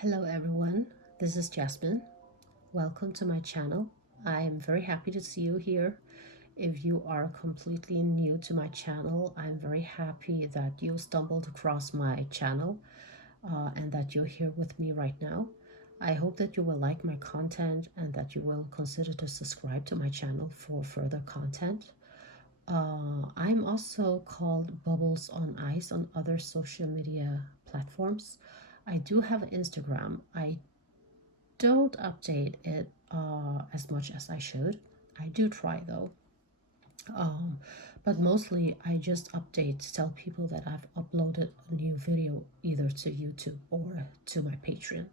Hello everyone, this is Jasmine. Welcome to my channel. I am very happy to see you here. If you are completely new to my channel, I'm very happy that you stumbled across my channel and that you're here with me right now. I hope that you will like my content and that you will consider to subscribe to my channel for further content. I'm also called Bubbles on Ice on other social media platforms. I do have Instagram. I don't update it as much as I should. I do try though. Um, but mostly I just update to tell people that I've uploaded a new video either to YouTube or to my Patreon.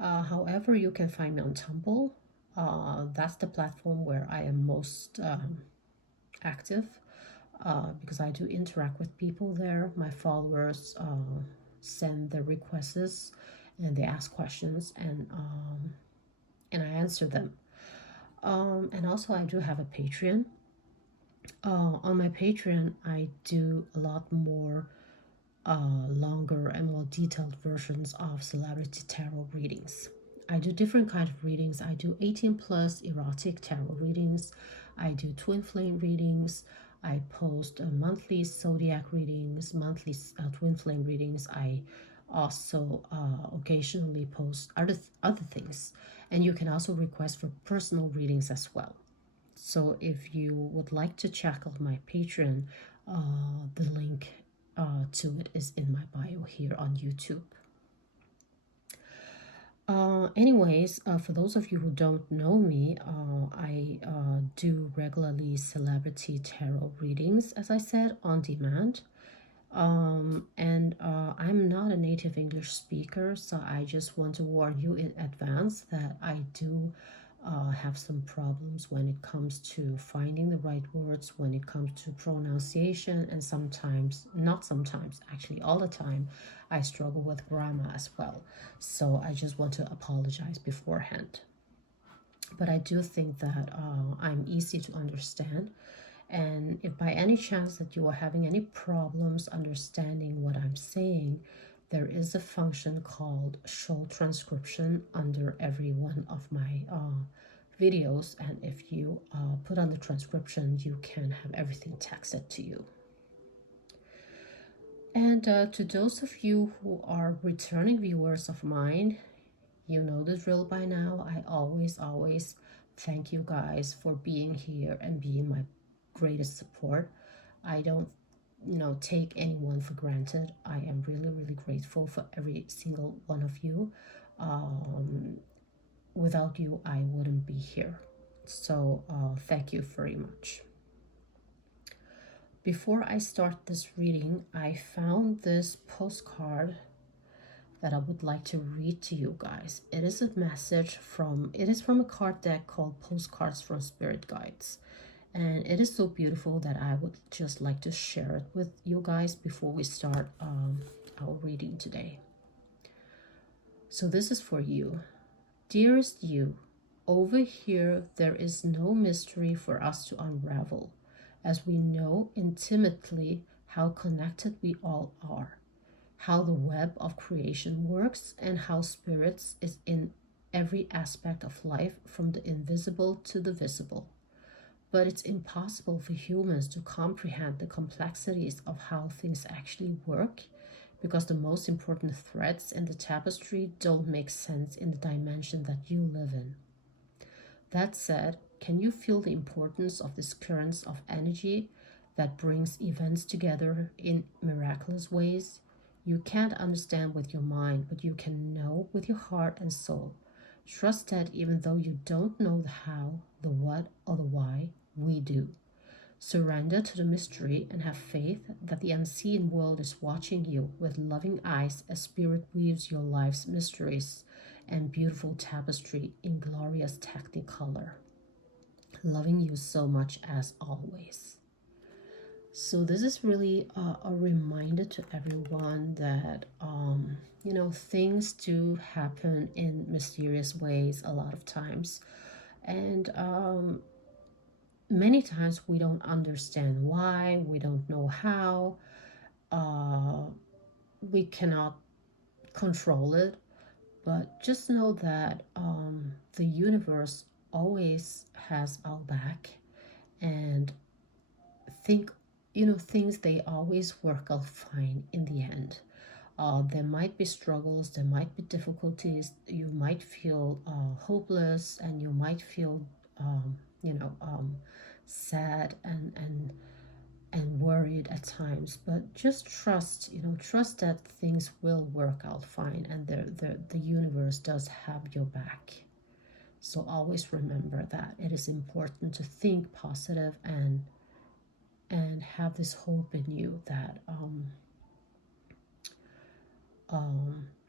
However, you can find me on Tumblr. That's the platform where I am most active because I do interact with people there. My followers send their requests and they ask questions and I answer them. And also, I do have a Patreon. On my Patreon, I do a lot more longer and more detailed versions of celebrity tarot readings. I do different kind of readings. I do 18 plus erotic tarot readings. I do twin flame readings. I post monthly zodiac readings, monthly twin flame readings. I also occasionally post other things, and you can also request for personal readings as well. So if you would like to check out my Patreon, the link to it is in my bio here on YouTube. For those of you who don't know me, I do regularly celebrity tarot readings, as I said, on demand. I'm not a native English speaker, so I just want to warn you in advance that I do have some problems when it comes to finding the right words, when it comes to pronunciation, and sometimes, not sometimes, actually all the time, I struggle with grammar as well. So I just want to apologize beforehand. But I do think that I'm easy to understand. And if by any chance that you are having any problems understanding what I'm saying, there is a function called show transcription under every one of my videos. And if you put on the transcription, you can have everything texted to you. And to those of you who are returning viewers of mine, you know the drill by now. I always thank you guys for being here and being my greatest support. I don't take anyone for granted. I am really grateful for every single one of you. Without you, I wouldn't be here. So thank you very much. Before I start this reading, I found this postcard that I would like to read to you guys. It is from a card deck called Postcards from Spirit Guides. And it is so beautiful that I would just like to share it with you guys before we start our reading today. So this is for you. Dearest you, over here there is no mystery for us to unravel, as we know intimately how connected we all are, how the web of creation works, and how spirits is in every aspect of life, from the invisible to the visible. But it's impossible for humans to comprehend the complexities of how things actually work, because the most important threads in the tapestry don't make sense in the dimension that you live in. That said, can you feel the importance of this currents of energy that brings events together in miraculous ways? You can't understand with your mind, but you can know with your heart and soul. Trust that even though you don't know the how, the what, or the why, we do. Surrender to the mystery and have faith that the unseen world is watching you with loving eyes as spirit weaves your life's mysteries and beautiful tapestry in glorious technicolor. Loving you so much as always. So this is really a reminder to everyone that things do happen in mysterious ways a lot of times, and many times we don't understand why, we don't know how, we cannot control it, But just know that the universe always has our back, and think, things, they always work out fine in the end. There might be struggles, there might be difficulties, you might feel hopeless, and you might feel, you know, sad and worried at times, but just trust, trust that things will work out fine, and the universe does have your back. So always remember that it is important to think positive and have this hope in you that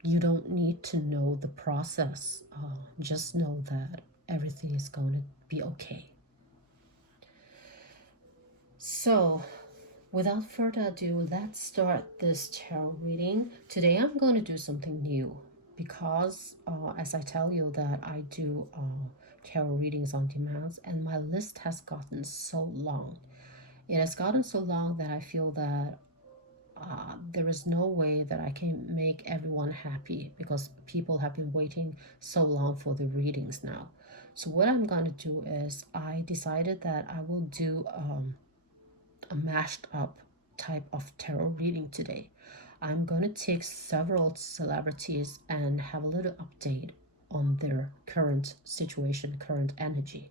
you don't need to know the process. Just know that everything is going to be okay. So, without further ado, let's start this tarot reading. Today I'm going to do something new because, as I tell you, that I do tarot readings on demand, and my list has gotten so long. It has gotten so long that I feel that there is no way that I can make everyone happy because people have been waiting so long for the readings now. So what I'm going to do is I decided that I will do a mashed up type of tarot reading today. I'm going to take several celebrities and have a little update on their current situation, current energy,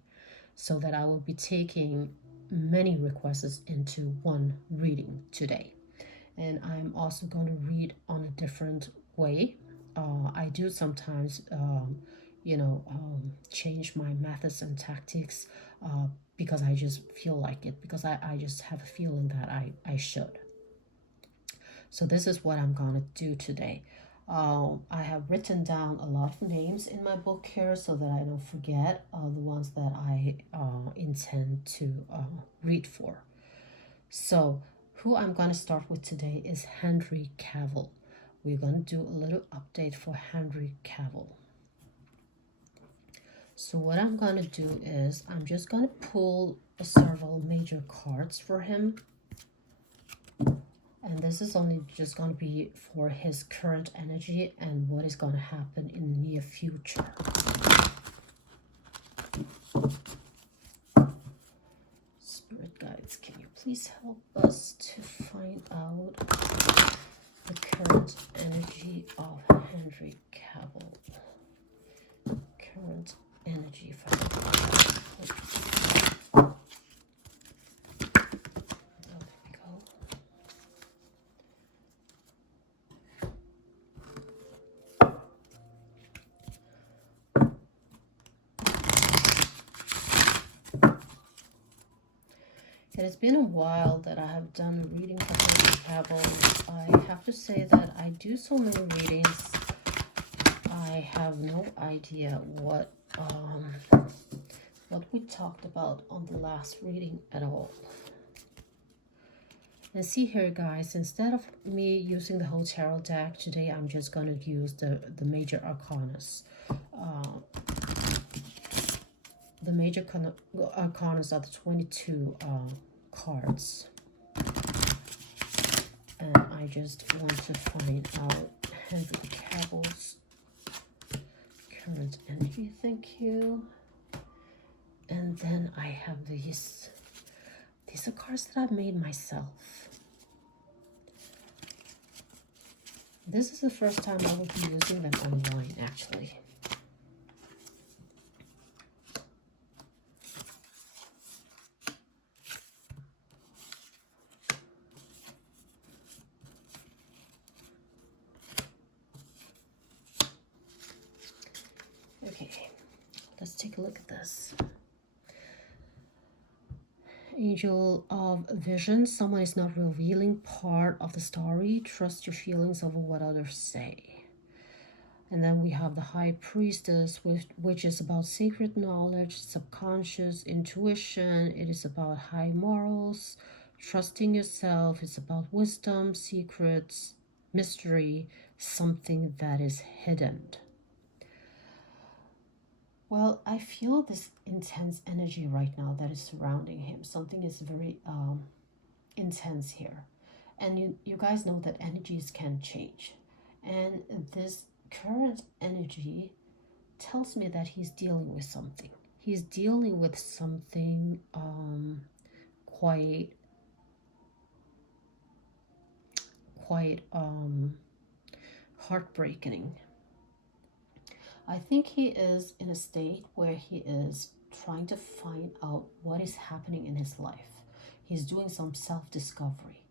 so that I will be taking many requests into one reading today. And I'm also going to read on a different way. I do sometimes, change my methods and tactics because I just feel like it, because I just have a feeling that I should. So this is what I'm going to do today. I have written down a lot of names in my book here so that I don't forget the ones that I intend to read for. So who I'm going to start with today is Henry Cavill. We're going to do a little update for Henry Cavill. So what I'm going to do is I'm just going to pull several major cards for him. And this is only just going to be for his current energy and what is going to happen in the near future. Spirit guides, can you please help us to find out the current energy of Henry Cavill? Current energy for Henry Cavill. It has been a while that I have done a reading for Henry Cavill. I have to say that I do so many readings, I have no idea what we talked about on the last reading at all. And see here, guys, instead of me using the whole tarot deck, today I'm just going to use the major arcanas. The major arcanas are the 22 cards. And I just want to find out Henry Cavill's current energy. Thank you. And then I have these. These are cards that I've made myself. This is the first time I will be using them online, actually. Okay, let's take a look at this. Angel of Vision. Someone is not revealing part of the story. Trust your feelings over what others say. And then we have the High Priestess, which is about secret knowledge, subconscious intuition. It is about high morals, trusting yourself. It's about wisdom, secrets, mystery, something that is hidden. Well, I feel this intense energy right now that is surrounding him. Something is very intense here. And you guys know that energies can change. And this current energy tells me that he's dealing with something. He's dealing with something quite heartbreaking. I think he is in a state where he is trying to find out what is happening in his life. He's doing some self-discovery.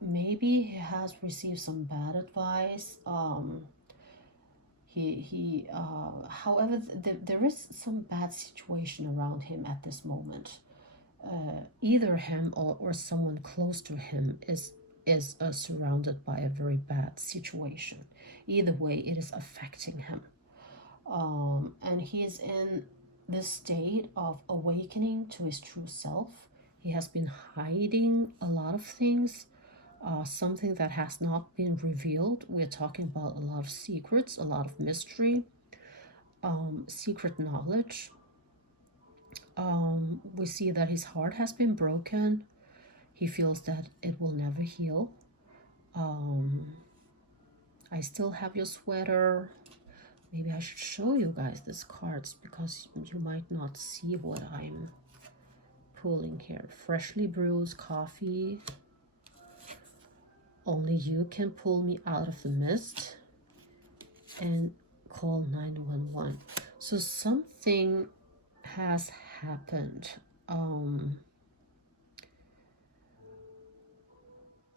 Maybe he has received some bad advice. However, there is some bad situation around him at this moment. Either him or someone close to him is surrounded by a very bad situation. Either way, it is affecting him. And he is in this state of awakening to his true self. He has been hiding a lot of things, something that has not been revealed. We're talking about a lot of secrets, a lot of mystery, secret knowledge. We see that his heart has been broken. He feels that it will never heal. I still have your sweater. Maybe I should show you guys these cards because you might not see what I'm pulling here. Freshly brewed coffee. Only you can pull me out of the mist. And call 911. So something has happened.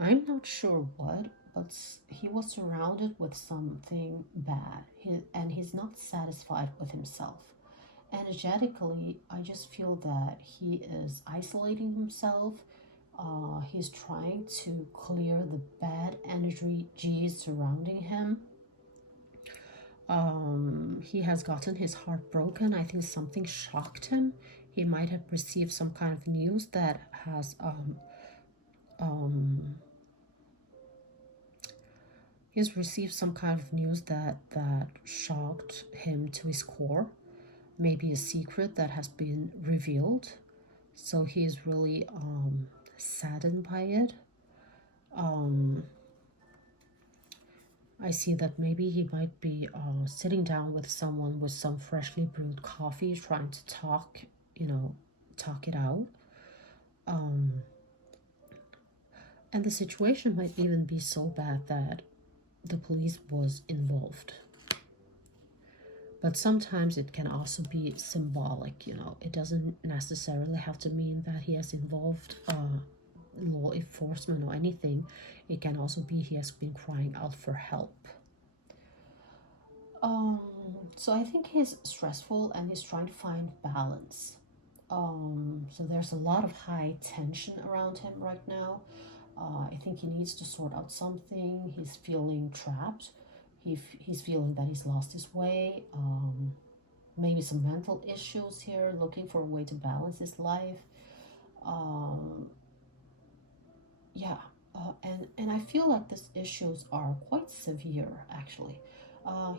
I'm not sure what, but he was surrounded with something bad, and he's not satisfied with himself. Energetically, I just feel that he is isolating himself. He's trying to clear the bad energy surrounding him. He has gotten his heart broken. I think something shocked him. He might have received some kind of news that has he's received some kind of news that shocked him to his core. Maybe a secret that has been revealed. So he's really saddened by it. I see that maybe he might be sitting down with someone with some freshly brewed coffee, trying to talk it out. And the situation might even be so bad that the police was involved. But sometimes it can also be symbolic, It doesn't necessarily have to mean that he has involved law enforcement or anything. It can also be he has been crying out for help. So I think he's stressful and he's trying to find balance. So there's a lot of high tension around him right now. I think he needs to sort out something. He's feeling trapped. He's feeling that he's lost his way. Maybe some mental issues here, looking for a way to balance his life. And I feel like these issues are quite severe, actually.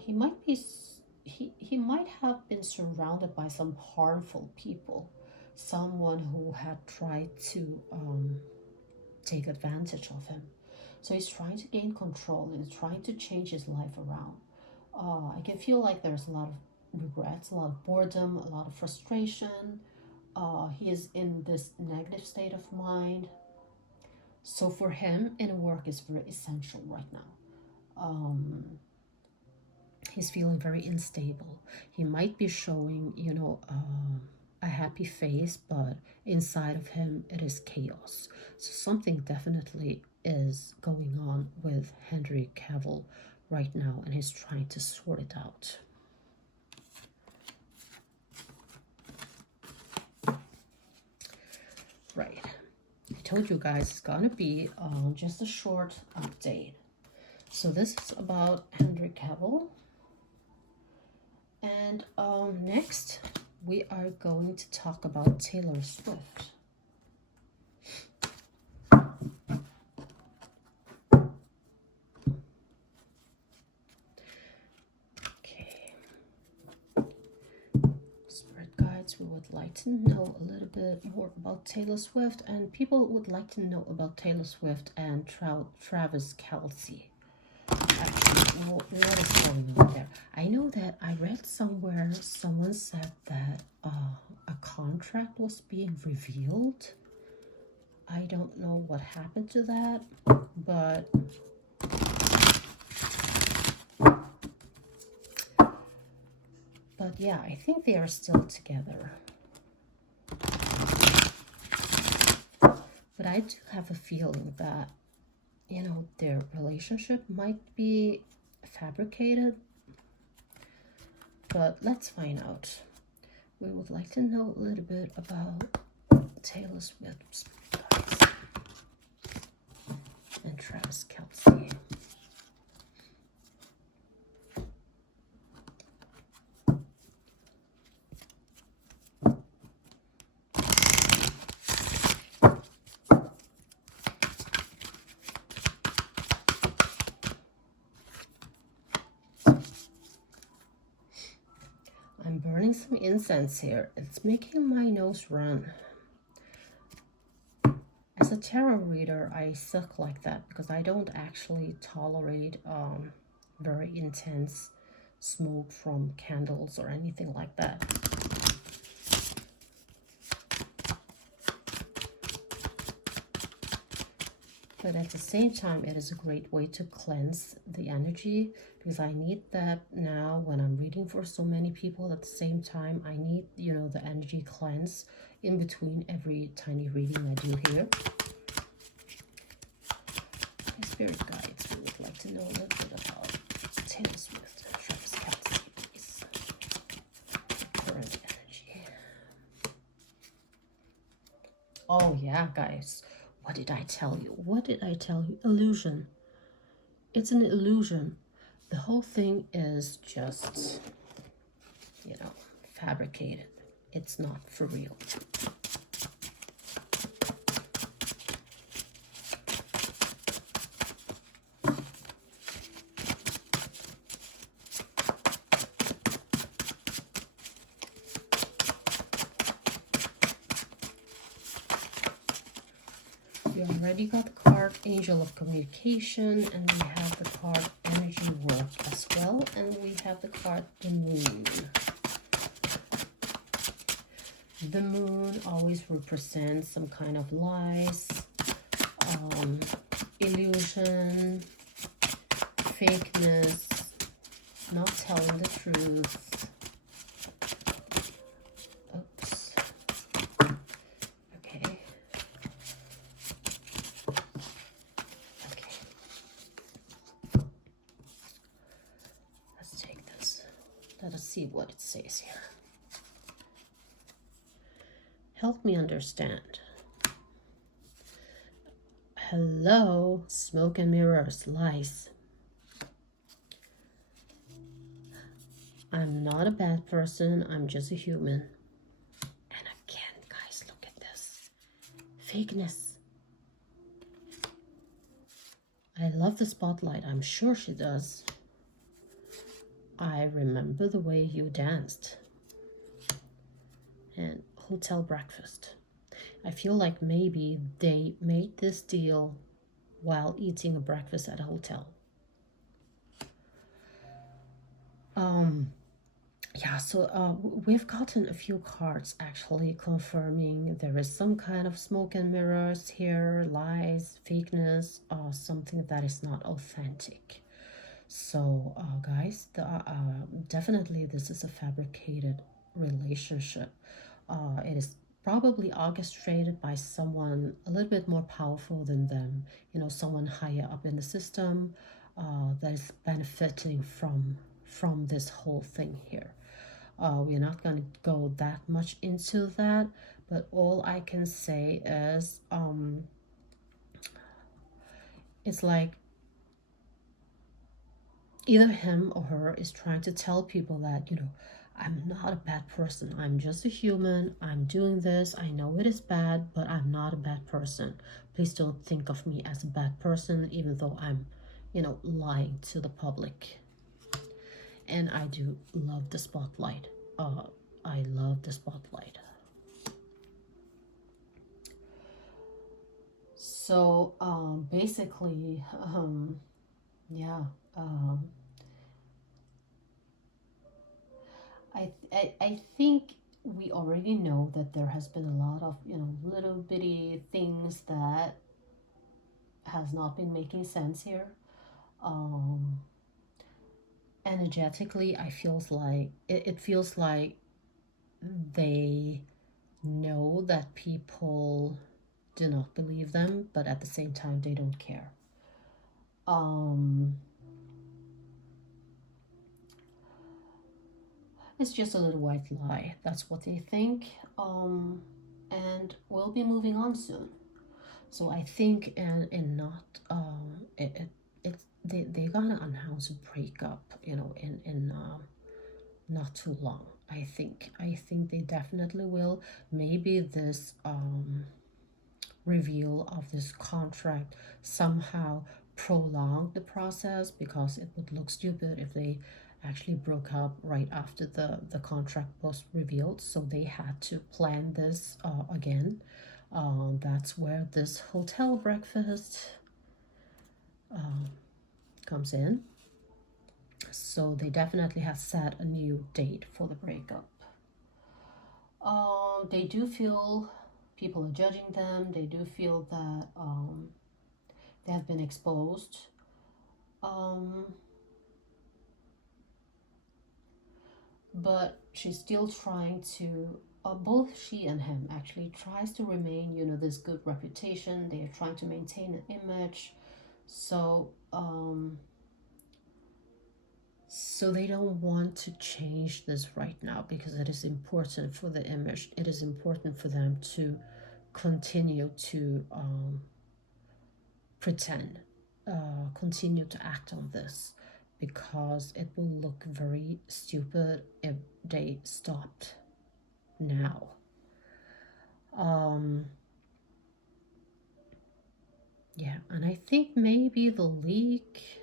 He might have been surrounded by some harmful people, someone who had tried to take advantage of him. So he's trying to gain control and he's trying to change his life around. I can feel like there's a lot of regrets, a lot of boredom, a lot of frustration. He is in this negative state of mind. So for him, inner work is very essential right now. He's feeling very unstable. He might be showing, a happy face, but inside of him, it is chaos. So something definitely is going on with Henry Cavill right now, and he's trying to sort it out. Right. I told you guys it's gonna be just a short update. So this is about Henry Cavill. And next, we are going to talk about Taylor Swift. Okay. Spirit guides, we would like to know a little bit more about Taylor Swift, and people would like to know about Taylor Swift and Travis Kelce. Actually, what is going on there? I know that I read somewhere someone said that a contract was being revealed. I don't know what happened to that, but yeah, I think they are still together. But I do have a feeling that, you know, their relationship might be fabricated. But let's find out. We would like to know a little bit about Taylor Swift, guys, and Travis Kelce. I'm burning some incense here. It's making my nose run. As a tarot reader, I suck like that because I don't actually tolerate very intense smoke from candles or anything like that. But at the same time, it is a great way to cleanse the energy because I need that now when I'm reading for so many people at the same time. I need, you know, the energy cleanse in between every tiny reading I do here. My spirit guides, we would like to know a little bit about Taylor Swift and Travis Kelce, please. Current energy. Oh yeah, guys. What did I tell you? What did I tell you? Illusion. It's an illusion. The whole thing is just, you know, fabricated. It's not for real. We already got the card Angel of Communication, and we have the card Energy Work as well, and we have the card the Moon. The Moon always represents some kind of lies, illusion, fakeness, not telling the truth. Oops. Okay. Let's take this. Let us see what it says here. Help me understand. Hello, smoke and mirrors, lies. I'm not a bad person, I'm just a human. And again, guys, look at this. Fakeness. I love the spotlight, I'm sure she does. I remember the way you danced. And hotel breakfast. I feel like maybe they made this deal while eating a breakfast at a hotel. Yeah, so we've gotten a few cards actually confirming there is some kind of smoke and mirrors here, lies, fakeness, something that is not authentic. So guys, definitely this is a fabricated relationship. It is probably orchestrated by someone a little bit more powerful than them, you know, someone higher up in the system that is benefiting from this whole thing here. We're not going to go that much into that, but all I can say is it's like either him or her is trying to tell people that, you know, I'm not a bad person. I'm just a human. I'm doing this. I know it is bad, but I'm not a bad person. Please don't think of me as a bad person, even though I'm, you know, lying to the public. And I do love the spotlight. I love the spotlight. So basically, Yeah. I think we already know that there has been a lot of, little bitty things that has not been making sense here. Um, Energetically, it feels like they know that people do not believe them, but at the same time they don't care. Um, it's just a little white lie. That's what they think. And we'll be moving on soon. So I think and not it they're gonna announce a breakup, in not too long. I think they definitely will. Maybe this reveal of this contract somehow prolong the process, because it would look stupid if they actually broke up right after the contract was revealed. So they had to plan this again. That's where this hotel breakfast um, comes in. So they definitely have set a new date for the breakup. They do feel people are judging them. They do feel that they have been exposed. Um, but she's still trying to, both she and him actually tries to remain, this good reputation. They are trying to maintain an image. So they don't want to change this right now, because it is important for the image. It is important for them to continue to pretend, continue to act on this, because it will look very stupid if they stopped now. Um, yeah, and I think maybe the leak,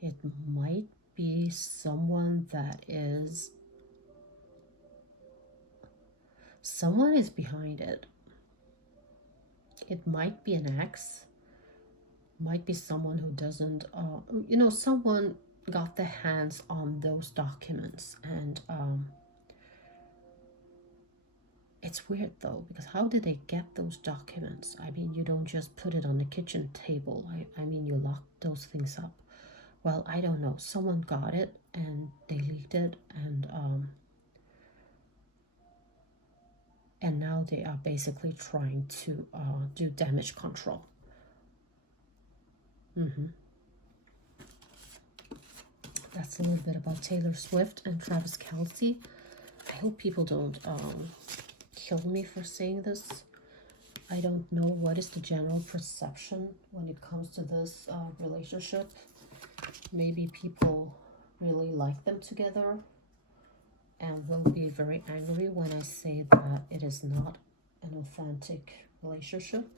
it might be someone is behind it. It might be an ex, might be someone who doesn't, someone got their hands on those documents. And it's weird though, because how did they get those documents? I mean, you don't just put it on the kitchen table. I mean, you lock those things up. Well, I don't know. Someone got it and they leaked it, and now they are basically trying to do damage control. That's a little bit about Taylor Swift and Travis Kelce. I hope people don't kill me for saying this. I don't know what is the general perception when it comes to this relationship. Maybe people really like them together and will be very angry when I say that it is not an authentic relationship.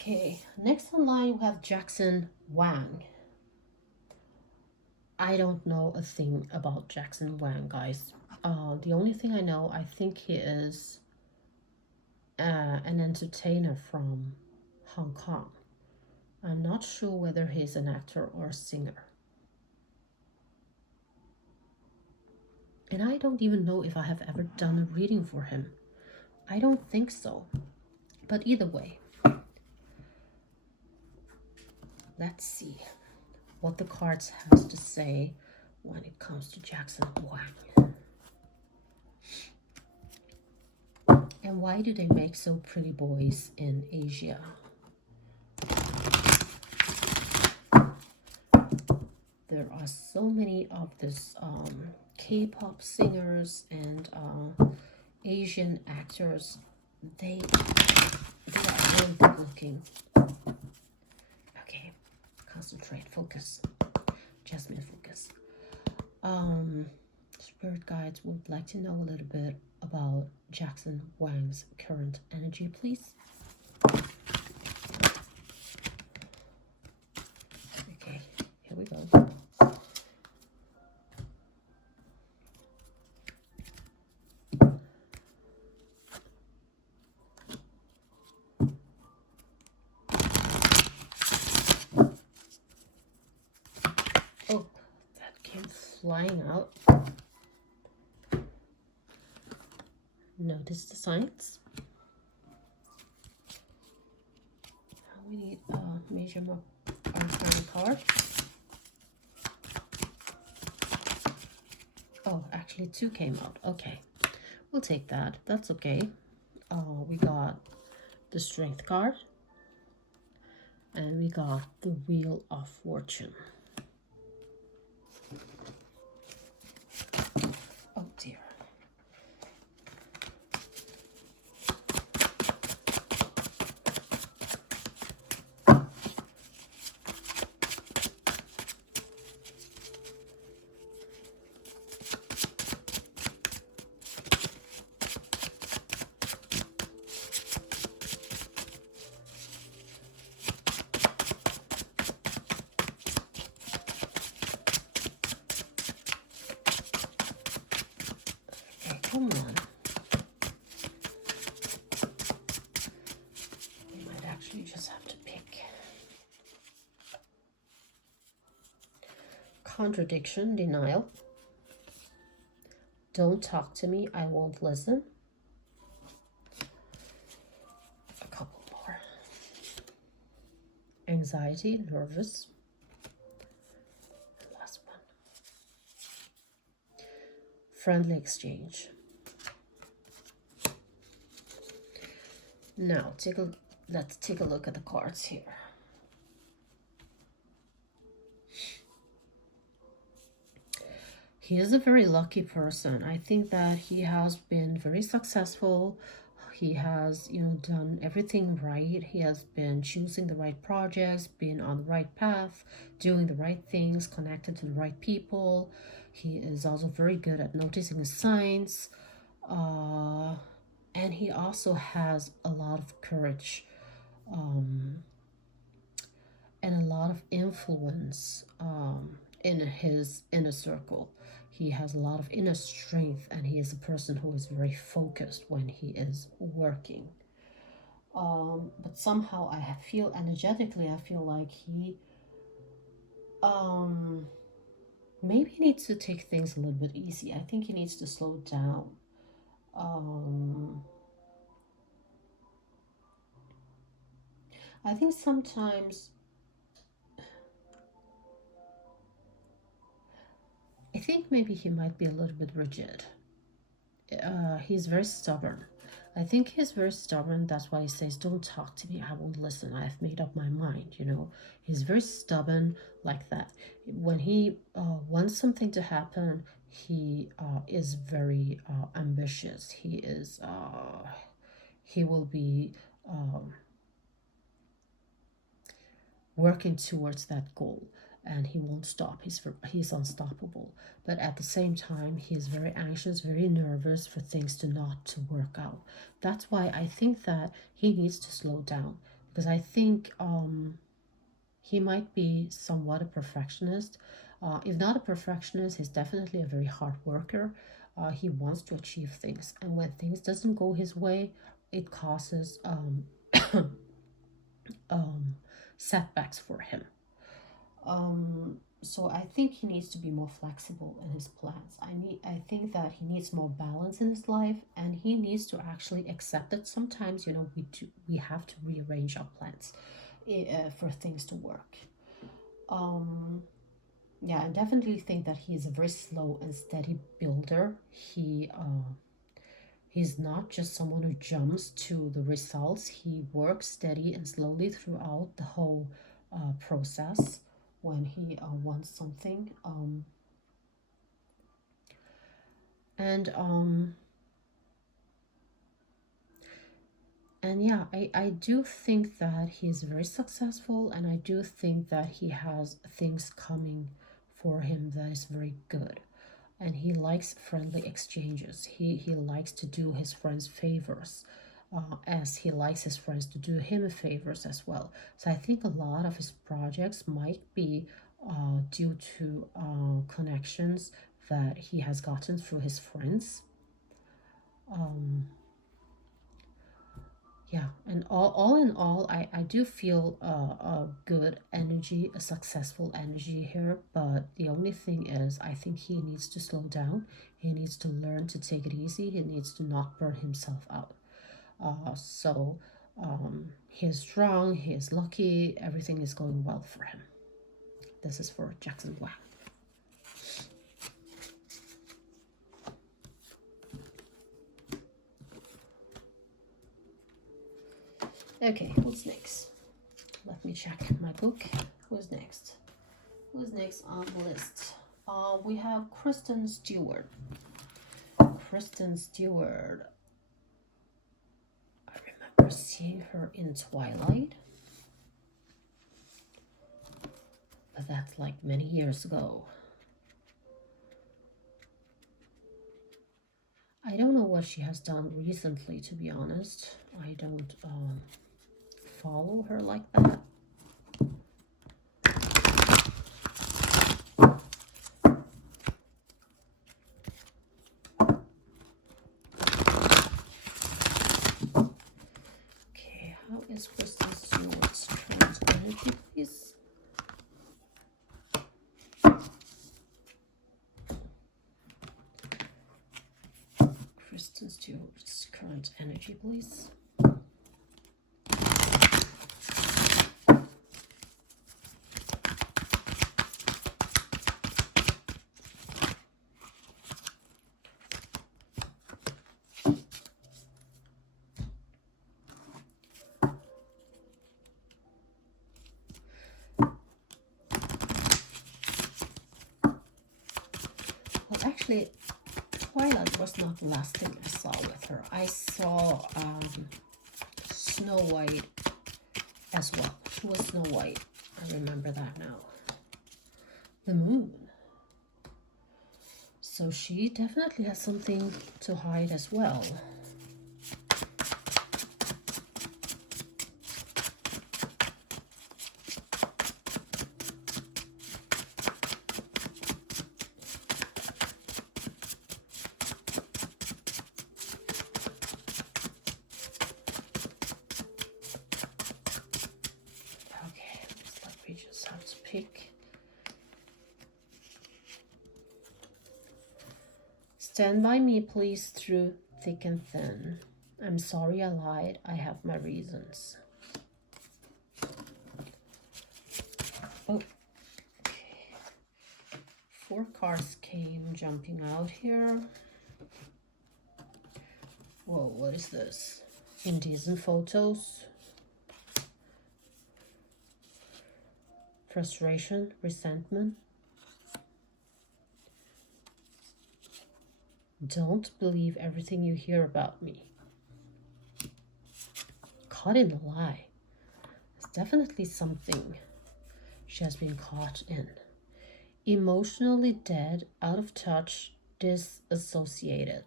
Okay, next in line we have Jackson Wang. I don't know a thing about Jackson Wang, guys. The only thing I know, I think he is an entertainer from Hong Kong. I'm not sure whether he's an actor or a singer. And I don't even know if I have ever done a reading for him. I don't think so. But either way, let's see what the cards has to say when it comes to Jackson Wang. And why do they make so pretty boys in Asia? There are so many of this K-pop singers and Asian actors. They are really good looking. Okay, concentrate, focus. Jasmine, focus. Spirit guides would like to know a little bit about Jackson Wang's current energy, please. Okay, here we go. flying out. Notice the signs. We need a major arcana card. Oh, actually 2 came out. Okay, we'll take that. That's okay. We got the Strength card. And we got the Wheel of Fortune. Oh dear. Come on. We might actually just have to pick. Contradiction, denial. Don't talk to me, I won't listen. A couple more. Anxiety, nervous. Last one. Friendly exchange. Now, let's take a look at the cards here. He is a very lucky person. I think that he has been very successful. He has, done everything right. He has been choosing the right projects, been on the right path, doing the right things, connected to the right people. He is also very good at noticing the signs. And he also has a lot of courage and a lot of influence in his inner circle. He has a lot of inner strength, and he is a person who is very focused when he is working. But somehow I feel energetically, I feel like he maybe he needs to take things a little bit easy. I think he needs to slow down. I think sometimes I think maybe he might be a little bit rigid. He's very stubborn. I think he's very stubborn. That's why he says, don't talk to me, I won't listen, I've made up my mind. He's very stubborn like that. When he wants something to happen, he is very ambitious. He will be working towards that goal, and he won't stop. He's unstoppable. But at the same time, he's very anxious, very nervous for things to work out. That's why I think that he needs to slow down, because I think he might be somewhat a perfectionist. If not a perfectionist, he's definitely a very hard worker. He wants to achieve things, and when things doesn't go his way, it causes setbacks for him. So I think he needs to be more flexible in his plans. I think that he needs more balance in his life, and he needs to actually accept that sometimes we have to rearrange our plans for things to work. Yeah, I definitely think that he is a very slow and steady builder. He's not just someone who jumps to the results. He works steady and slowly throughout the whole process when he wants something. And yeah, I do think that he is very successful, and I do think that he has things coming for him that is very good. And he likes friendly exchanges. He likes to do his friends favors, as he likes his friends to do him favors as well. So I think a lot of his projects might be due to connections that he has gotten through his friends. Yeah, and all in all, I do feel a good energy, a successful energy here. But the only thing is, I think he needs to slow down. He needs to learn to take it easy. He needs to not burn himself out. So he's strong, he is lucky, everything is going well for him. This is for Jackson Wang. Okay, who's next? Let me check my book. Who's next? Who's next on the list? We have Kristen Stewart. Kristen Stewart. I remember seeing her in Twilight, but that's like many years ago. I don't know what she has done recently, to be honest. I don't follow her like that. Okay, how is Kristen Stewart's current energy, please? Kristen Stewart's current energy, please. Well, actually, Twilight was not the last thing I saw with her. I saw Snow White as well. She was Snow White. I remember that now. The moon. So she definitely has something to hide as well. Stand by me, please, through thick and thin. I'm sorry I lied. I have my reasons. Oh, okay. 4 cars came jumping out here. Whoa, what is this? Indecent photos. Frustration, resentment. Don't believe everything you hear about me. Caught in a lie. It's definitely something she has been caught in. Emotionally dead, out of touch, disassociated.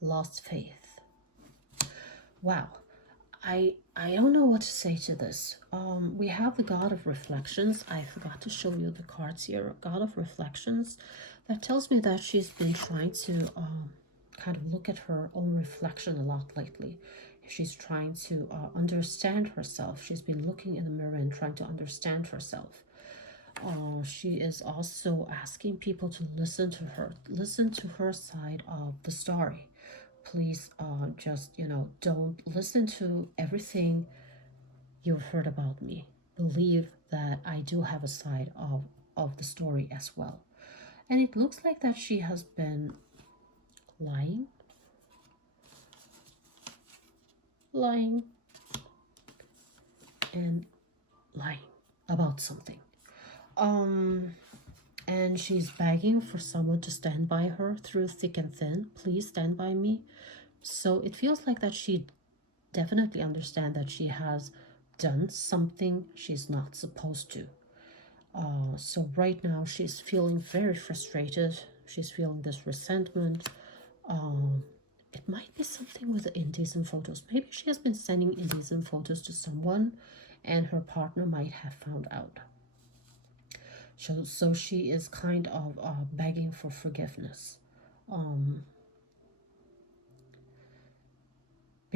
Lost faith. Wow. I don't know what to say to this. We have the God of Reflections. I forgot to show you the cards here. God of Reflections. That tells me that she's been trying to kind of look at her own reflection a lot lately. She's trying to understand herself. She's been looking in the mirror and trying to understand herself. She is also asking people to listen to her side of the story. Please just, don't listen to everything you've heard about me. Believe that I do have a side of the story as well. And it looks like that she has been lying and lying about something. And she's begging for someone to stand by her through thick and thin. Please stand by me. So it feels like that she definitely understands that she has done something she's not supposed to. So right now she's feeling very frustrated. She's feeling this resentment. It might be something with the indecent photos. Maybe she has been sending indecent photos to someone and her partner might have found out. So she is kind of begging for forgiveness.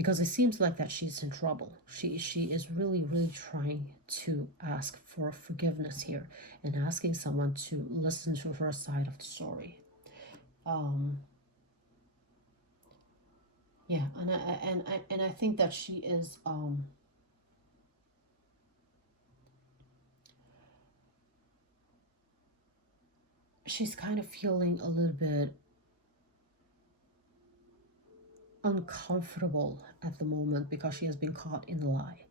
because it seems like that she's in trouble. She is really, really trying to ask for forgiveness here and asking someone to listen to her side of the story. Um, yeah, and I think that she is she's kind of feeling a little bit uncomfortable at the moment because she has been caught in a lie.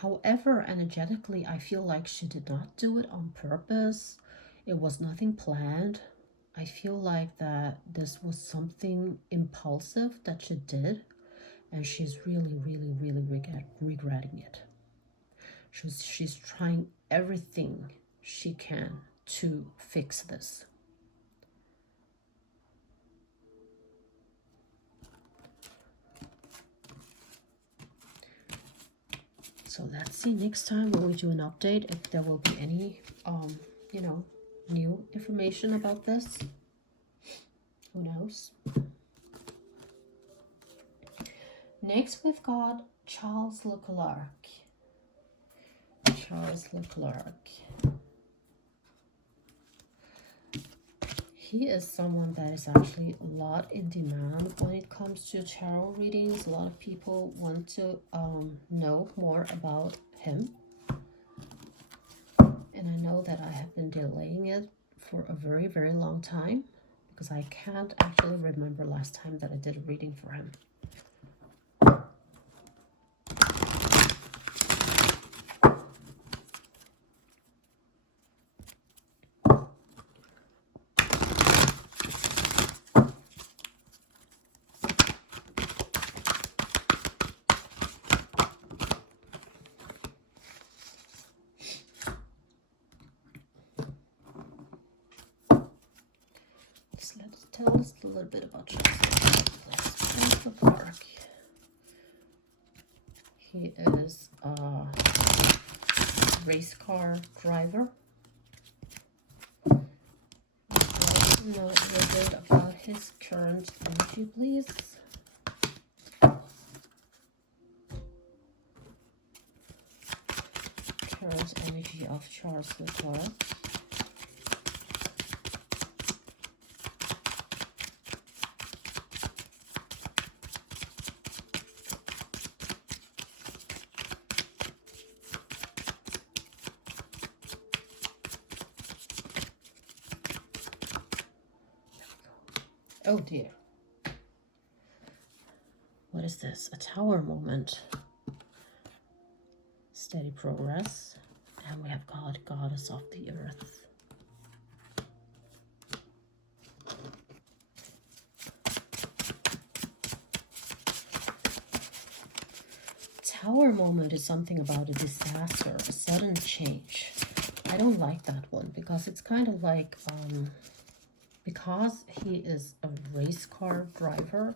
However, energetically, I feel like she did not do it on purpose. It was nothing planned. I feel like that this was something impulsive that she did, and she's really, really, really regretting it. She's trying everything she can to fix this. So let's see next time when we do an update if there will be any, you know, new information about this. Who knows? Next, we've got Charles Leclerc. Charles Leclerc. He is someone that is actually a lot in demand when it comes to tarot readings. A lot of people want to know more about him. And I know that I have been delaying it for a very, very long time because I can't actually remember last time that I did a reading for him. Let's tell us a little bit about Charles Leclerc. He is a race car driver. Let's know a little bit about his current energy, please. Current energy of Charles Leclerc. Oh dear. What is this? A tower moment. Steady progress. And we have God, Goddess of the Earth. Tower moment is something about a disaster, a sudden change. I don't like that one because it's kind of like, because he is a race car driver,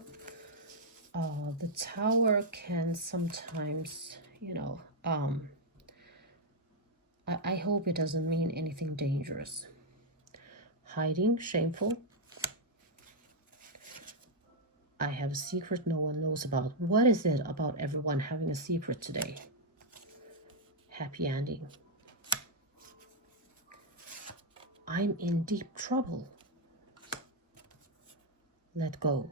the tower can sometimes, you know, I hope it doesn't mean anything dangerous. Hiding, shameful. I have a secret no one knows about. What is it about everyone having a secret today? Happy ending. I'm in deep trouble. Let go.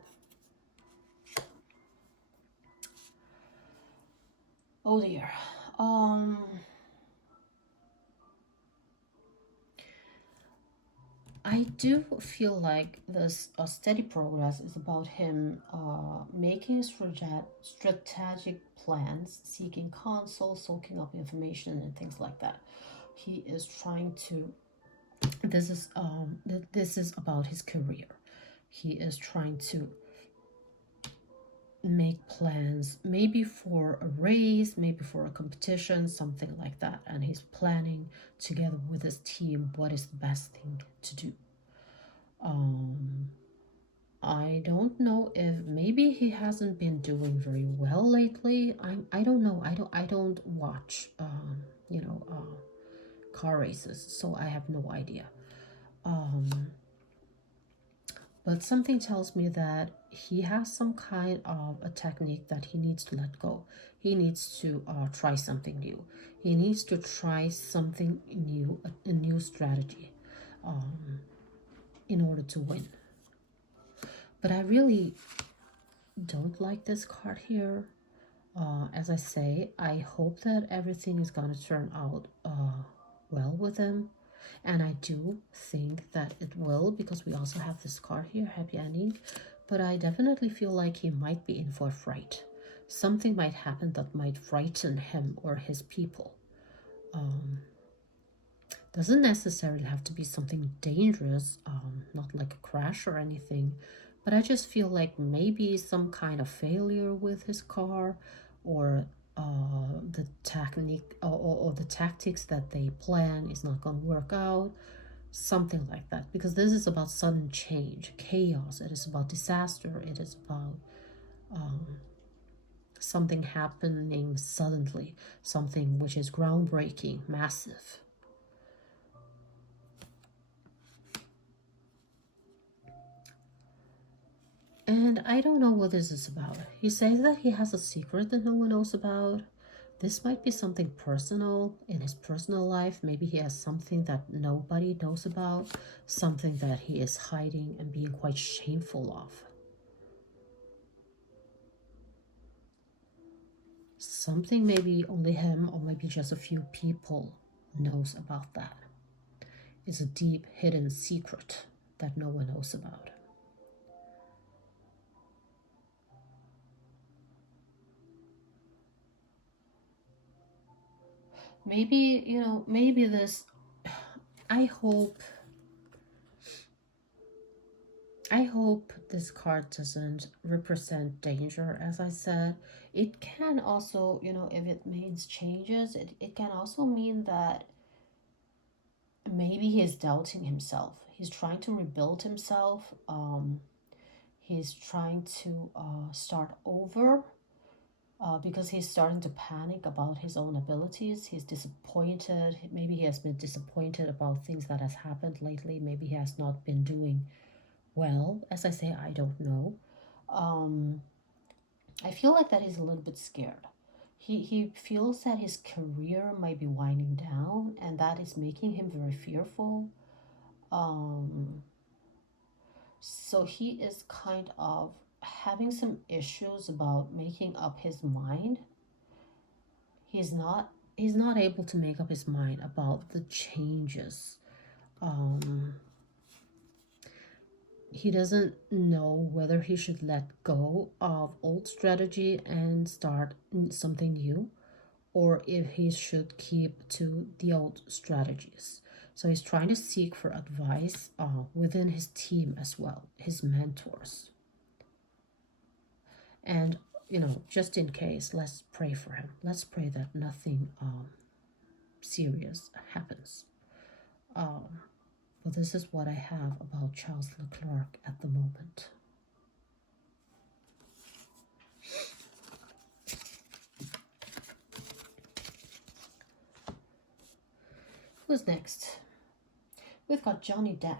Oh dear. I do feel like this steady progress is about him making strategic plans, seeking counsel, soaking up information, and things like that. He is trying to. This is about his career. He is trying to make plans, maybe for a race, maybe for a competition, something like that, and he's planning together with his team what is the best thing to do. I don't know if maybe he hasn't been doing very well lately. I don't know. I don't watch car races, so I have no idea. But something tells me that he has some kind of a technique that he needs to let go. He needs to try something new. He needs to try something new, a new strategy, um, in order to win. But I really don't like this card here. As I say, I hope that everything is going to turn out well with him. And I do think that it will, because we also have this card here, happy ending. But I definitely feel like he might be in for a fright. Something might happen that might frighten him or his people. Doesn't necessarily have to be something dangerous, not like a crash or anything. But I just feel like maybe some kind of failure with his car, or the technique or the tactics that they plan is not going to work out, something like that. Because this is about sudden change, chaos. It is about disaster. It is about something happening suddenly, something which is groundbreaking, massive. And I don't know what this is about. He says that he has a secret that no one knows about. This might be something personal in his personal life. Maybe he has something that nobody knows about, something that he is hiding and being quite shameful of. Something maybe only him or maybe just a few people knows about that. It's a deep hidden secret that no one knows about. Maybe, maybe this, I hope this card doesn't represent danger, as I said. It can also, if it means changes, it can also mean that maybe he is doubting himself. He's trying to rebuild himself. He's trying to start over. Because he's starting to panic about his own abilities. He's disappointed. Maybe he has been disappointed about things that has happened lately. Maybe he has not been doing well. As I say, I don't know. I feel like that he's a little bit scared. He feels that his career might be winding down, and that is making him very fearful. So he is kind of having some issues about making up his mind. He's not able to make up his mind about the changes. He doesn't know whether he should let go of old strategy and start something new, or if he should keep to the old strategies. So he's trying to seek for advice within his team as well, his mentors. And, just in case, let's pray for him. Let's pray that nothing serious happens. But this is what I have about Charles Leclerc at the moment. Who's next? We've got Johnny Depp.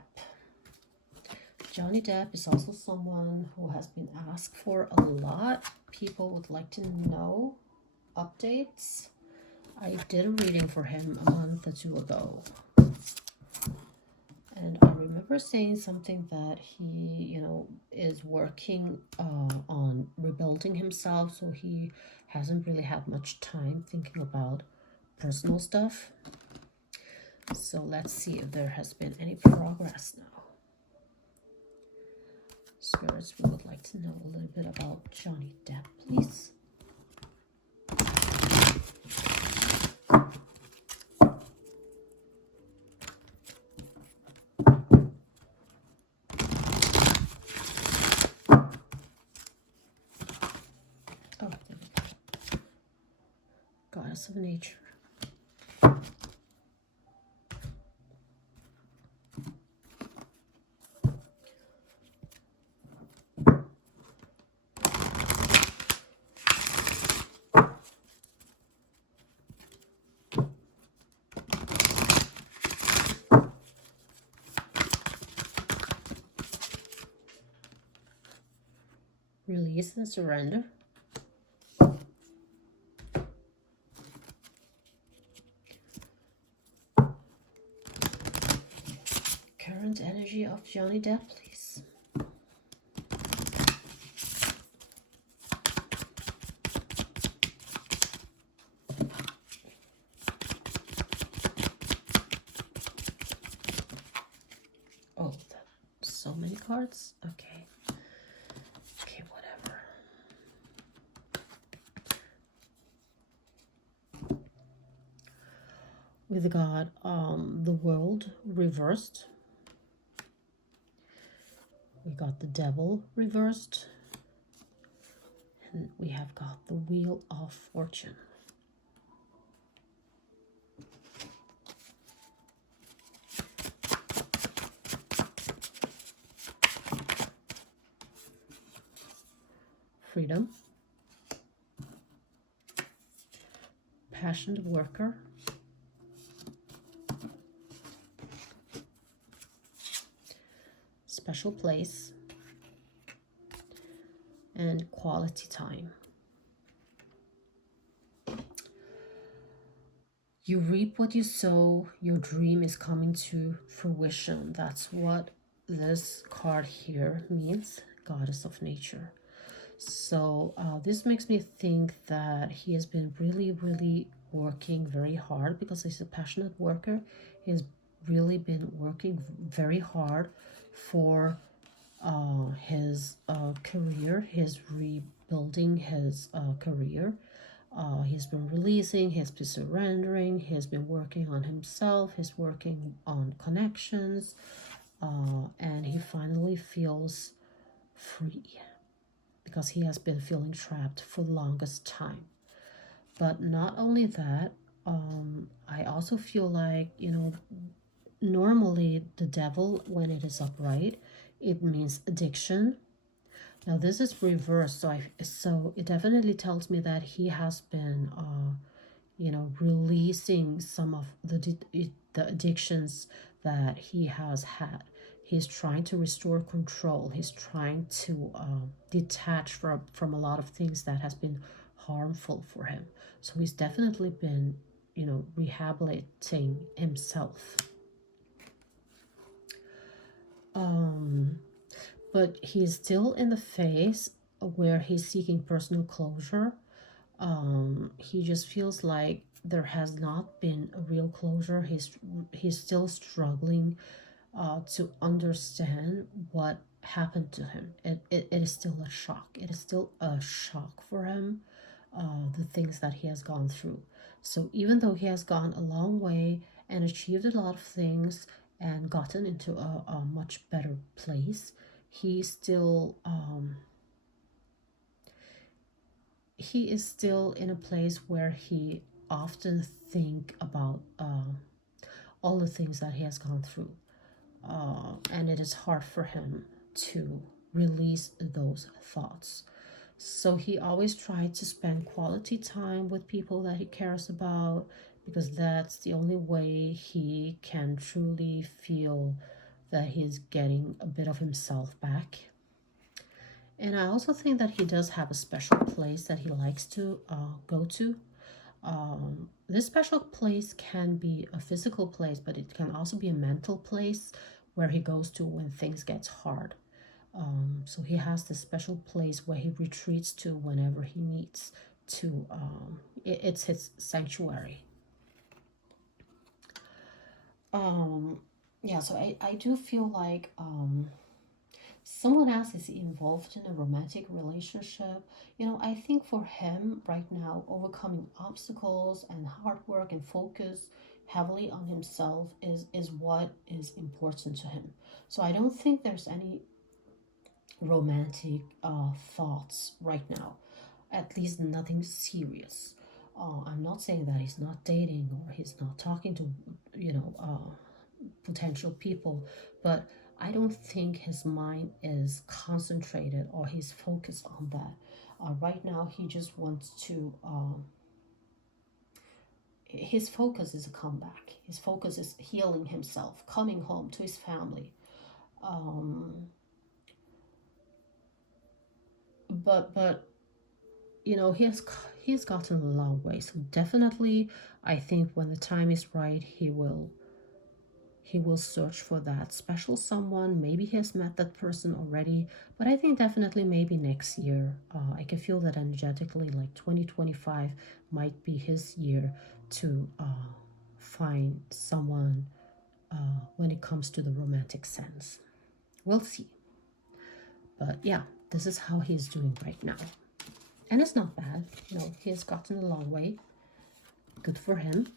Johnny Depp is also someone who has been asked for a lot. People would like to know updates. I did a reading for him a month or two ago. And I remember saying something that he, is working on rebuilding himself. So he hasn't really had much time thinking about personal stuff. So let's see if there has been any progress now. Spirits, we would like to know a little bit about Johnny Depp, please. Oh, there we go. Goddess of Nature. release and surrender. Current energy of Johnny Depp, please. Oh, so many cards. Okay. Okay, whatever. We've got the world reversed. We got the devil reversed. And we have got the wheel of fortune. Freedom. Passionate worker. Special place. And quality time. You reap what you sow. Your dream is coming to fruition. That's what this card here means, goddess of nature. So this makes me think that he has been really working very hard, because he's a passionate worker. He's really been working very hard for his career. He's rebuilding his career. He's been releasing, he's been surrendering, he's been working on himself, he's working on connections, and he finally feels free, because he has been feeling trapped for the longest time. But not only that, I also feel like, you know, normally the devil, when it is upright, it means addiction. Now this is reversed, so it definitely tells me that he has been, you know, releasing some of the addictions that he has had. He's trying to restore control. He's trying to detach from a lot of things that has been harmful for him. So he's definitely been, you know, rehabilitating himself. But he's still in the phase where he's seeking personal closure. He just feels like there has not been a real closure. He's still struggling to understand what happened to him. It is still a shock. It is still a shock for him, the things that he has gone through. So even though he has gone a long way and achieved a lot of things and gotten into a much better place, he is still in a place where he often think about all the things that he has gone through, and it is hard for him to release those thoughts. So he always tried to spend quality time with people that he cares about, because that's the only way he can truly feel that he's getting a bit of himself back. And I also think that he does have a special place that he likes to go to. This special place can be a physical place, but it can also be a mental place where he goes to when things get hard. So he has this special place where he retreats to whenever he needs to. It's his sanctuary. Yeah, so I do feel like someone else is involved in a romantic relationship. You know, I think for him right now, overcoming obstacles and hard work and focus heavily on himself is what is important to him. So I don't think there's any romantic thoughts right now, at least nothing serious. I'm not saying that he's not dating or he's not talking to, you know, potential people, but I don't think his mind is concentrated or he's focused on that. Right now, he just wants to, his focus is a comeback. His focus is healing himself, coming home to his family. but you know, he's gotten a long way. So definitely, I think when the time is right, he will search for that special someone. Maybe he has met that person already, but I think definitely maybe next year. I can feel that energetically, like 2025 might be his year to find someone when it comes to the romantic sense. We'll see. But yeah, this is how he's doing right now. And it's not bad. You know, he has gotten a long way. Good for him.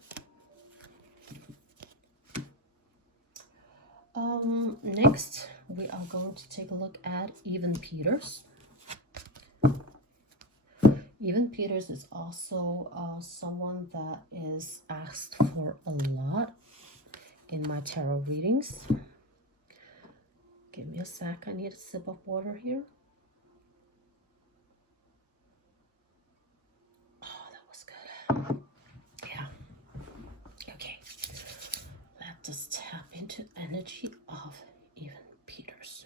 Next, we are going to take a look at Evan Peters. Evan Peters is also someone that is asked for a lot in my tarot readings. Give me a sec. I need a sip of water here. Oh, that was good. Yeah. Okay. Let us tap into energy of Evan Peters.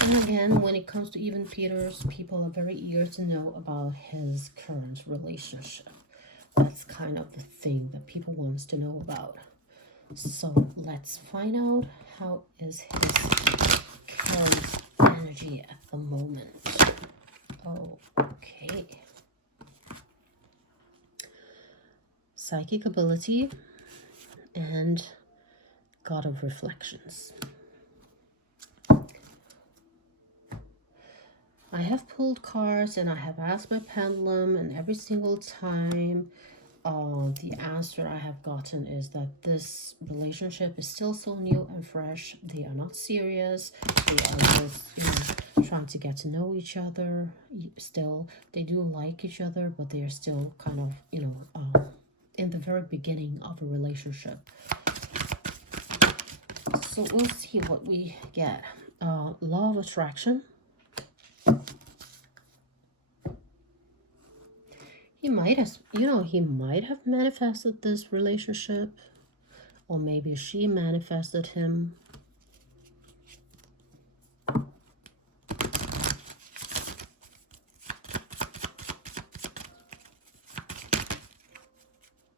And again, when it comes to Evan Peters, people are very eager to know about his current relationship. That's kind of the thing that people wants to know about. So let's find out how is his current energy at the moment. Okay. Psychic ability and God of Reflections. I have pulled cards and I have asked my pendulum, and every single time the answer I have gotten is that this relationship is still so new and fresh. They are not serious. They are just, you know, trying to get to know each other. Still, they do like each other, but they are still kind of, you know, in the very beginning of a relationship. So we'll see what we get. Law of attraction. He might have, you know, he might have manifested this relationship, or maybe she manifested him. Oh,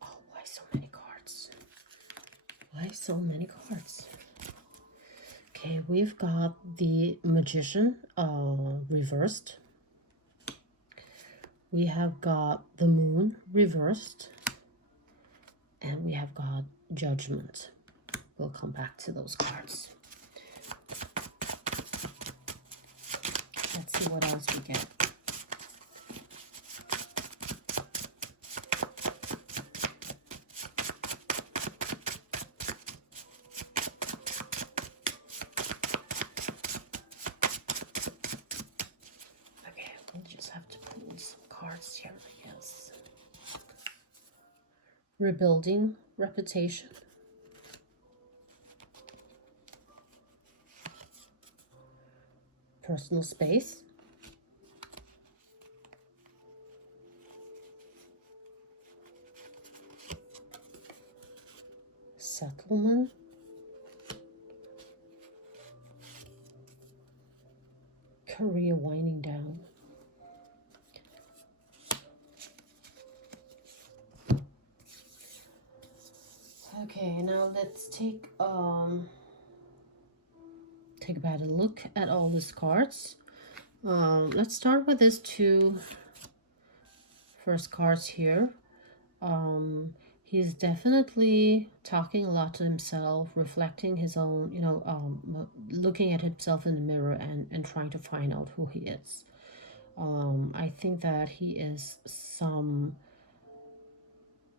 why so many cards? Why so many cards? Okay, we've got the Magician reversed. We have got the Moon reversed, and we have got Judgment. We'll come back to those cards. Let's see what else we get. Here, I guess. Rebuilding reputation. Personal space. Settlement. Career winding down. Okay, now let's take a better look at all these cards. Let's start with these two first cards here. He's definitely talking a lot to himself, reflecting his own, you know, looking at himself in the mirror and trying to find out who he is. I think that he is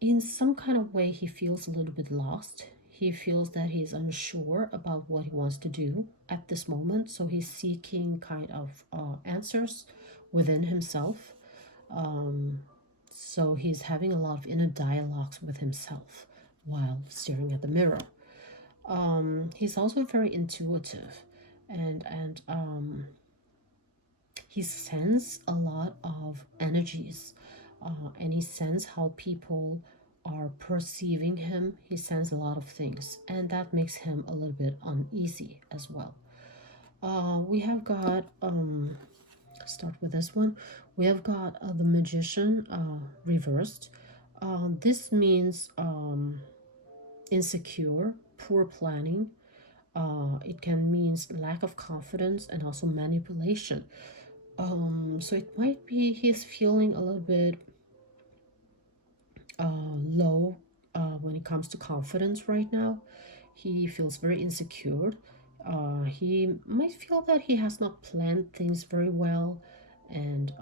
in some kind of way, he feels a little bit lost. He feels that he's unsure about what he wants to do at this moment. So he's seeking kind of answers within himself. So he's having a lot of inner dialogues with himself while staring at the mirror. He's also very intuitive, and he senses a lot of energies, and he senses how people are perceiving him, he sends a lot of things, and that makes him a little bit uneasy as well. We have got start with this one. We have got the magician reversed. This means insecure, poor planning. It can mean lack of confidence and also manipulation. So it might be he's feeling a little bit low when it comes to confidence right now. He feels very insecure. He might feel that he has not planned things very well, and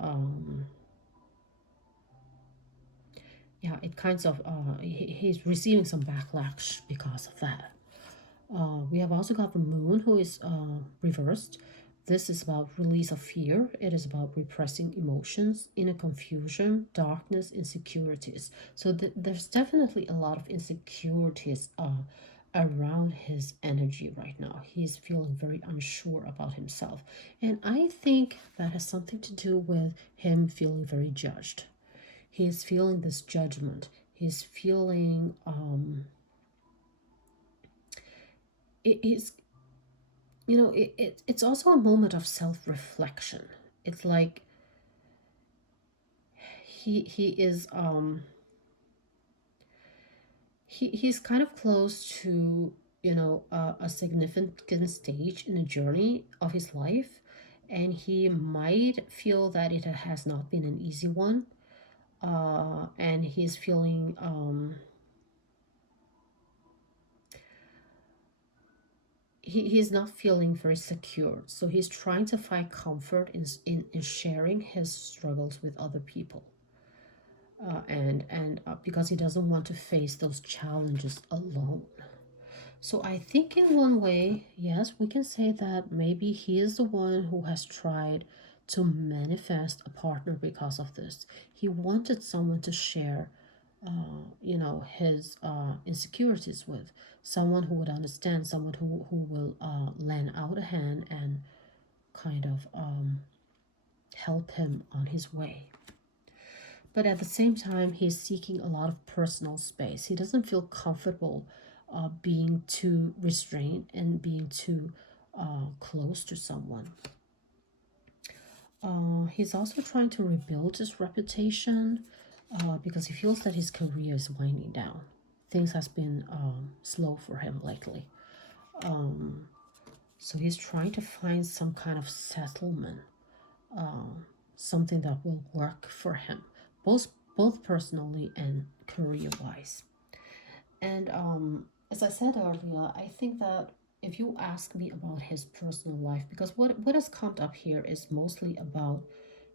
yeah, it kinds of he's receiving some backlash because of that. We have also got the moon who is reversed. This is about release of fear. It is about repressing emotions, inner confusion, darkness, insecurities. So there's definitely a lot of insecurities around his energy right now. He's feeling very unsure about himself. And I think that has something to do with him feeling very judged. He's feeling this judgment. He's feeling it's it's also a moment of self-reflection. It's like he is he's kind of close to a significant stage in the journey of his life, and he might feel that it has not been an easy one, and he's feeling he's not feeling very secure. So he's trying to find comfort in sharing his struggles with other people. And because he doesn't want to face those challenges alone. So I think in one way, yes, we can say that maybe he is the one who has tried to manifest a partner because of this. He wanted someone to share his insecurities with, someone who would understand, someone who will lend out a hand and kind of help him on his way. But at the same time, he's seeking a lot of personal space. He doesn't feel comfortable being too restrained and being too close to someone. He's also trying to rebuild his reputation because he feels that his career is winding down. Things has been slow for him lately. So he's trying to find some kind of settlement, something that will work for him, both personally and career-wise. And as I said earlier, I think that if you ask me about his personal life, because what has come up here is mostly about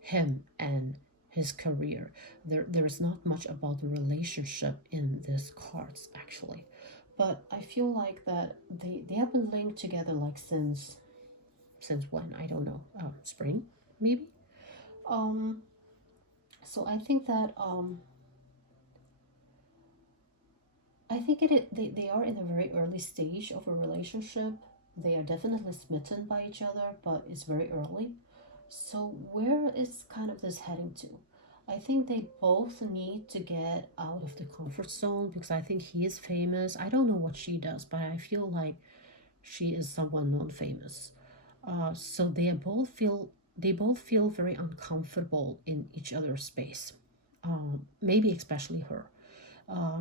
him and his career. There is not much about the relationship in these cards actually, but I feel like that they have been linked together like since when, I don't know, spring maybe. So I think that I think they are in a very early stage of a relationship. They are definitely smitten by each other, but it's very early. So where is kind of this heading to? I think they both need to get out of the comfort zone because I think he is famous. I don't know what she does, but I feel like she is someone non-famous. So they both feel very uncomfortable in each other's space. Maybe especially her.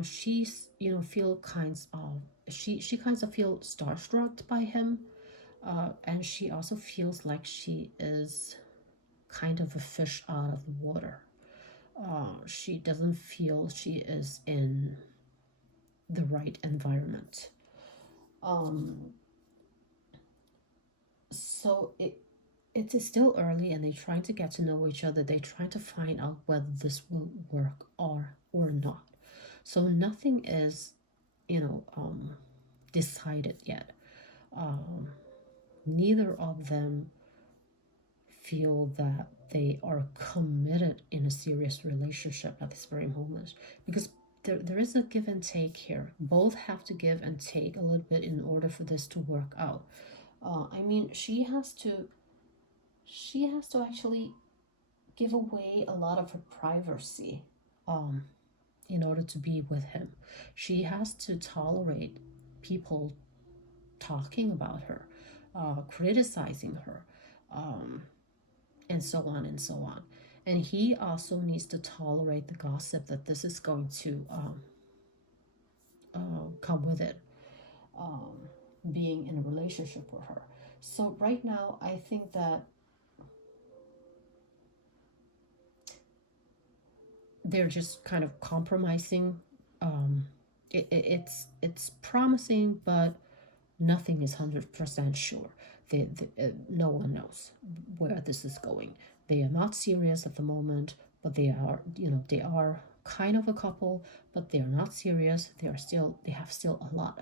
She's feel kinds of she kinds of feel starstruck by him, and she also feels like she is kind of a fish out of the water. She doesn't feel she is in the right environment. Um, so it is still early, and they're trying to get to know each other. They're trying to find out whether this will work or not. So nothing is, decided yet. Um, Neither of them feel that they are committed in a serious relationship at this very moment because there is a give and take here. Both have to give and take a little bit in order for this to work out. I mean, she has to actually give away a lot of her privacy. Um, in order to be with him. She has to tolerate people talking about her, criticizing her, um, and so on and so on. And he also needs to tolerate the gossip that this is going to come with it, um, being in a relationship with her. So right now, I think that they're just kind of compromising. It's promising, but nothing is 100% sure. No one knows where this is going. They are not serious at the moment, but they are kind of a couple, but they are not serious. They have still a lot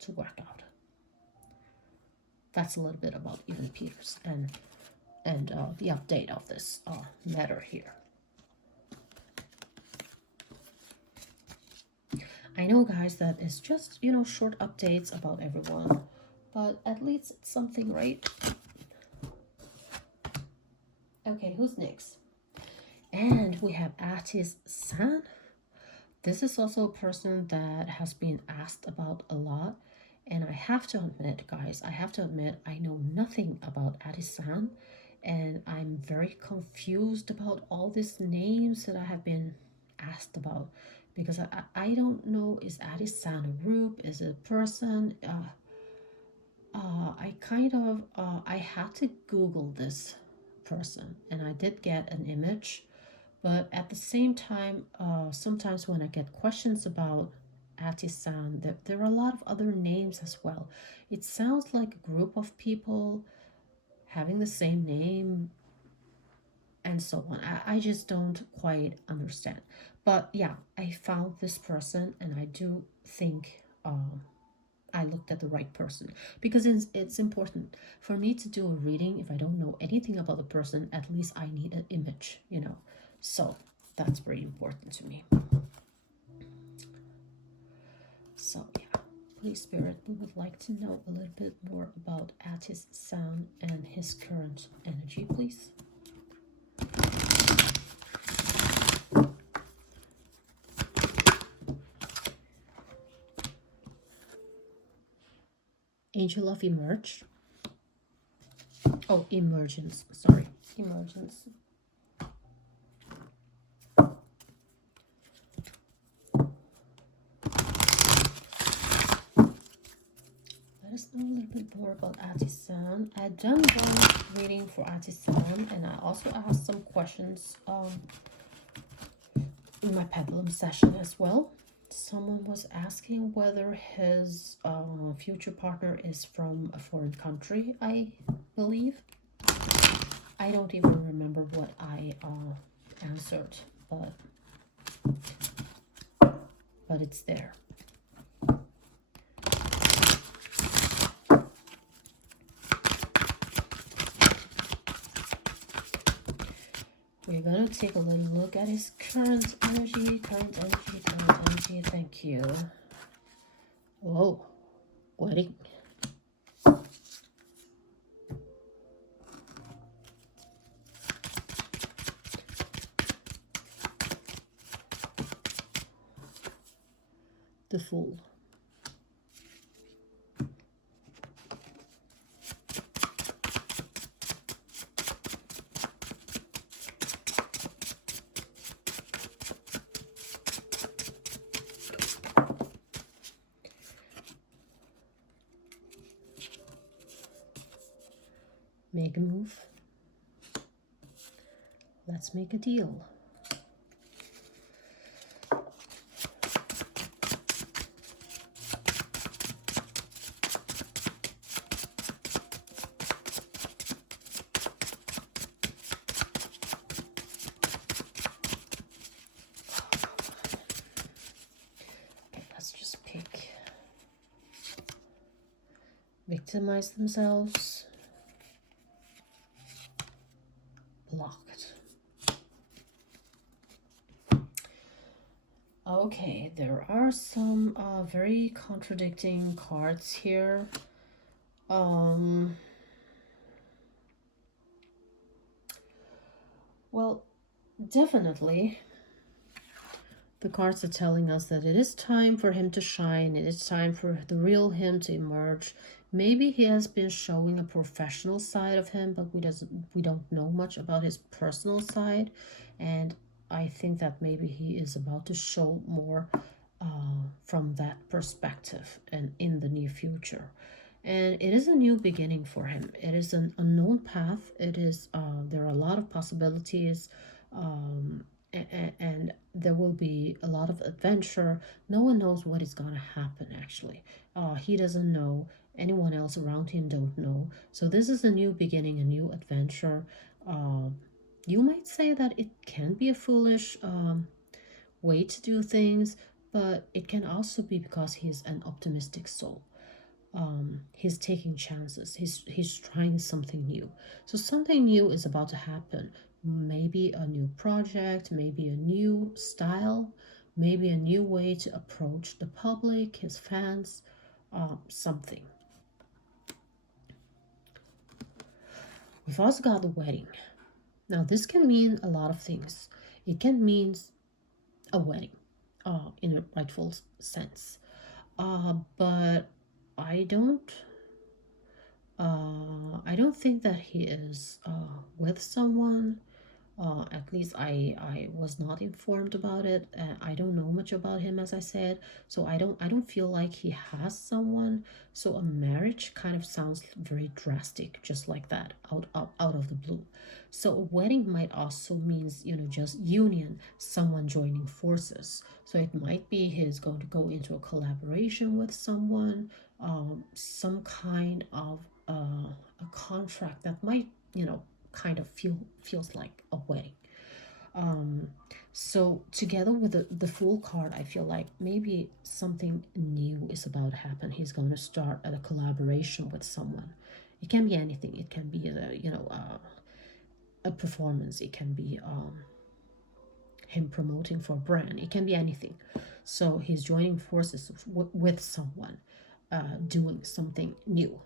to work out. That's a little bit about Evan Peters and the update of this matter here. I know, guys, that it's just, short updates about everyone, but at least it's something, right? Okay, who's next? And we have Ateez San. This is also a person that has been asked about a lot. And I have to admit, guys, I know nothing about Ateez San. And I'm very confused about all these names that I have been asked about. Because I don't know, is Ateez San a group? Is it a person? I had to Google this person. And I did get an image. But at the same time, sometimes when I get questions about Ateez San, there are a lot of other names as well. It sounds like a group of people having the same name and so on. I just don't quite understand. But yeah, I found this person, and I do think I looked at the right person, because it's important for me to do a reading. If I don't know anything about the person, at least I need an image, So that's very important to me. So yeah, Holy Spirit, we would like to know a little bit more about Ateez San and his current energy, please. Angel of Emerge. Oh, Emergence. Sorry. Emergence. Let us know a little bit more about Ateez San. I done one reading for Ateez San, and I also asked some questions in my Pendulum session as well. Someone was asking whether his future partner is from a foreign country, I believe. I don't even remember what I answered, but it's there. We're going to take a little look at his current energy. Thank you. Whoa, wedding. The Fool. Make a move. Let's make a deal. Okay, let's just pick. Victimize themselves. Blocked. Okay, there are some very contradicting cards here. Well, definitely The cards are telling us that it is time for him to shine. It is time for the real him to emerge. Maybe he has been showing a professional side of him, but we don't know much about his personal side. And I think that maybe he is about to show more from that perspective and in the near future. And it is a new beginning for him. It is an unknown path. It is there are a lot of possibilities. And there will be a lot of adventure. No one knows what is going to happen, actually. He doesn't know. Anyone else around him don't know. So this is a new beginning, a new adventure. You might say that it can be a foolish way to do things, but it can also be because he's an optimistic soul. He's taking chances. He's trying something new. So something new is about to happen. Maybe a new project, maybe a new style, maybe a new way to approach the public, his fans, something. We've also got the wedding. Now, this can mean a lot of things. It can mean a wedding in a rightful sense. But I don't think that he is with someone. At least I was not informed about it. I don't know much about him, as I said, so I don't feel like he has someone. So a marriage kind of sounds very drastic, just like that, out of the blue. So a wedding might also means, just union, someone joining forces. So it might be he's going to go into a collaboration with someone, some kind of a contract that might, kind of feels like a wedding. So together with the Fool card, I feel like maybe something new is about to happen. He's going to start at a collaboration with someone. It can be anything. It can be a performance. It can be him promoting for a brand. It can be anything. So he's joining forces with someone, doing something new.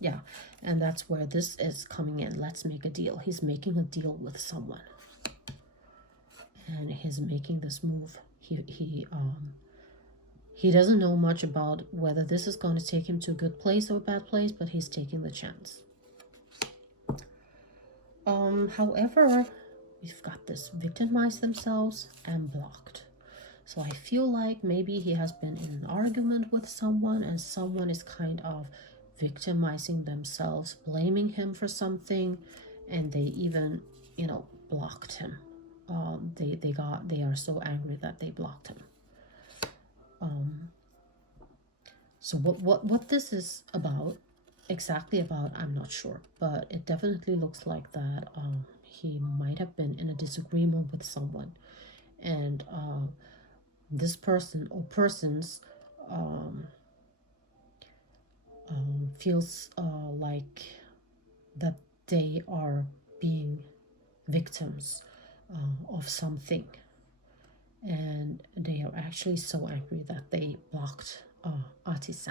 Yeah, and that's where this is coming in. Let's make a deal. He's making a deal with someone, and he's making this move. He doesn't know much about whether this is going to take him to a good place or a bad place, but he's taking the chance. However, we've got this victimized themselves and blocked. So I feel like maybe he has been in an argument with someone, and someone is kind of victimizing themselves, blaming him for something, and they even, blocked him. They are so angry that they blocked him. So what this is exactly about, I'm not sure, but it definitely looks like that he might have been in a disagreement with someone, and this person or persons feels like that they are being victims of something, and they are actually so angry that they blocked Ateez.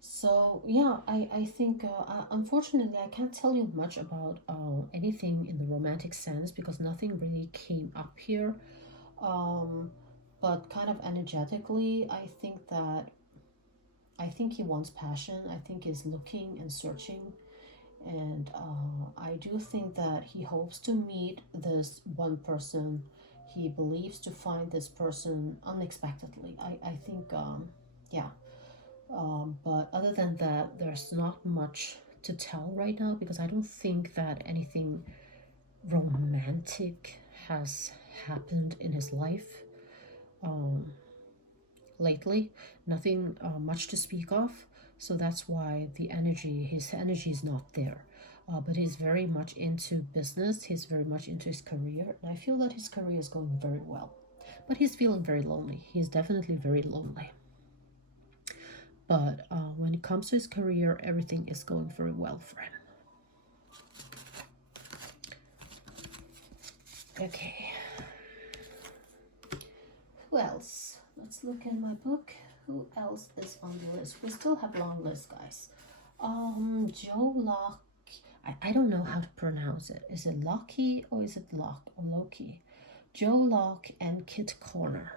So yeah, I think unfortunately I can't tell you much about anything in the romantic sense because nothing really came up here. But kind of energetically, I think he wants passion. I think he's looking and searching, and I do think that he hopes to meet this one person. He believes to find this person unexpectedly. I think yeah. But other than that, there's not much to tell right now because I don't think that anything romantic has happened in his life lately. Nothing much to speak of. So that's why his energy is not there. But he's very much into business. He's very much into his career. And I feel that his career is going very well. But he's feeling very lonely. He's definitely very lonely. But when it comes to his career, everything is going very well for him. Okay. Who else? Let's look in my book. Who else is on the list? We still have long list, guys. Joe Locke. I don't know how to pronounce it. Is it Locke or is it Locke or Loki? Joe Locke and Kit Corner.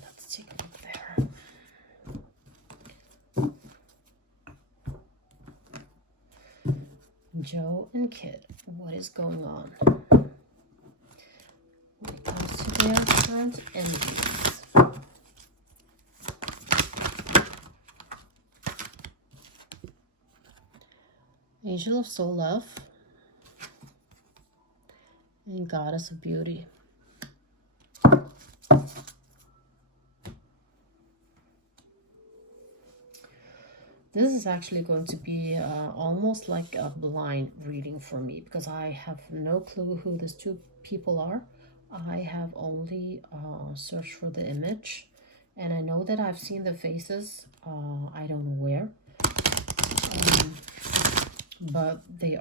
Let's take a look there. Joe and Kit, what is going on when it comes to their current energies? Angel of Soul Love and Goddess of Beauty. This is actually going to be almost like a blind reading for me because I have no clue who these two people are. I have only searched for the image, and I know that I've seen the faces. I don't know where, but they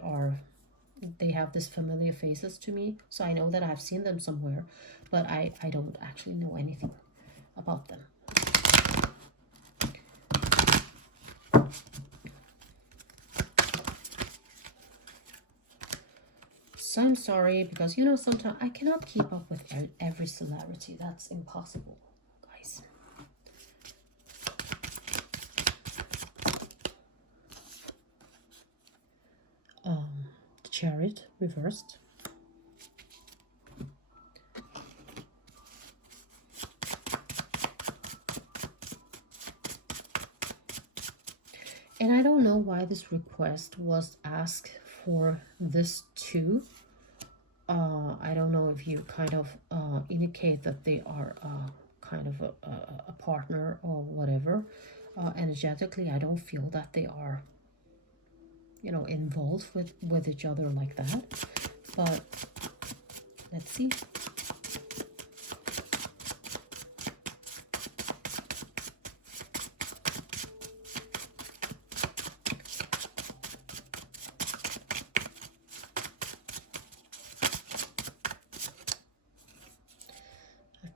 have this familiar faces to me, so I know that I've seen them somewhere, but I don't actually know anything about them. So I'm sorry because, you know, sometimes I cannot keep up with every celebrity. That's impossible, guys. The Chariot reversed. And I don't know why this request was asked for this too. I don't know if you kind of indicate that they are kind of a partner or whatever. Energetically, I don't feel that they are, you know, involved with each other like that. But let's see.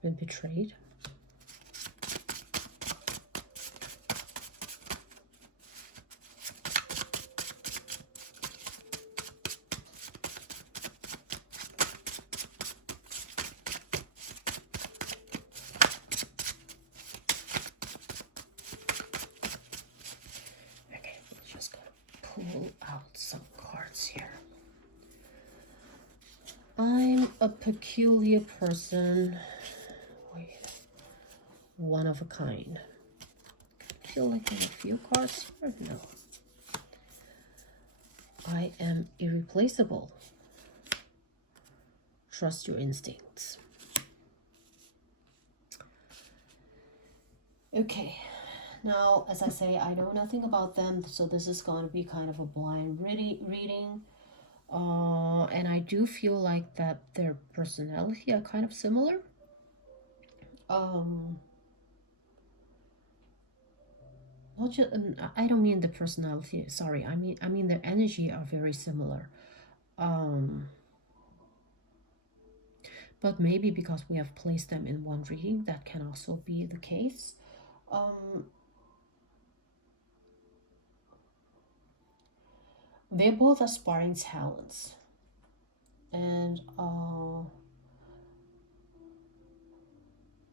Been betrayed. Okay, let's just go pull out some cards here. I'm a peculiar person. One of a kind. I feel like I have a few cards here. No. I am irreplaceable. Trust your instincts. Okay. Now, as I say, I know nothing about them, so this is going to be kind of a blind reading. And I do feel like that their personality are kind of similar. Not just, I don't mean the personality, sorry. I mean their energy are very similar. But maybe because we have placed them in one reading, that can also be the case. They're both aspiring talents. And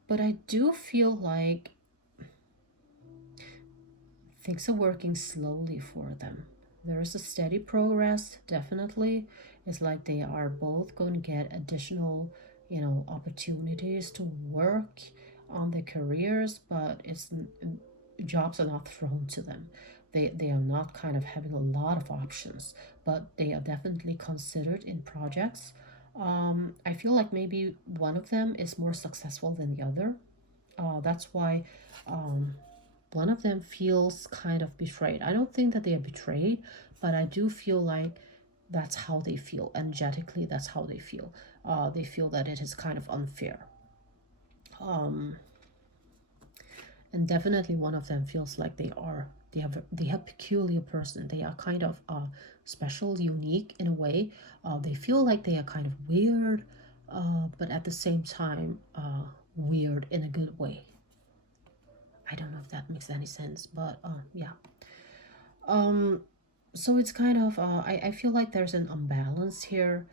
but I do feel like things are working slowly for them. There is a steady progress, definitely. It's like they are both going to get additional, you know, opportunities to work on their careers, but jobs are not thrown to them. They are not kind of having a lot of options, but they are definitely considered in projects. I feel like maybe one of them is more successful than the other. That's why one of them feels kind of betrayed. I don't think that they are betrayed, but I do feel like that's how they feel. Energetically, that's how they feel. They feel that it is kind of unfair. And definitely one of them feels like they have peculiar person. They are kind of special, unique in a way. They feel like they are kind of weird. but at the same time, weird in a good way. I don't know if that makes any sense, but yeah. Um, so it's kind of, I feel like there's an imbalance here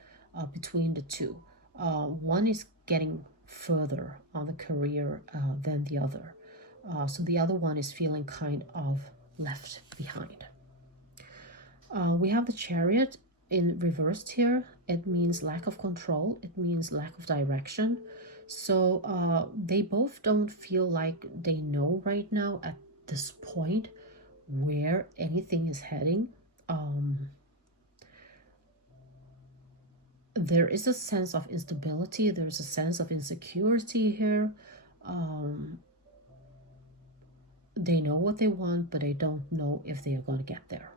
between the two. One is getting further on the career than the other. So the other one is feeling kind of left behind. We have the chariot in reversed here. It means lack of control, it means lack of direction. So they both don't feel like they know right now at this point where anything is heading. There is a sense of instability, there's a sense of insecurity here. They know what they want, but they don't know if they are going to get there.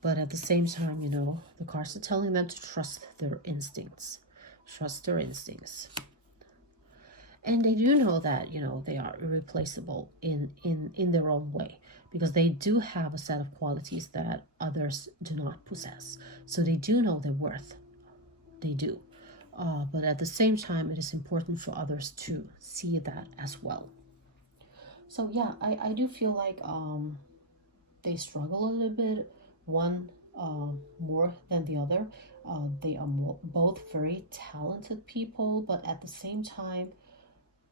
But at the same time, you know, the cards are telling them to trust their instincts. Trust their instincts. And they do know that, you know, they are irreplaceable in their own way, because they do have a set of qualities that others do not possess. So they do know their worth. They do. But at the same time, it is important for others to see that as well. So yeah, I do feel like they struggle a little bit, one more than the other. They are both very talented people, but at the same time,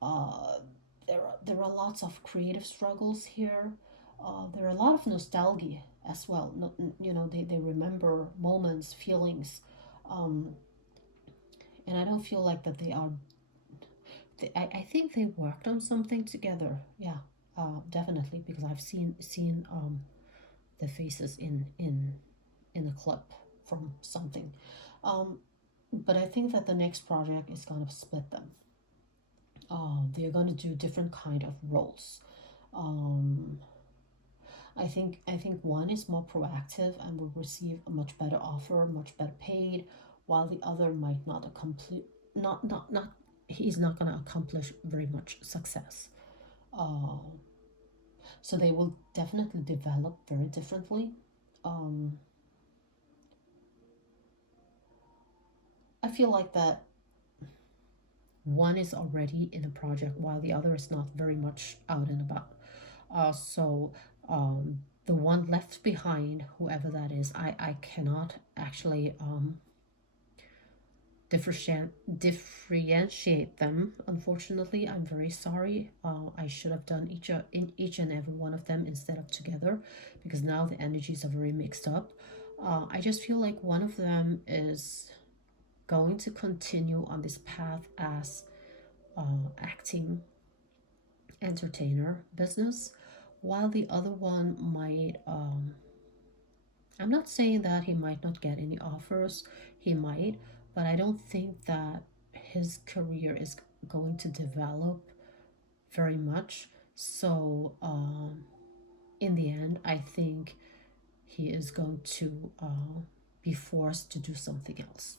there are lots of creative struggles here. There are a lot of nostalgia as well. No, you know, they remember moments, feelings, um, and I don't feel like that they are. I think they worked on something together. Yeah, definitely, because I've seen the faces in a clip from something. Um, but I think that the next project is gonna split them. They're going to do different kind of roles. Um, I think one is more proactive and will receive a much better offer, much better paid, while the other might not accomplish not he's not going to accomplish very much success. Uh, so they will definitely develop very differently. Um, I feel like that one is already in a project while the other is not very much out and about. So the one left behind, whoever that is, I cannot actually differentiate them. Unfortunately, I'm very sorry. I should have done each and every one of them instead of together, because now the energies are very mixed up. I just feel like one of them is going to continue on this path as acting entertainer business, while the other one might I'm not saying that he might not get any offers, he might, but I don't think that his career is going to develop very much. So in the end, I think he is going to be forced to do something else.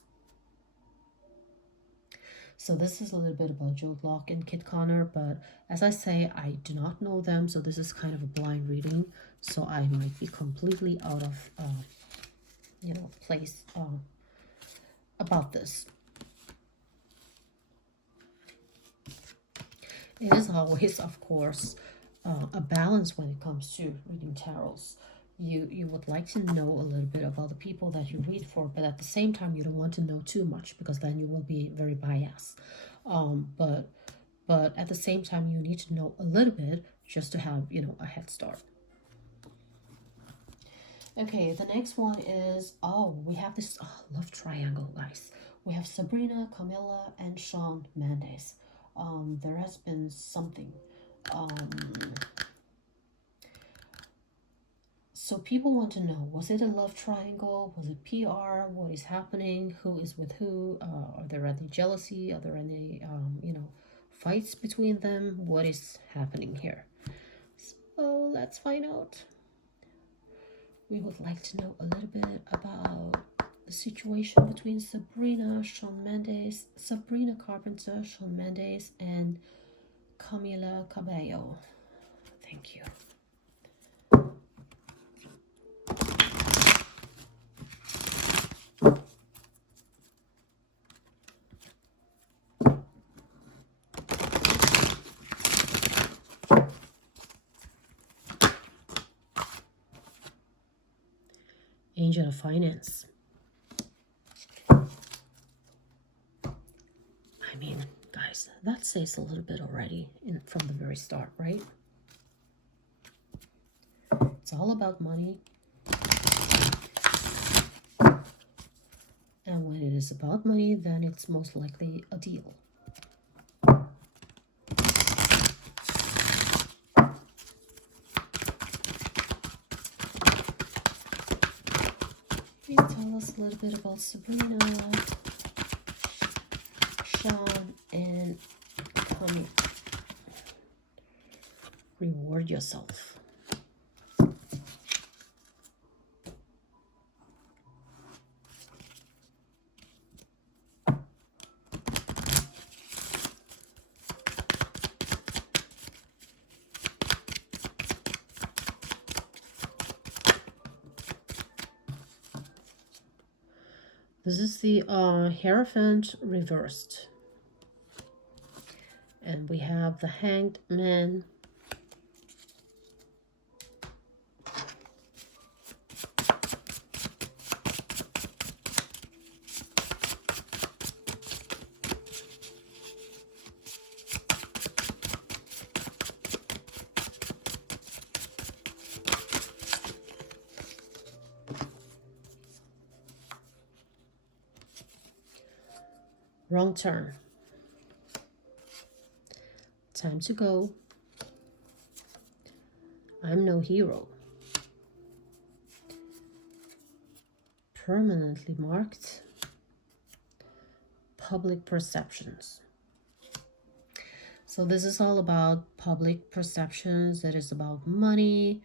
So this is a little bit about Joe Locke and Kit Connor, but as I say, I do not know them, so this is kind of a blind reading. So I might be completely out of, place about this. It is always, of course, a balance when it comes to reading tarots. You would like to know a little bit about the people that you read for, but at the same time you don't want to know too much, because then you will be very biased. But at the same time you need to know a little bit just to have a head start. Okay, the next one is, we have this love triangle, guys. We have Sabrina, Camilla, and Shawn Mendes. There has been something. So people want to know, was it a love triangle? Was it PR? What is happening? Who is with who? Are there any jealousy? Are there any, fights between them? What is happening here? So let's find out. We would like to know a little bit about the situation between Sabrina Carpenter, Shawn Mendes, and Camilla Cabello. Thank you. Angel of Finance. I mean, guys, that says a little bit already from the very start, right? It's all about money. And when it is about money, then it's most likely a deal. Please tell us a little bit about Sabrina, Shawn, and Camilla. Reward yourself. This is the Hierophant reversed. And we have the Hanged Man. Wrong turn. Time to go. I'm no hero. Permanently marked. Public perceptions. So this is all about public perceptions. It is about money.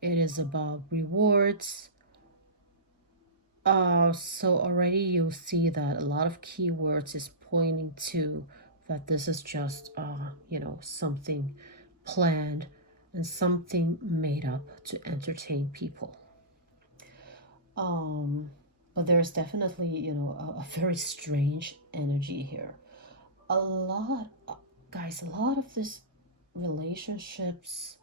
It is about rewards. So already you see that a lot of keywords is pointing to that this is just, something planned and something made up to entertain people. But there's definitely, a very strange energy here. Guys, a lot of these relationships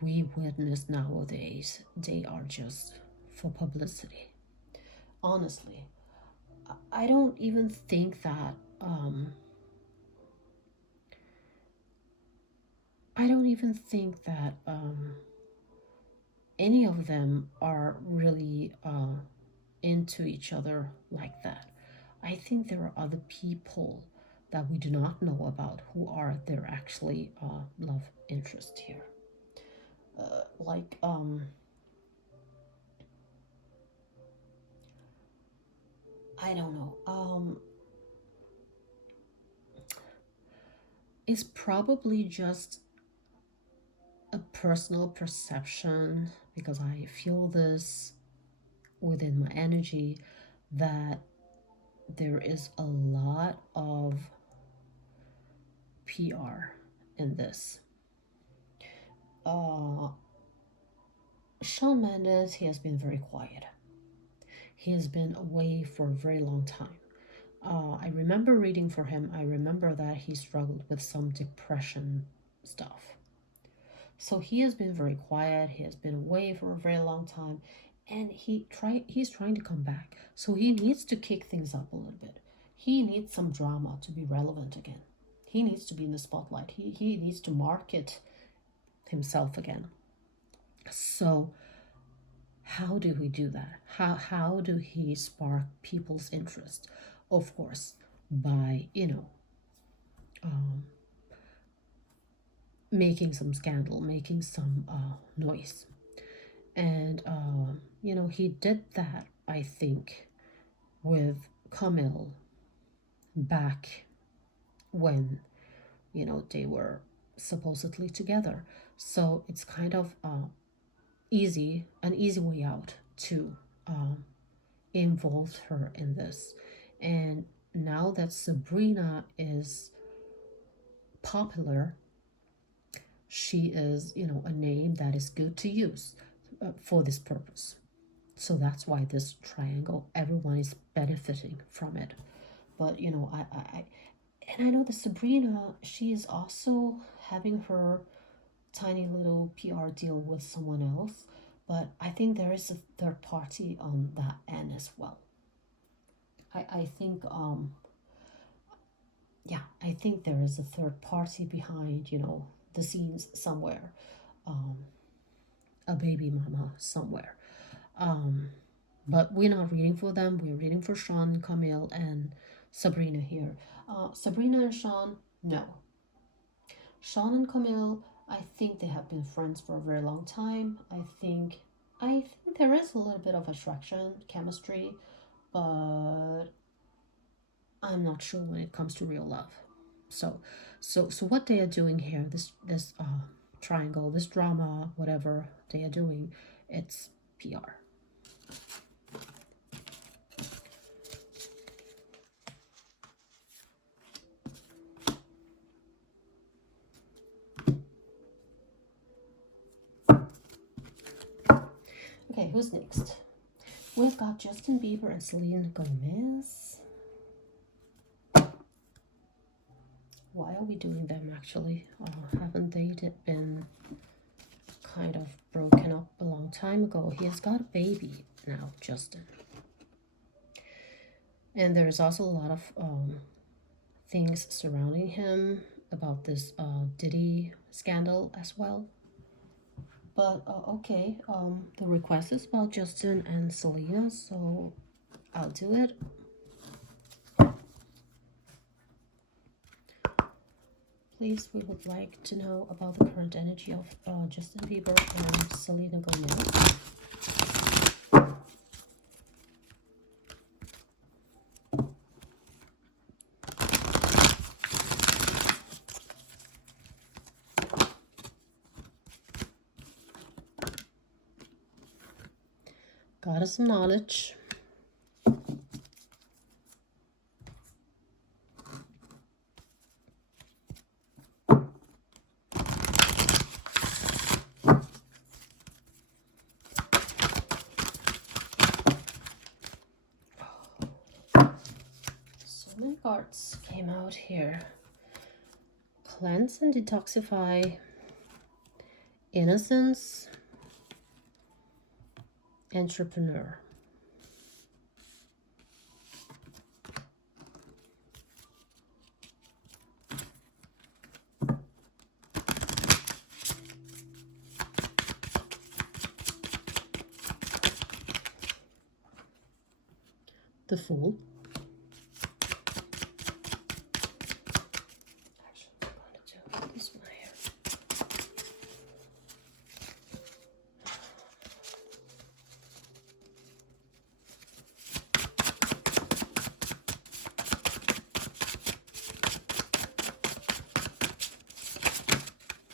we witness nowadays, they are just for publicity. Honestly, I don't even think that any of them are really into each other like that. I think there are other people that we do not know about who are their actually love interest here. I don't know. It's probably just a personal perception because I feel this within my energy that there is a lot of PR in this. Shawn Mendes, he has been very quiet. He has been away for a very long time. I remember reading for him. I remember that he struggled with some depression stuff. So he has been very quiet. He has been away for a very long time. And he's trying to come back. So he needs to kick things up a little bit. He needs some drama to be relevant again. He needs to be in the spotlight. He needs to market himself again. So how do we do that? How do he spark people's interest? Of course, by, making some scandal, making some noise. And, he did that, I think, with Camille back when, they were supposedly together. So it's kind of an easy way out to involve her in this. And now that Sabrina is popular, she is, a name that is good to use for this purpose. So that's why this triangle, everyone is benefiting from it. But, I know that Sabrina, she is also having her tiny little PR deal with someone else. but I think there is a third party on that end as well. I think yeah, I think there is a third party behind, the scenes somewhere, um, a baby mama somewhere. Um, but we're not reading for them. We're reading for Shawn, Camille, and Sabrina here. Sabrina and Shawn, no. Shawn and Camille, I think they have been friends for a very long time. I think there is a little bit of attraction, chemistry, but I'm not sure when it comes to real love. So what they are doing here, this triangle, this drama, whatever they are doing, it's PR. Okay, who's next? We've got Justin Bieber and Selena Gomez. Why are we doing them actually? Haven't they been kind of broken up a long time ago? He has got a baby now, Justin. And there's also a lot of things surrounding him about this Diddy scandal as well. But okay, the request is about Justin and Selena, so I'll do it. Please, we would like to know about the current energy of Justin Bieber and Selena Gomez. Got us some knowledge. So many cards came out here. Cleanse and detoxify, innocence, entrepreneur. The Fool. Actually, I'm going to do this one here.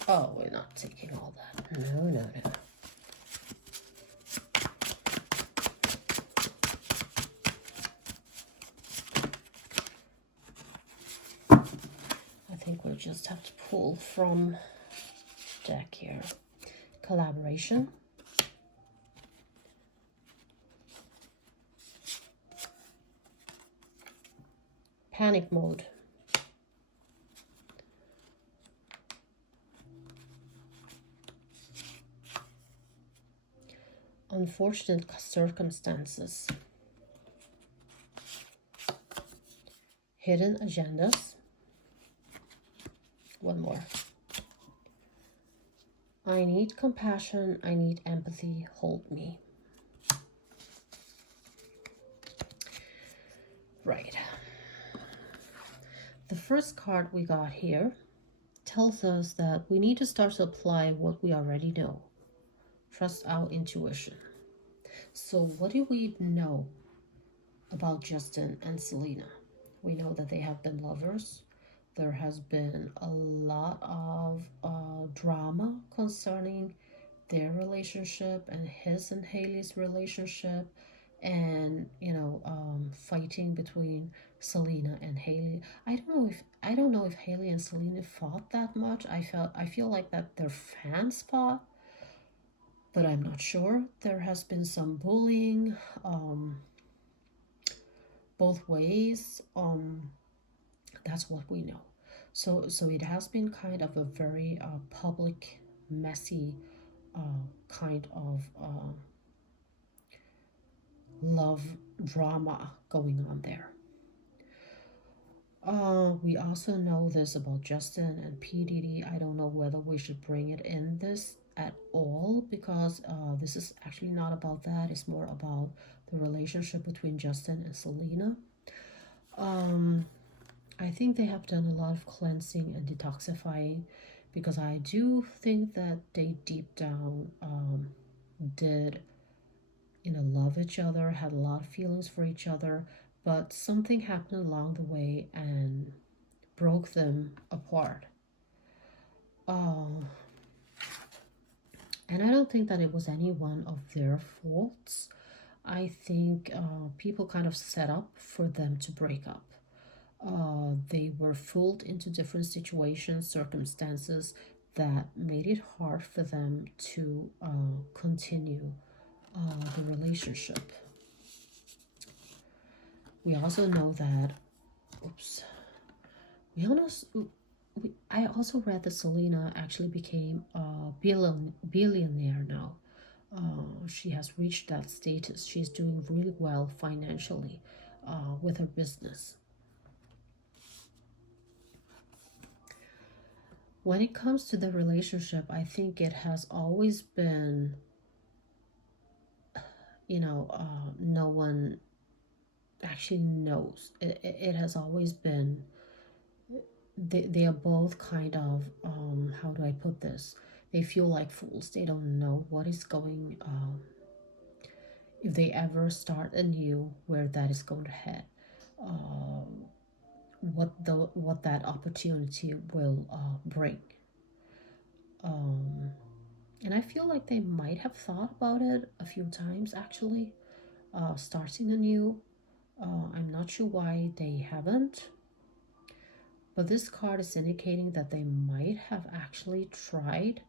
Oh, we're not taking all that. No. I think we'll just have to pull from deck here. Collaboration. Panic mode. Unfortunate circumstances. Hidden agendas. One more. I need compassion. I need empathy. Hold me. Right. The first card we got here tells us that we need to start to apply what we already know. Trust our intuition. So what do we know about Justin and Selena? We know that they have been lovers. There has been a lot of drama concerning their relationship and his and Hailey's relationship, and fighting between Selena and Hailey. I don't know if Hailey and Selena fought that much. I feel like that their fans fought, but I'm not sure. There has been some bullying both ways. That's what we know. So it has been kind of a very public, messy kind of love drama going on there. We also know this about Justin and P. Diddy. I don't know whether we should bring it in this at all because this is actually not about that. It's more about the relationship between Justin and Selena. Um, I think they have done a lot of cleansing and detoxifying because I do think that they deep down did, love each other, had a lot of feelings for each other, but something happened along the way and broke them apart. Uh, and I don't think that it was any one of their faults. I think people kind of set up for them to break up. They were fooled into different situations, circumstances that made it hard for them to continue the relationship. We also know that, oops, we almost, I also read that Selena actually became a billionaire now. She has reached that status. She's doing really well financially with her business. When it comes to the relationship, I think it has always been, no one actually knows. It has always been, they are both kind of, how do I put this? They feel like fools. They don't know what is going, if they ever start anew, where that is going to head. What that opportunity will bring. And I feel like they might have thought about it a few times actually, starting anew. I'm not sure why they haven't, but this card is indicating that they might have actually tried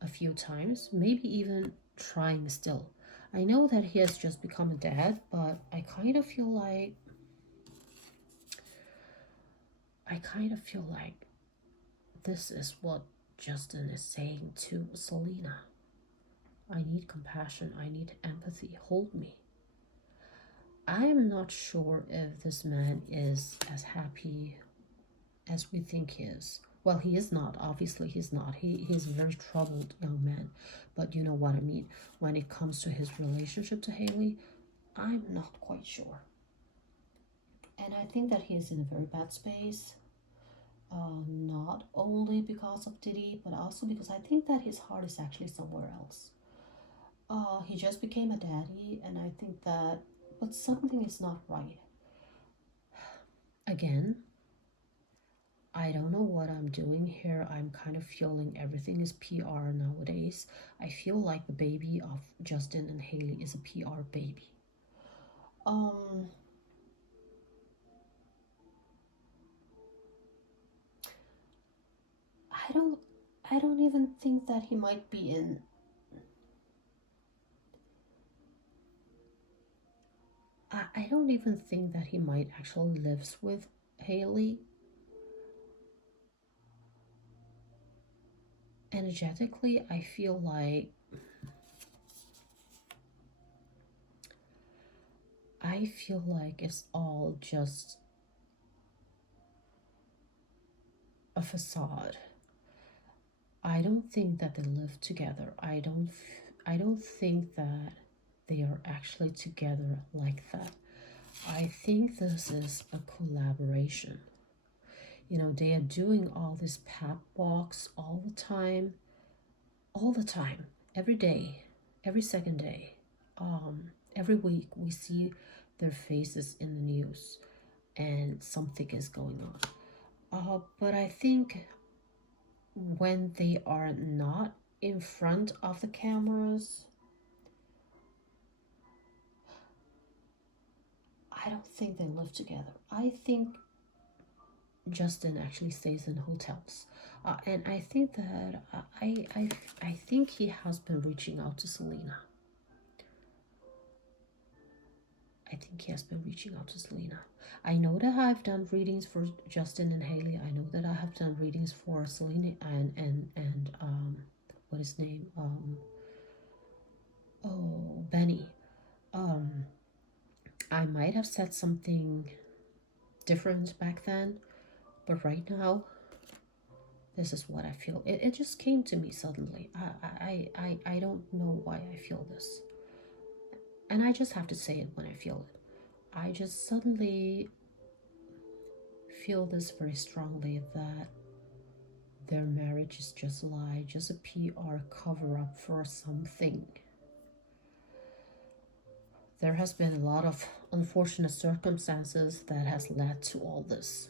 a few times, maybe even trying still. I know that he has just become a dad, but I kind of feel like this is what Justin is saying to Selena. I need compassion. I need empathy. Hold me. I am not sure if this man is as happy as we think he is. Well, he is not. Obviously, he's not. He's a very troubled young man. But you know what I mean. When it comes to his relationship to Hailey, I'm not quite sure. And I think that he is in a very bad space. Not only because of Diddy, but also because I think that his heart is actually somewhere else. He just became a daddy, and I think that, but something is not right. Again, I don't know what I'm doing here. I'm kind of feeling everything is PR nowadays. I feel like the baby of Justin and Hailey is a PR baby. I don't even think that he might be in. I don't even think that he might actually lives with Hailey. Energetically, I feel like it's all just a facade. I don't think that they live together. I don't think that they are actually together like that. I think this is a collaboration. They are doing all these pep walks all the time, every day, every second day. Every week we see their faces in the news and something is going on. But I think when they are not in front of the cameras, I don't think they live together. I think Justin actually stays in hotels. And I think that I think he has been reaching out to Selena. I think he has been reaching out to Selena. I know that I've done readings for Justin and Hailey. I know that I have done readings for Selena and what his name? Oh, Benny. Um, I might have said something different back then, but right now, this is what I feel. It just came to me suddenly. I don't know why I feel this. And I just have to say it when I feel it. I just suddenly feel this very strongly that their marriage is just a lie, just a PR cover up for something. There has been a lot of unfortunate circumstances that has led to all this.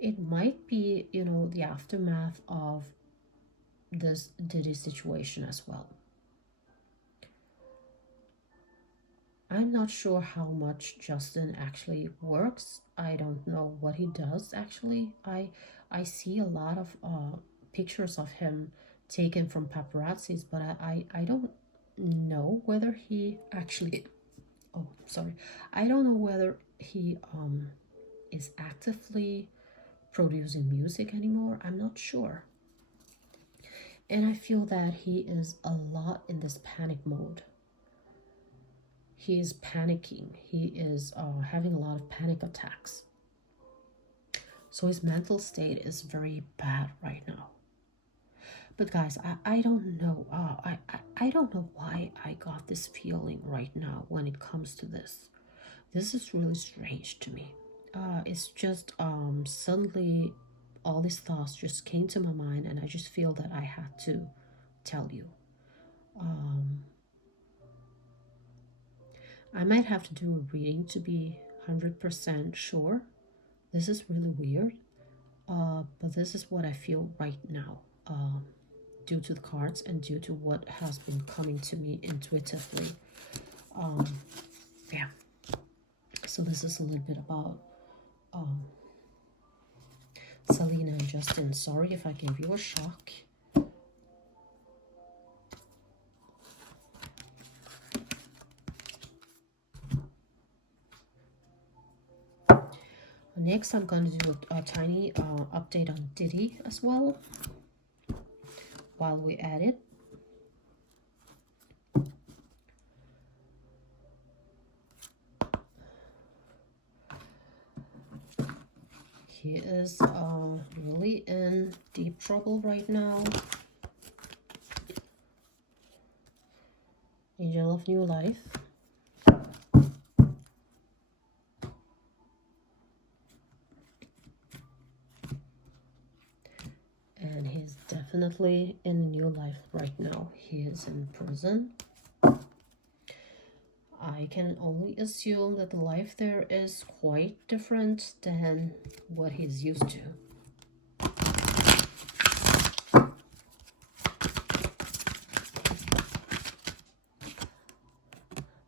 It might be, the aftermath of this Diddy situation as well. I'm not sure how much Justin actually works. I don't know what he does actually. I see a lot of pictures of him taken from paparazzis, but I don't know whether he actually, oh sorry, I don't know whether he is actively producing music anymore. I'm not sure. And I feel that he is a lot in this panic mode. He is panicking. He is having a lot of panic attacks. So his mental state is very bad right now. But guys, I don't know. I don't know why I got this feeling right now when it comes to this. This is really strange to me. It's just suddenly all these thoughts just came to my mind, and I just feel that I had to tell you. I might have to do a reading to be 100% sure. This is really weird, but this is what I feel right now, due to the cards and due to what has been coming to me intuitively. Yeah. So this is a little bit about Selena and Justin. Sorry if I gave you a shock. Next, I'm going to do a tiny update on Diddy as well, while we at it. He is really in deep trouble right now. Angel of New Life. And he's definitely in a new life right now. He is in prison. I can only assume that the life there is quite different than what he's used to.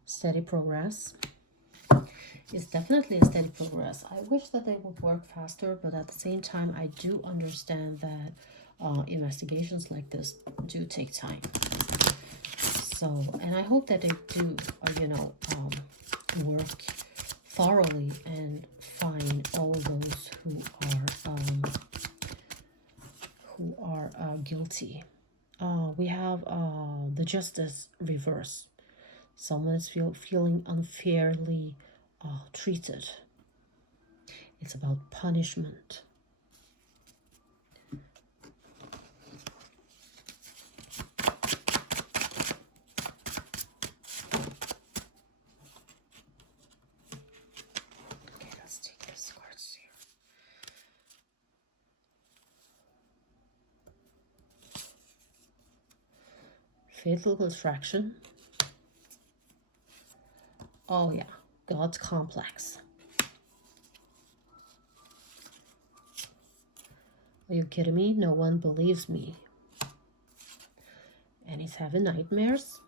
Steady progress. It's definitely a steady progress. I wish that they would work faster, but at the same time, I do understand that investigations like this do take time. So, and I hope that they do, work thoroughly and find all those who are guilty. We have the justice reverse. Someone is feeling unfairly treated. It's about punishment. Okay, let's take this cards here. Fatal attraction. Oh yeah, God's complex. Are you kidding me? No one believes me. And he's having nightmares.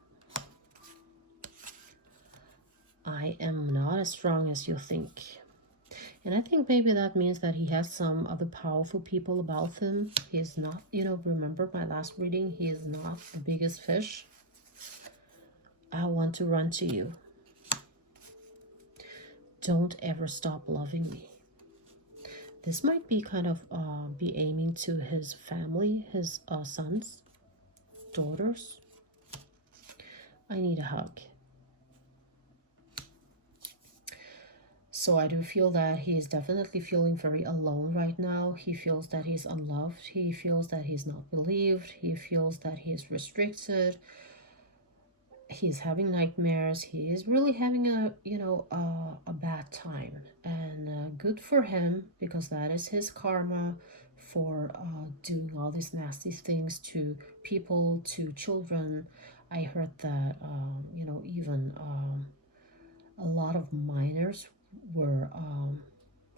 I am not as strong as you think. And I think maybe that means that he has some other powerful people about him. He is not, remember my last reading? He is not the biggest fish. I want to run to you. Don't ever stop loving me. This might be kind of be aiming to his family, his sons. daughters. I need a hug. So I do feel that he is definitely feeling very alone right now. He feels that he's unloved. He feels that he's not believed. He feels that he's restricted. He's having nightmares. He is really having a bad time. And good for him, because that is his karma for doing all these nasty things to people, to children. I heard that even a lot of minors were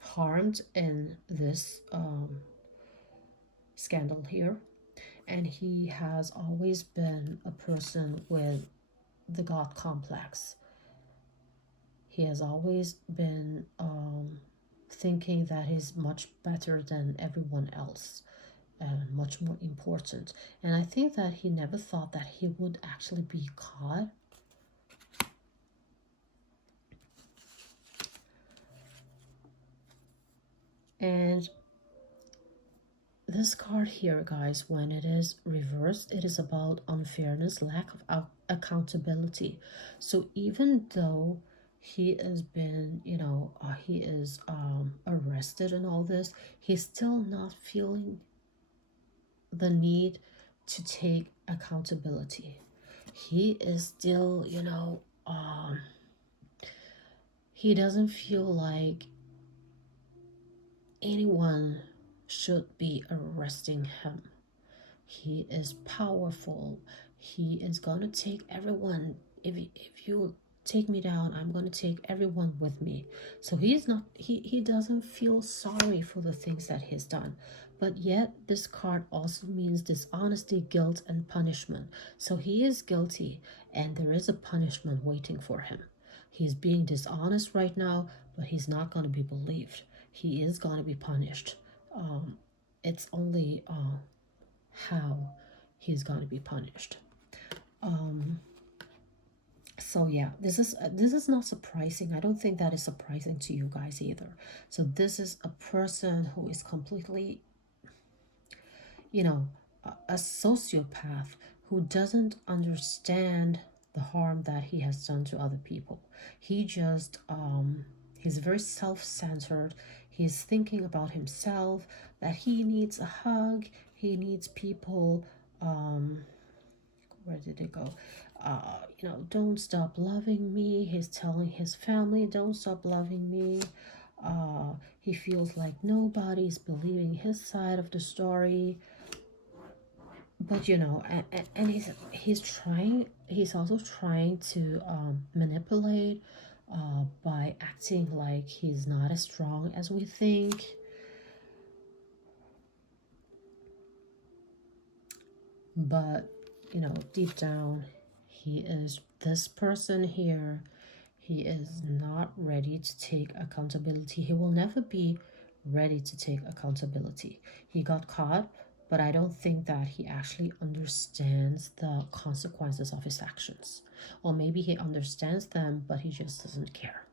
harmed in this scandal here. And he has always been a person with the God complex. He has always been thinking that he's much better than everyone else and much more important. And I think that he never thought that he would actually be caught. And this card here, guys, when it is reversed, it is about unfairness, lack of accountability. So even though he has been, he is arrested and all this, he's still not feeling the need to take accountability. He is still, he doesn't feel like anyone should be arresting him. He is powerful. He is gonna take everyone. If you take me down, I'm gonna take everyone with me. So he doesn't feel sorry for the things that he's done. But yet this card also means dishonesty, guilt, and punishment. So he is guilty, and there is a punishment waiting for him. He's being dishonest right now, but he's not going to be believed. He is going to be punished. It's only how he's going to be punished. So yeah, this is not surprising. I don't think that is surprising to you guys either. So this is a person who is completely, a sociopath who doesn't understand the harm that he has done to other people. He just he's very self-centered. He's thinking about himself, that he needs a hug, he needs people. Where did it go? Don't stop loving me. He's telling his family, don't stop loving me. He feels like nobody's believing his side of the story. But and he's also trying to manipulate by acting like he's not as strong as we think. But deep down, he is this person here. He is not ready to take accountability. He will never be ready to take accountability. He got caught, but I don't think that he actually understands the consequences of his actions. Or maybe he understands them, but he just doesn't care.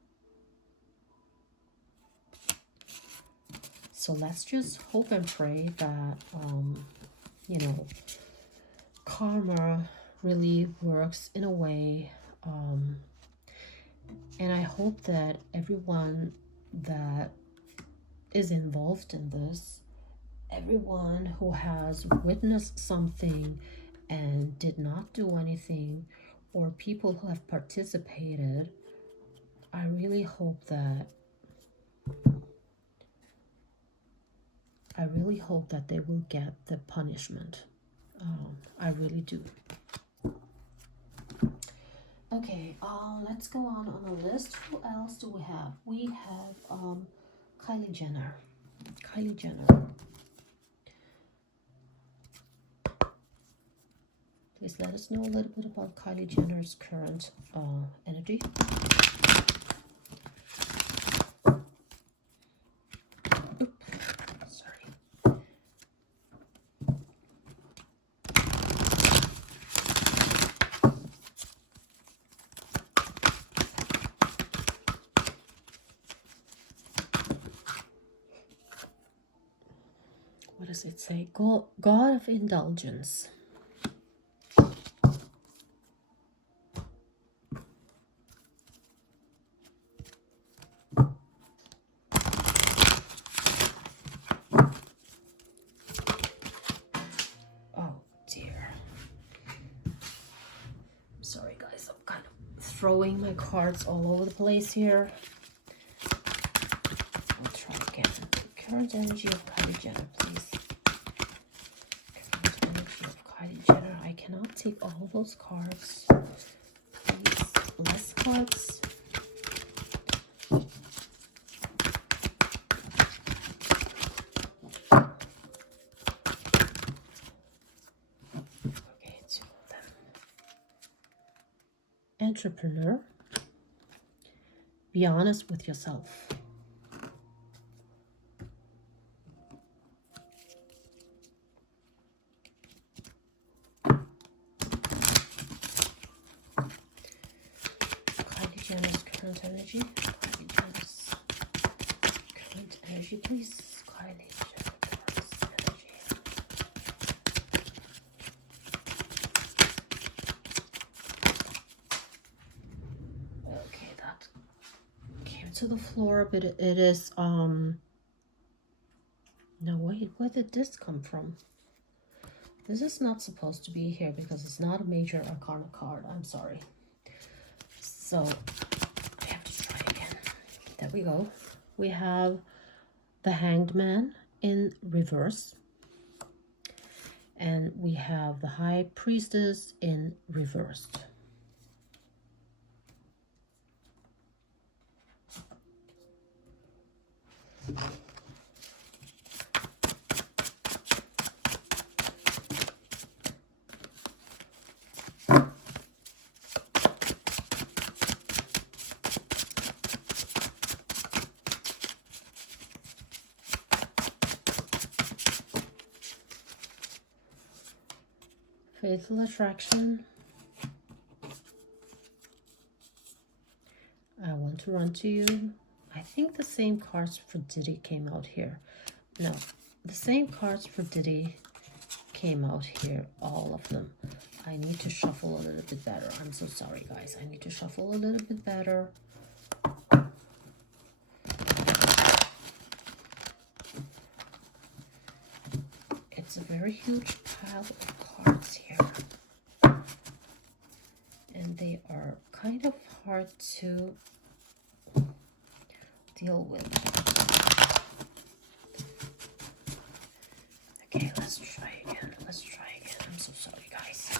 So let's just hope and pray that, karma really works in a way. And I hope that everyone that is involved in this, everyone who has witnessed something and did not do anything, or people who have participated, I really hope that they will get the punishment. I really do. Okay, let's go on a list. Who else do we have? We have Kylie Jenner. Kylie Jenner. Please let us know a little bit about Kylie Jenner's current energy. What does it say? God of indulgence. throwing my cards all over the place here. I'll try again. Current energy of Kylie Jenner, please. Current energy of Kylie Jenner. I cannot take all those cards. Please, less cards. Okay, 2 of them. Entrepreneur. Be honest with yourself. Kylie Jenner's current energy. Kylie Jenner's current energy, please. Kylie Jenner's energy. Okay, that came to the floor, but it is no, wait, where did this come from? This is not supposed to be here because it's not a major arcana card. I'm sorry. So I have to try again. There we go. We have the Hanged Man in reverse. And we have the High Priestess in reverse. Faithful Attraction. I want to run to you. I think the same cards for Diddy came out here. No, the same cards for Diddy came out here, all of them. I need to shuffle a little bit better. I'm so sorry, guys. I need to shuffle a little bit better. It's a very huge pile of cards here. And they are kind of hard to deal with. Okay, let's try again. Let's try again. I'm so sorry, guys.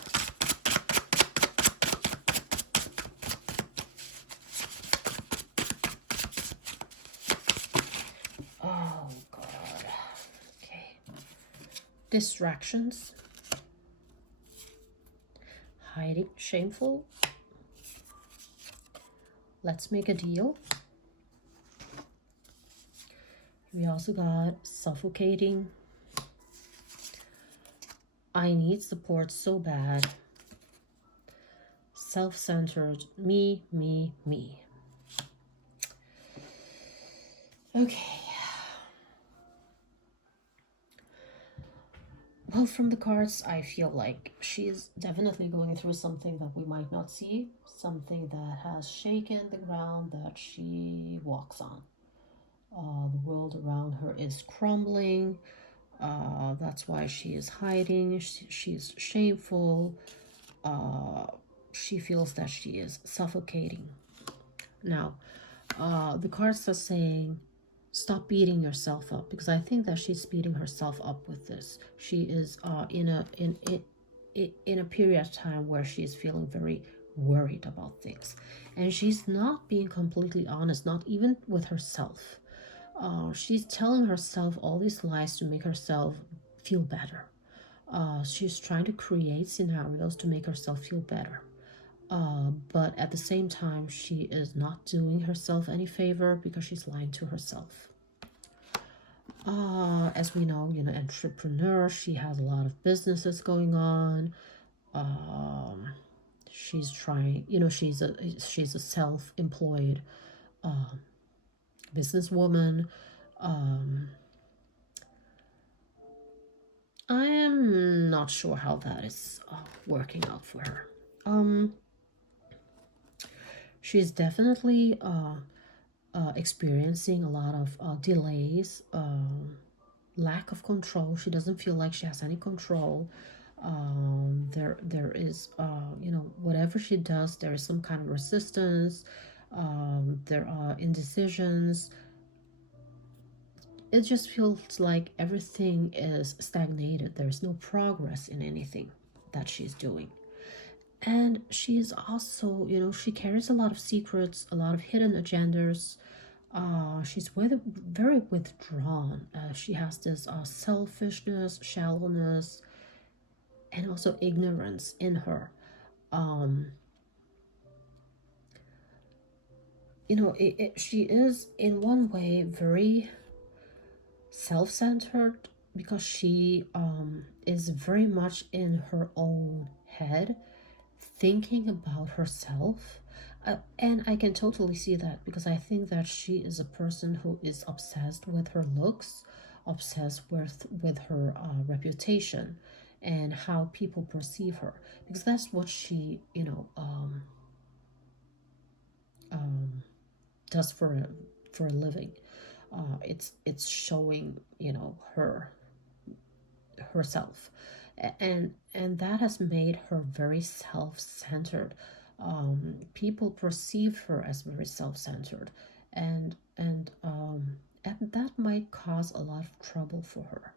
Oh, God. Okay. Distractions. Hiding, shameful. Let's make a deal. We also got suffocating. I need support so bad. Self-centered. Me, me, me. Okay. Well, from the cards, I feel like she's definitely going through something that we might not see. Something that has shaken the ground that she walks on. The world around her is crumbling. That's why she is hiding. She's shameful. She feels that she is suffocating. Now, the cards are saying, stop beating yourself up, because I think that she's beating herself up with this. She is in a period of time where she is feeling very worried about things, and she's not being completely honest, not even with herself. She's telling herself all these lies to make herself feel better. She's trying to create scenarios to make herself feel better. But at the same time, she is not doing herself any favor because she's lying to herself. As we know, entrepreneur, she has a lot of businesses going on. She's trying, she's a self-employed businesswoman. I am not sure how that is working out for her. She's definitely experiencing a lot of delays, lack of control. She doesn't feel like she has any control. There is, whatever she does, there is some kind of resistance. There are indecisions. It just feels like everything is stagnated. There's no progress in anything that she's doing. And she's also, she carries a lot of secrets, a lot of hidden agendas. She's very withdrawn. She has this selfishness, shallowness, and also ignorance in her. Um, she is in one way very self-centered because she is very much in her own head, thinking about herself. And I can totally see that because I think that she is a person who is obsessed with her looks, obsessed with her reputation, and how people perceive her, because that's what she does for a living. It's showing herself, and that has made her very self-centered. People perceive her as very self-centered, and that might cause a lot of trouble for her,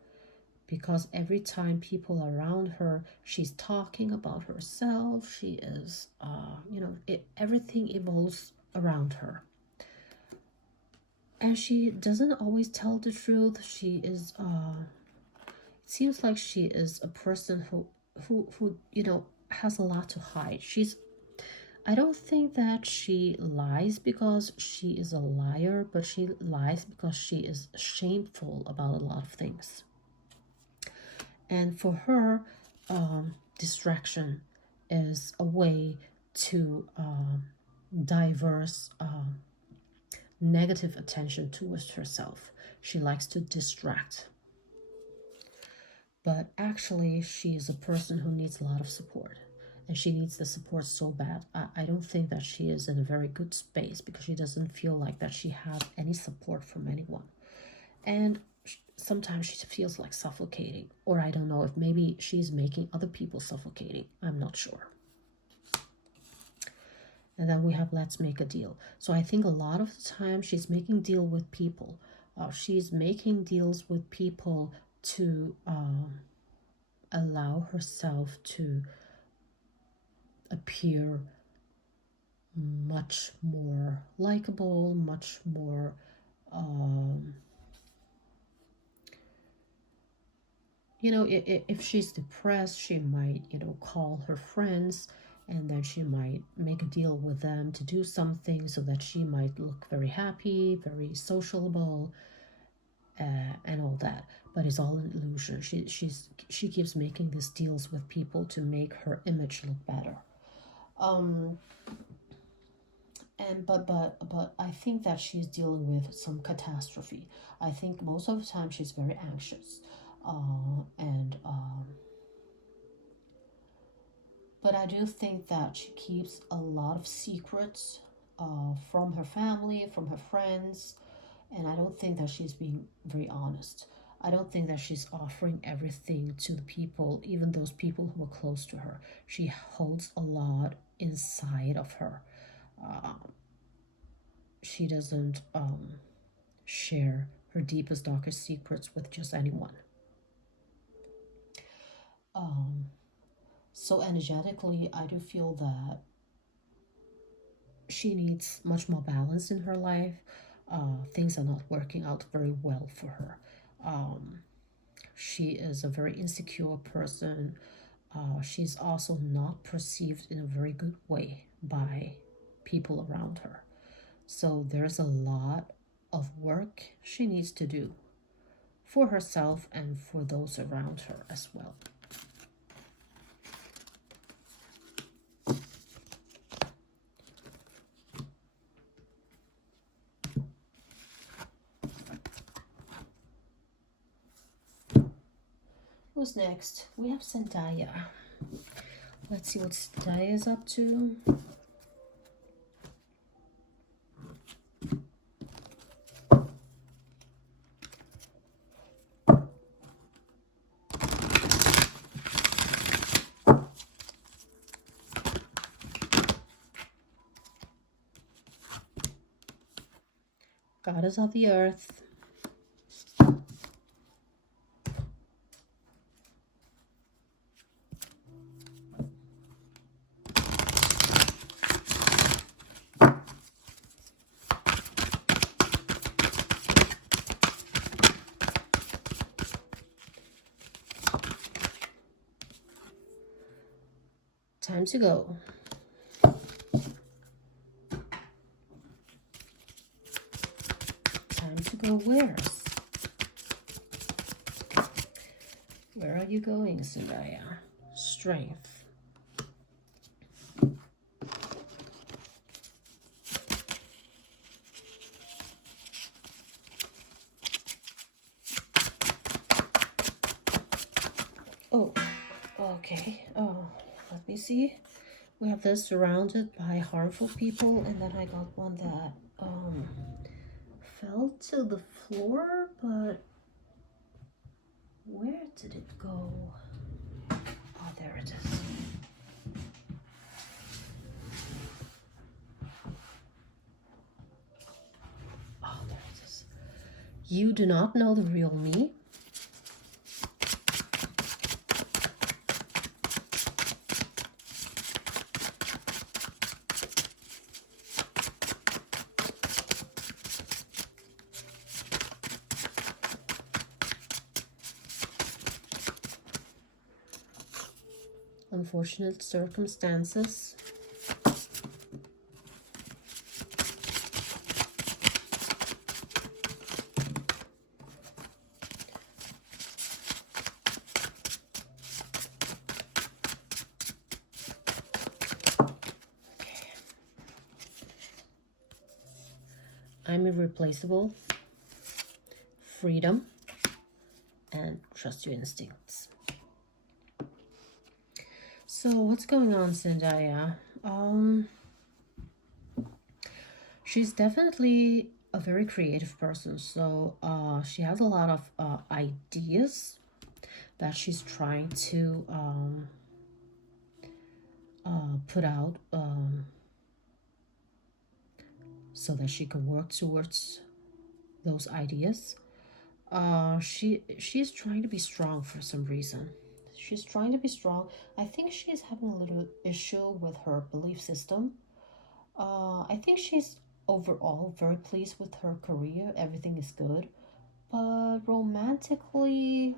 because every time people around her, she's talking about herself. She is everything evolves around her, and she doesn't always tell the truth. She is it seems like she is a person who has a lot to hide. I don't think that she lies because she is a liar, but she lies because she is shameful about a lot of things. And for her, distraction is a way to diverse negative attention towards herself. She likes to distract. But actually, she is a person who needs a lot of support. And she needs the support so bad. I don't think that she is in a very good space because she doesn't feel like that she has any support from anyone. And sometimes she feels like suffocating. Or I don't know if maybe she's making other people suffocating. I'm not sure. And then we have let's make a deal. So I think a lot of the time she's making deal with people. She's making deals with people to allow herself to appear much more likable, much more if she's depressed, she might call her friends, and then she might make a deal with them to do something so that she might look very happy, very sociable, and all that. But it's all an illusion. She keeps making these deals with people to make her image look better. But I think that she's dealing with some catastrophe. I think most of the time she's very anxious, but I do think that she keeps a lot of secrets from her family, from her friends, and I don't think that she's being very honest. I don't think that she's offering everything to the people, even those people who are close to her. She holds a lot inside of her. She doesn't share her deepest, darkest secrets with just anyone. So energetically, I do feel that she needs much more balance in her life. Things are not working out very well for her. She is a very insecure person. She's also not perceived in a very good way by people around her. So there's a lot of work she needs to do for herself and for those around her as well. Who's next? We have Zendaya. Let's see what Zendaya is up to. Goddess of the earth. Time to go. Time to go where? Where are you going, Zendaya? Strength. Oh, okay. Oh, let me see. We have this surrounded by harmful people, and then I got one that fell to the floor, but where did it go? Oh, there it is. Oh, there it is. You do not know the real me. Unfortunate circumstances. I'm irreplaceable. Freedom. And trust your instincts. So what's going on, Zendaya? She's definitely a very creative person. So she has a lot of ideas that she's trying to put out so that she can work towards those ideas. She's trying to be strong for some reason. She's trying to be strong. I think she's having a little issue with her belief system. I think she's overall very pleased with her career. Everything is good. But romantically,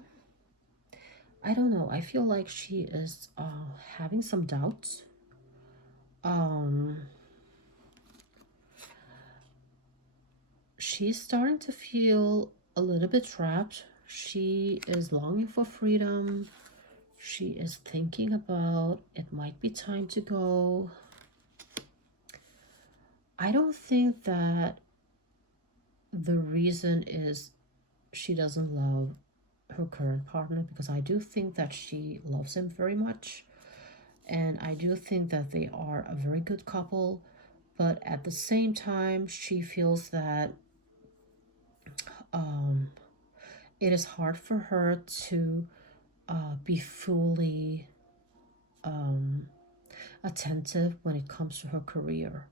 I don't know. I feel like she is having some doubts. She's starting to feel a little bit trapped. She is longing for freedom. She is thinking about it might be time to go. I don't think that the reason is she doesn't love her current partner, because I do think that she loves him very much. And I do think that they are a very good couple. But at the same time, she feels that it is hard for her to be fully attentive when it comes to her career.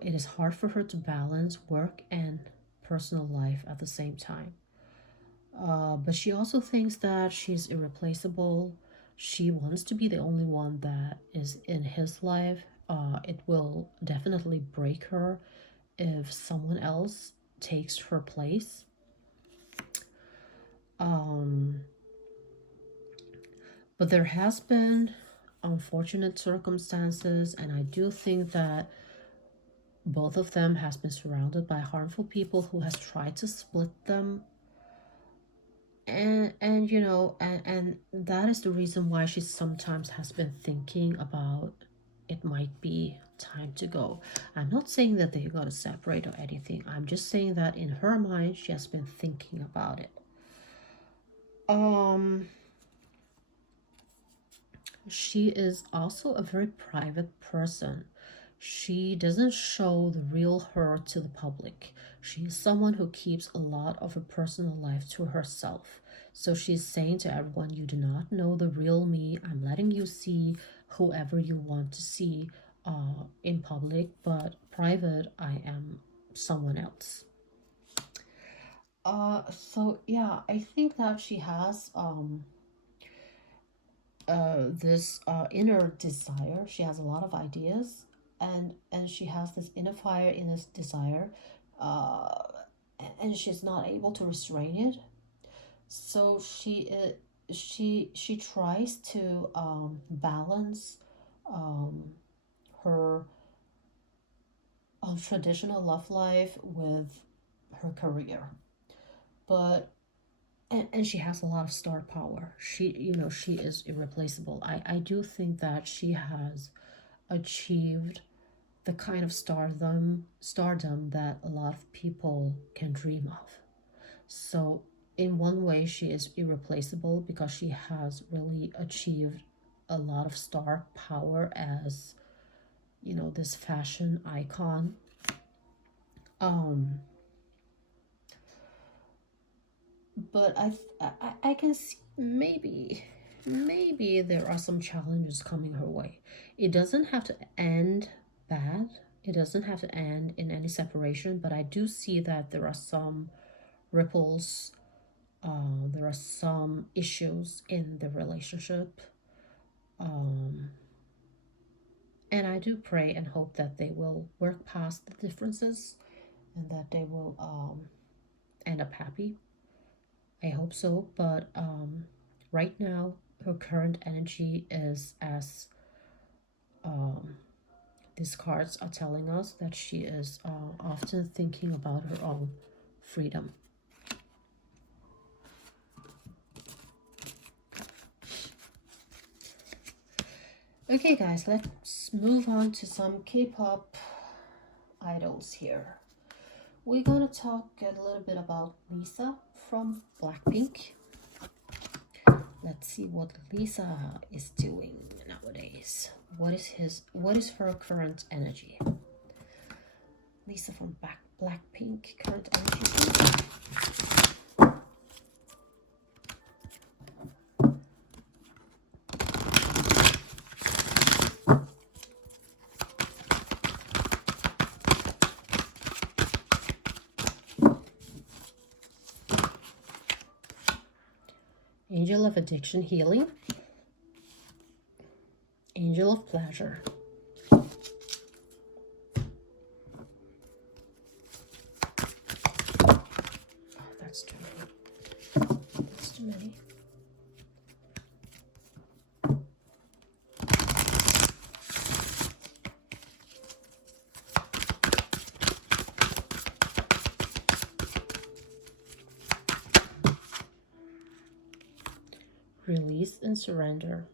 It is hard for her to balance work and personal life at the same time. But she also thinks that she's irreplaceable. She wants to be the only one that is in his life. It will definitely break her if someone else takes her place. But there has been unfortunate circumstances, and I do think that both of them has been surrounded by harmful people who has tried to split them. And you know, and that is the reason why she sometimes has been thinking about it might be time to go. I'm not saying that they got to separate or anything. I'm just saying that in her mind, she has been thinking about it. She is also a very private person. She doesn't show the real her to the public. She is someone who keeps a lot of her personal life to herself. So she's saying to everyone, you do not know the real me. I'm letting you see whoever you want to see in public, but private, I am someone else. So yeah, I think that she has this inner desire. She has a lot of ideas, and she has this inner fire, inner desire, uh, and she's not able to restrain it. So she tries to balance um, her traditional love life with her career, but and she has a lot of star power. She is irreplaceable. I do think that she has achieved the kind of stardom that a lot of people can dream of. So in one way she is irreplaceable because she has really achieved a lot of star power as, this fashion icon. Um but I can see maybe there are some challenges coming her way. It doesn't have to end bad. It doesn't have to end in any separation, but I do see that there are some ripples. There are some issues in the relationship. Um, and I do pray and hope that they will work past the differences and that they will end up happy. I hope so, but right now her current energy is as um, these cards are telling us that she is often thinking about her own freedom. Okay, guys, let's move on to some K-pop idols here. We're gonna talk a little bit about Lisa from Blackpink. Let's see what Lisa is doing nowadays. What is her current energy? Lisa from Blackpink, current energy. Angel of Addiction Healing. Angel of Pleasure. Oh, that's too many. That's too many. Release and surrender.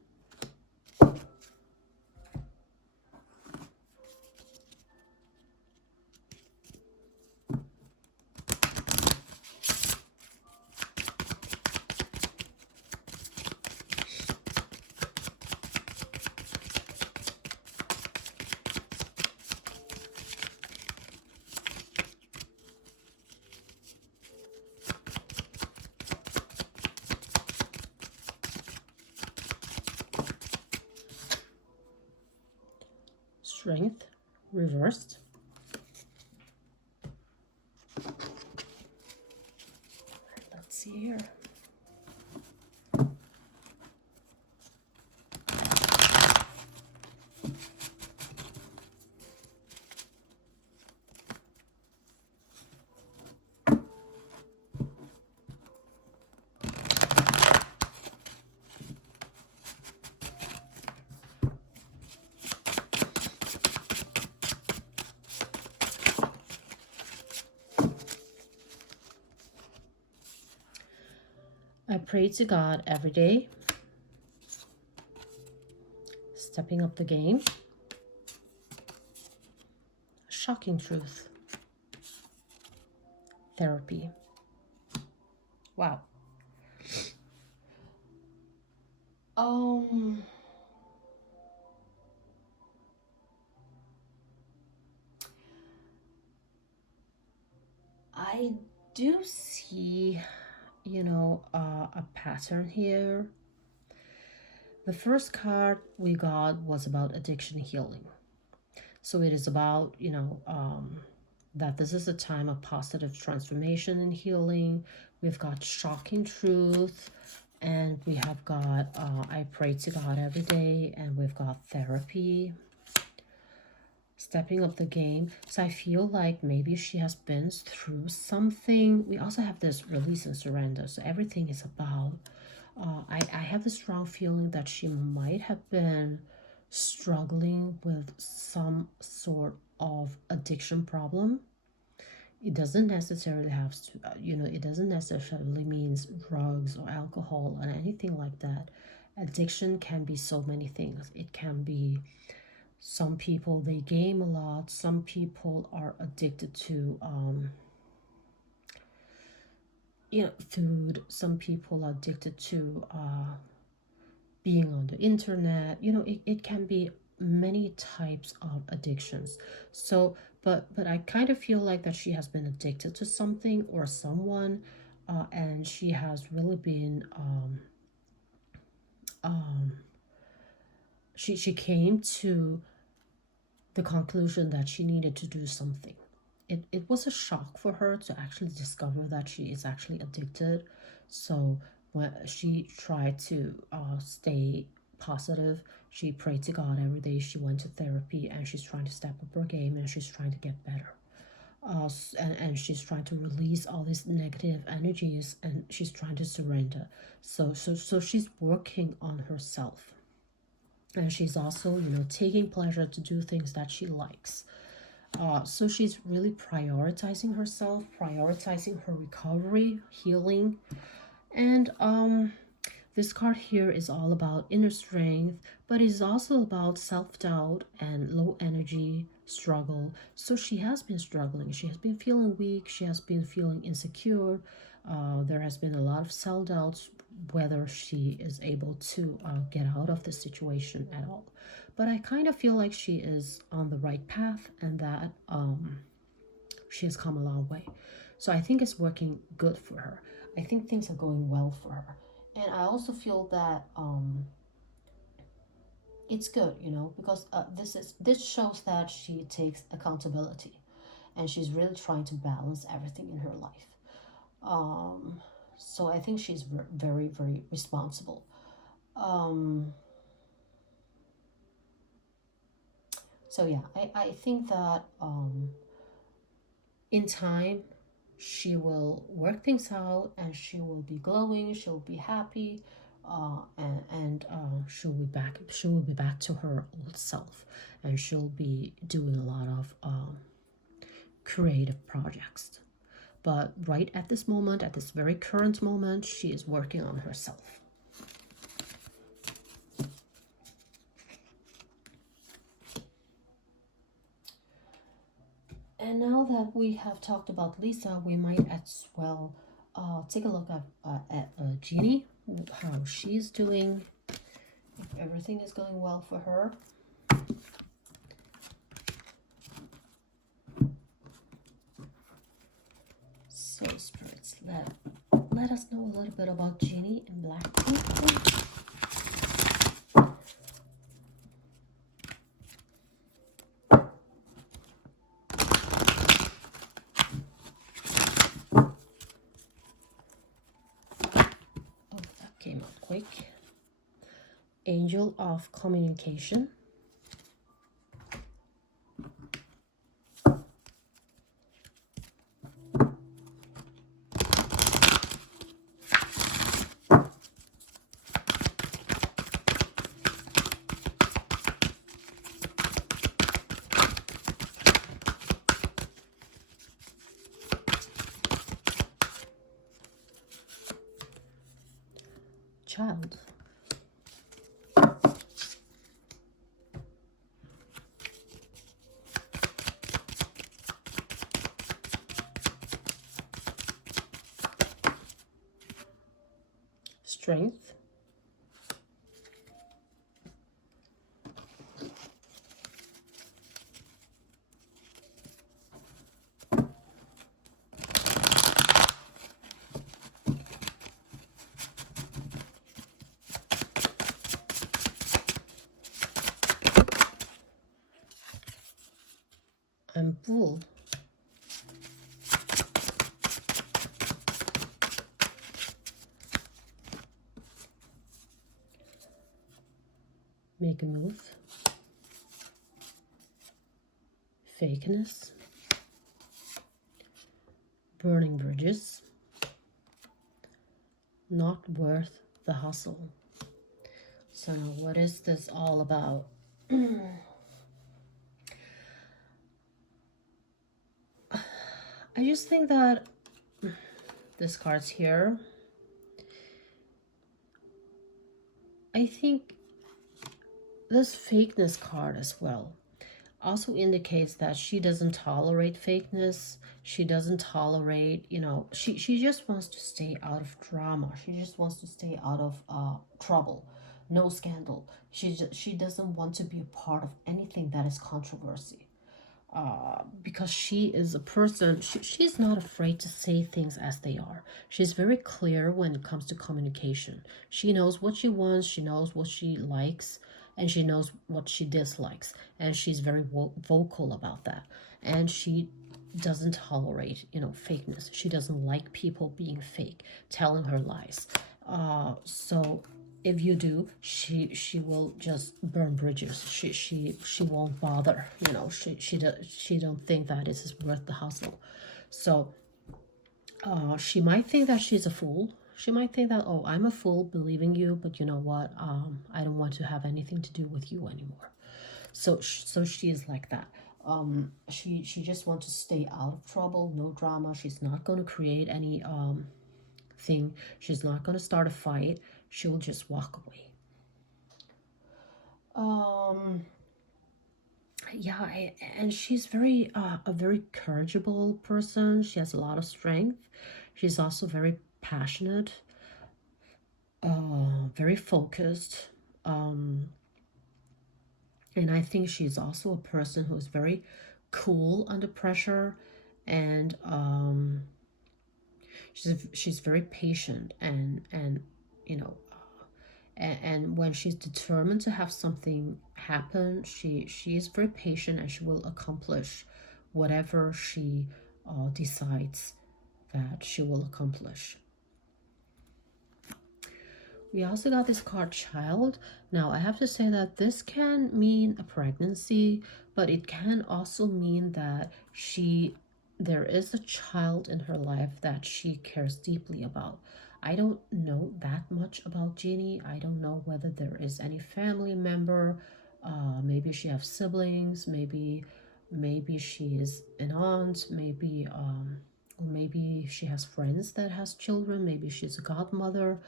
Strength reversed. Let's see here. I pray to God every day, stepping up the game. Shocking truth. Therapy. Wow. I do see, a pattern here. The first card we got was about addiction healing. So it is about, that this is a time of positive transformation and healing. We've got shocking truth, and we have got I pray to God every day, and we've got therapy, stepping up the game. So I feel like maybe she has been through something. We also have this release and surrender. So everything is about, I have a strong feeling that she might have been struggling with some sort of addiction problem. It doesn't necessarily have to, it doesn't necessarily means drugs or alcohol or anything like that. Addiction can be so many things. It can be, some people, they game a lot. Some people are addicted to food. Some people are addicted to being on the internet. It can be many types of addictions. So but I kind of feel like that she has been addicted to something or someone, and she has really been she came to the conclusion that she needed to do something. It was a shock for her to actually discover that she is actually addicted. So when she tried to stay positive, she prayed to God every day, she went to therapy, and she's trying to step up her game, and she's trying to get better. And she's trying to release all these negative energies, and she's trying to surrender. So she's working on herself. And she's also, taking pleasure to do things that she likes. So she's really prioritizing herself, prioritizing her recovery, healing. And this card here is all about inner strength, but it's also about self-doubt and low energy struggle. So she has been struggling. She has been feeling weak. She has been feeling insecure. There has been a lot of self-doubts whether she is able to get out of the situation at all. But I kind of feel like she is on the right path, and that she has come a long way. So I think it's working good for her. I think things are going well for her. And I also feel that it's good, because this shows that she takes accountability, and she's really trying to balance everything in her life. So I think she's very, very responsible. So yeah, I think that in time she will work things out, and she will be glowing, she'll be happy, and she will be back to her old self, and she'll be doing a lot of creative projects. But right at this moment, at this very current moment, she is working on herself. And now that we have talked about Lisa, we might as well take a look at Jennie, how she's doing, if everything is going well for her. So spirits, let us know a little bit about Jennie Blackpink. Came out quick. Angel of Communication. Child. Strength. And Bull. make a move, fakeness, burning bridges, not worth the hustle. So what is this all about? I just think that this card's here. I think this fakeness card as well also indicates that she doesn't tolerate fakeness. She doesn't tolerate, you know, she just wants to stay out of drama. She just wants to stay out of trouble. No scandal. She doesn't want to be a part of anything that is controversy. Because she is a person, she's not afraid to say things as they are. She's very clear when it comes to communication. She knows what she wants, she knows what she likes, and she knows what she dislikes. And she's very vocal about that. And she doesn't tolerate, you know, fakeness. She doesn't like people being fake, telling her lies. So if you do, she will just burn bridges. She won't bother. You know, she don't think that it is worth the hustle. So she might think that she's a fool. She might think that, oh, I'm a fool believing you, but you know what? I don't want to have anything to do with you anymore. So she is like that. She just wants to stay out of trouble, no drama. She's not going to create any thing. She's not going to start a fight. She will just walk away. Yeah, and she's very a very courageable person. She has a lot of strength. She's also very passionate, very focused. And I think she's also a person who's very cool under pressure, and she's very patient, and you know, and when she's determined to have something happen, she is very patient, and she will accomplish whatever she decides that she will accomplish. We also got this card, child. Now I have to say that this can mean a pregnancy, but it can also mean that there is a child in her life that she cares deeply about. I don't know that much about Jennie. I don't know whether there is any family member. Maybe she has siblings. Maybe she is an aunt. Maybe or maybe she has friends that has children. Maybe she's a godmother.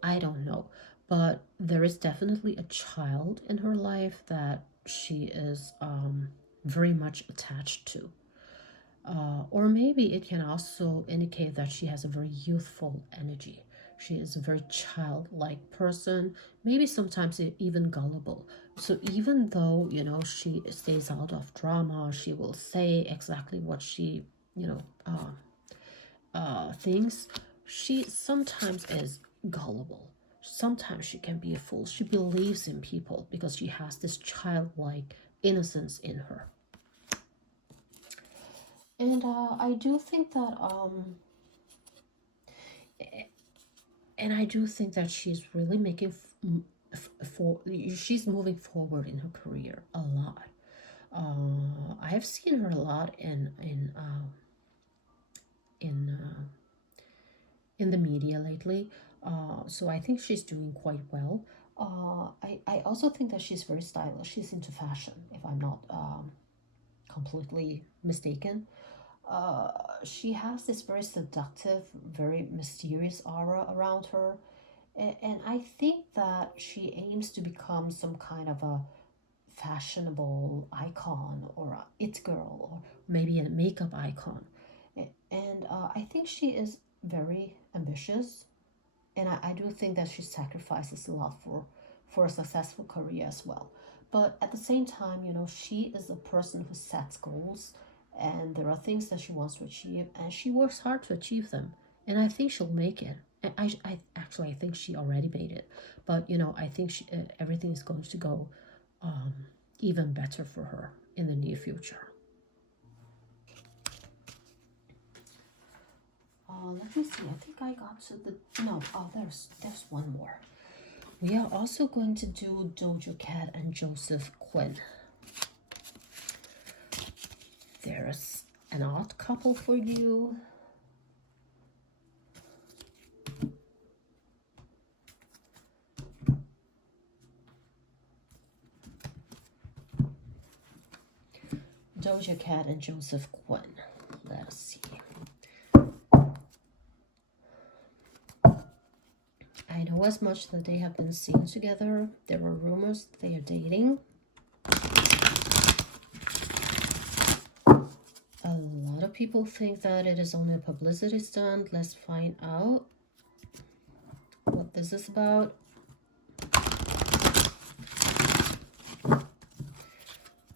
I don't know. But there is definitely a child in her life that she is very much attached to. Or maybe it can also indicate that she has a very youthful energy. She is a very childlike person, maybe sometimes even gullible. So even though, you know, she stays out of drama, she will say exactly what she, you know, thinks. She sometimes is gullible. Sometimes she can be a fool. She believes in people because she has this childlike innocence in her. And I do think that she's really making she's moving forward in her career a lot. I have seen her a lot in the media lately. So I think she's doing quite well. I also think that she's very stylish. She's into fashion, if I'm not completely mistaken. She has this very seductive, very mysterious aura around her. And I think that she aims to become some kind of a fashionable icon or a it girl or maybe a makeup icon. And I think she is very ambitious. And I do think that she sacrifices a lot for a successful career as well. But at the same time, you know, she is a person who sets goals, and there are things that she wants to achieve, and she works hard to achieve them. And I think she'll make it. And I think she already made it. But you know, I think everything is going to go even better for her in the near future. Let me see. I think I got to the no. Oh, there's one more. We are also going to do Doja Cat and Joseph Quinn. There's an odd couple for you. Doja Cat and Joseph Quinn. Let's see. I know as much that they have been seen together. There were rumors they are dating. A lot of people think that it is only a publicity stunt. Let's find out what this is about.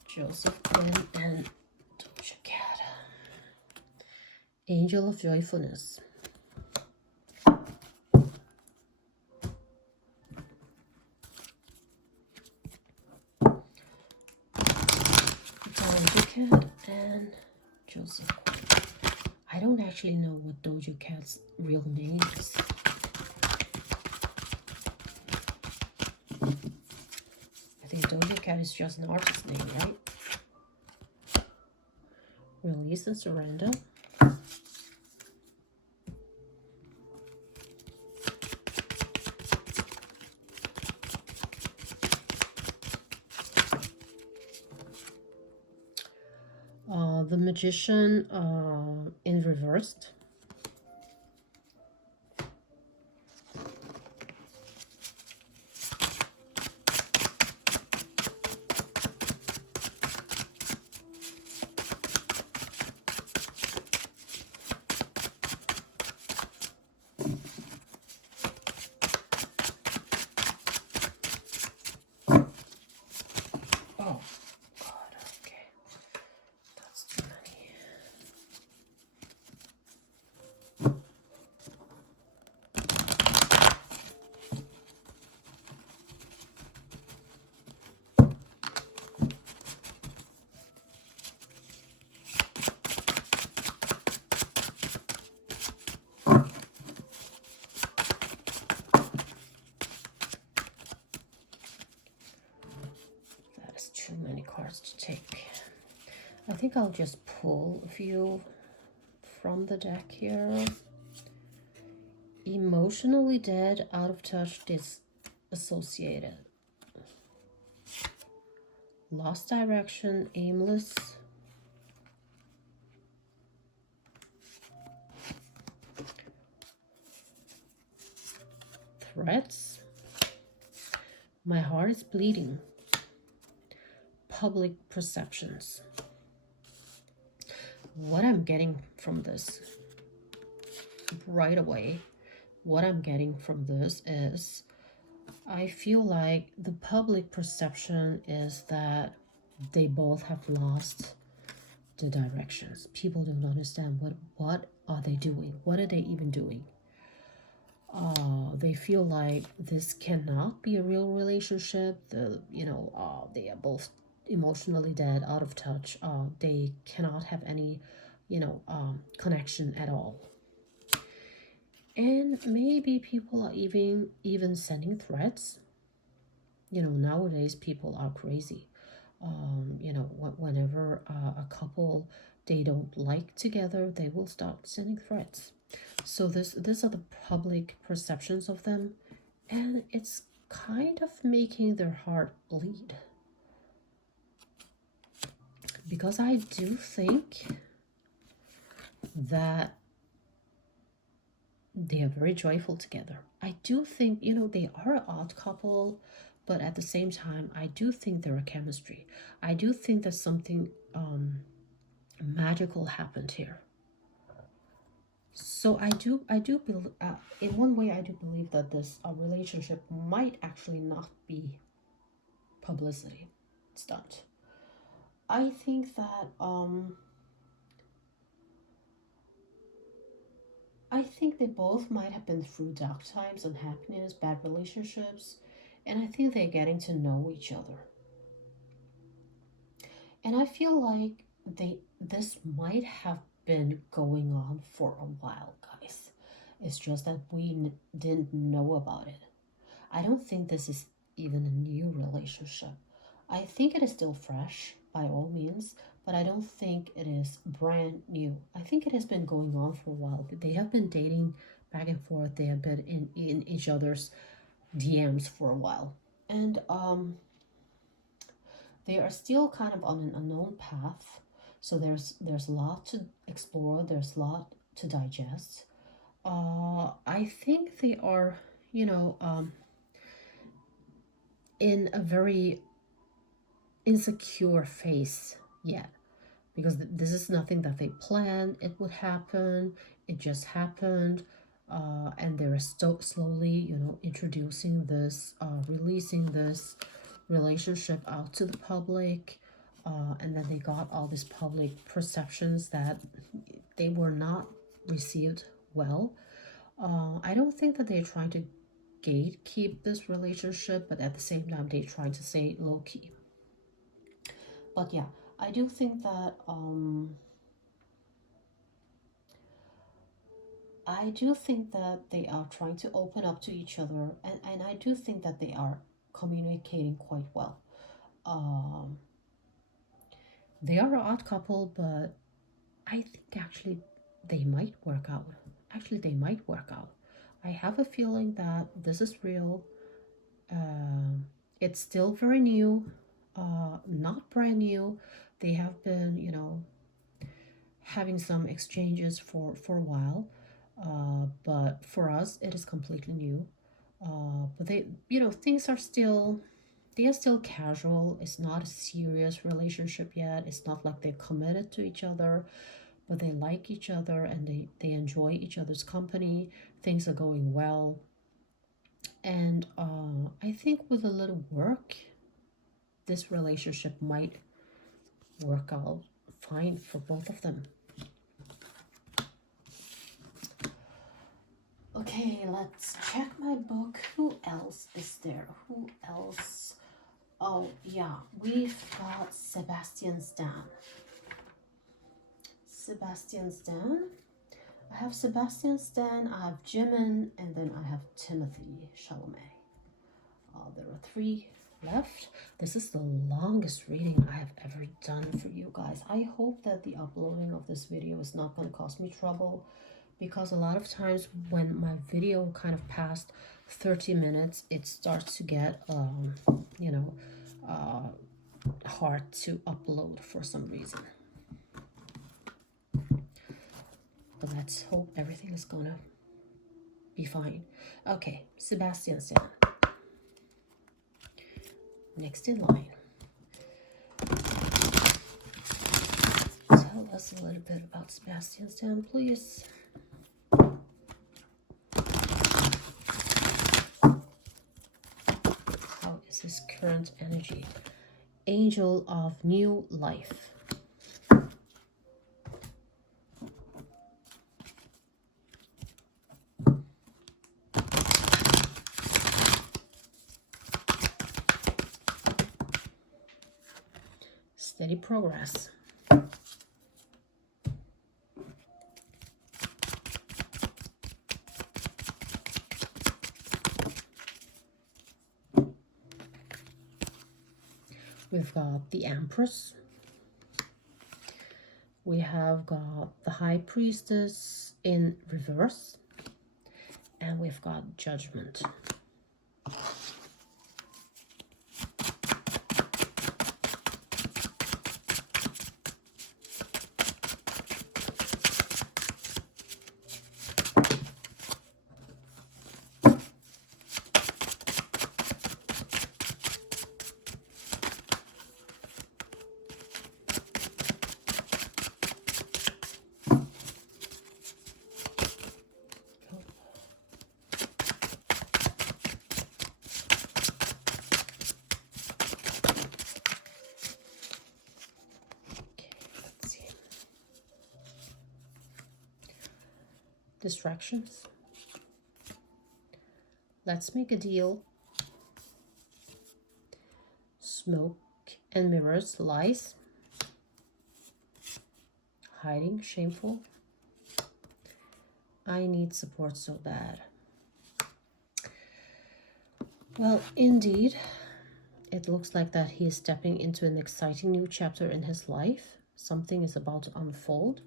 Joseph Quinn and Doja Cat. Angel of Joyfulness. Doja Cat and Joseph Quinn. I don't actually know what Doja Cat's real name is. I think Doja Cat is just an artist name, right? Release and surrender. The Magician in reversed. Too many cards to take. I think I'll just pull a few from the deck here. Emotionally dead, out of touch, disassociated. Lost direction, aimless. Threats. My heart is bleeding. Public perceptions. What I'm getting from this right away, what I'm getting from this is I feel like the public perception is that they both have lost the directions. People don't understand what are they doing? What are they even doing? They feel like this cannot be a real relationship. They are both emotionally dead, out of touch. They cannot have any, connection at all. And maybe people are even sending threats. Nowadays people are crazy. Whenever a couple they don't like together, they will start sending threats. So these are the public perceptions of them, and it's kind of making their heart bleed. Because I do think that they are very joyful together. I do think, they are an odd couple, but at the same time, I do think they're a chemistry. I do think that something magical happened here. So I do believe, in one way, I do believe that this relationship might actually not be publicity stunt. I think that I think they both might have been through dark times, unhappiness, bad relationships, and I think they're getting to know each other. And I feel like this might have been going on for a while, guys. It's just that we didn't know about it. I don't think this is even a new relationship. I think it is still fresh by all means, but I don't think it is brand new. I think it has been going on for a while. They have been dating back and forth. They have been in each other's DMs for a while. And they are still kind of on an unknown path. So there's a lot to explore. There's a lot to digest. I think they are, you know, in a very insecure phase yet, because this is nothing that they planned it would happen. It just happened. And they're slowly, you know, introducing this, releasing this relationship out to the public. And then they got all these public perceptions that they were not received well. I don't think that they're trying to gatekeep this relationship, but at the same time, they're trying to say low key. But yeah, I do think that they are trying to open up to each other, and I do think that they are communicating quite well. Um, they are an odd couple, but I think actually they might work out. Actually, they might work out. I have a feeling that this is real. It's still very new, not brand new. They have been, you know, having some exchanges for a while, but for us, it is completely new. But they, you know, things are still, they are still casual. It's not a serious relationship yet. It's not like they're committed to each other, but they like each other and they enjoy each other's company. Things are going well. And I think with a little work, this relationship might work out fine for both of them. Okay, let's check my book. Who else is there? Who else? Oh, yeah, we've got Sebastian Stan. Sebastian Stan. I have Sebastian Stan, I have Jimmin, and then I have Timothee Chalamet. There are 3 left. This is the longest reading I have ever done for you guys. I hope that the uploading of this video is not going to cause me trouble, because a lot of times when my video kind of past 30 minutes, it starts to get, you know, hard to upload for some reason. But let's hope everything is gonna be fine. Okay, Sebastian Stan. Next in line. Tell us a little bit about Sebastian Stan, please. How is his current energy? Angel of New Life. Steady progress. We've got the Empress. We have got the High Priestess in reverse. And we've got Judgment. Distractions. Let's make a deal. Smoke and mirrors. Lies. Hiding. Shameful. I need support so bad. Well, indeed, it looks like that he is stepping into an exciting new chapter in his life. Something is about to unfold.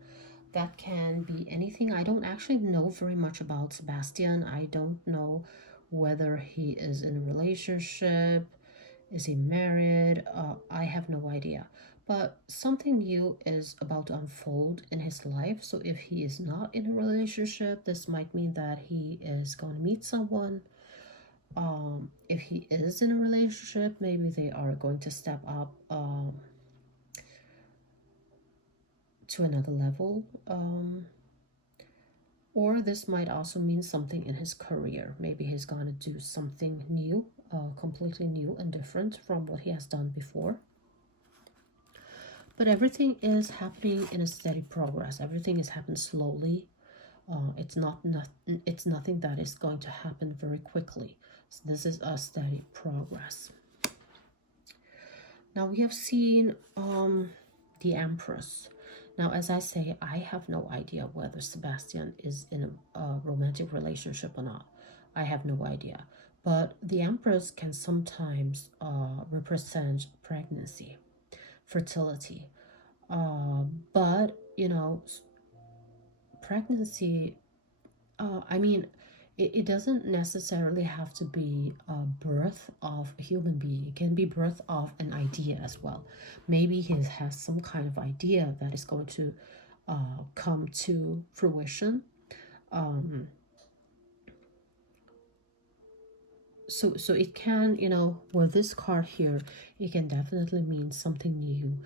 That can be anything. I don't actually know very much about Sebastian. I don't know whether he is in a relationship. Is he married? I have no idea. But something new is about to unfold in his life. So if he is not in a relationship, this might mean that he is going to meet someone. If he is in a relationship, maybe they are going to step up to another level. Or this might also mean something in his career. Maybe he's going to do something new, completely new and different from what he has done before. But everything is happening in a steady progress. Everything is happening slowly. It's nothing that is going to happen very quickly. So this is a steady progress. Now we have seen the Empress. Now, as I say, I have no idea whether Sebastian is in a romantic relationship or not. I have no idea. But the Empress can sometimes represent pregnancy, fertility. But, you know, pregnancy, I mean, it doesn't necessarily have to be a birth of a human being. It can be birth of an idea as well. Maybe he has some kind of idea that is going to come to fruition. Um, so it can, with this card here, it can definitely mean something new.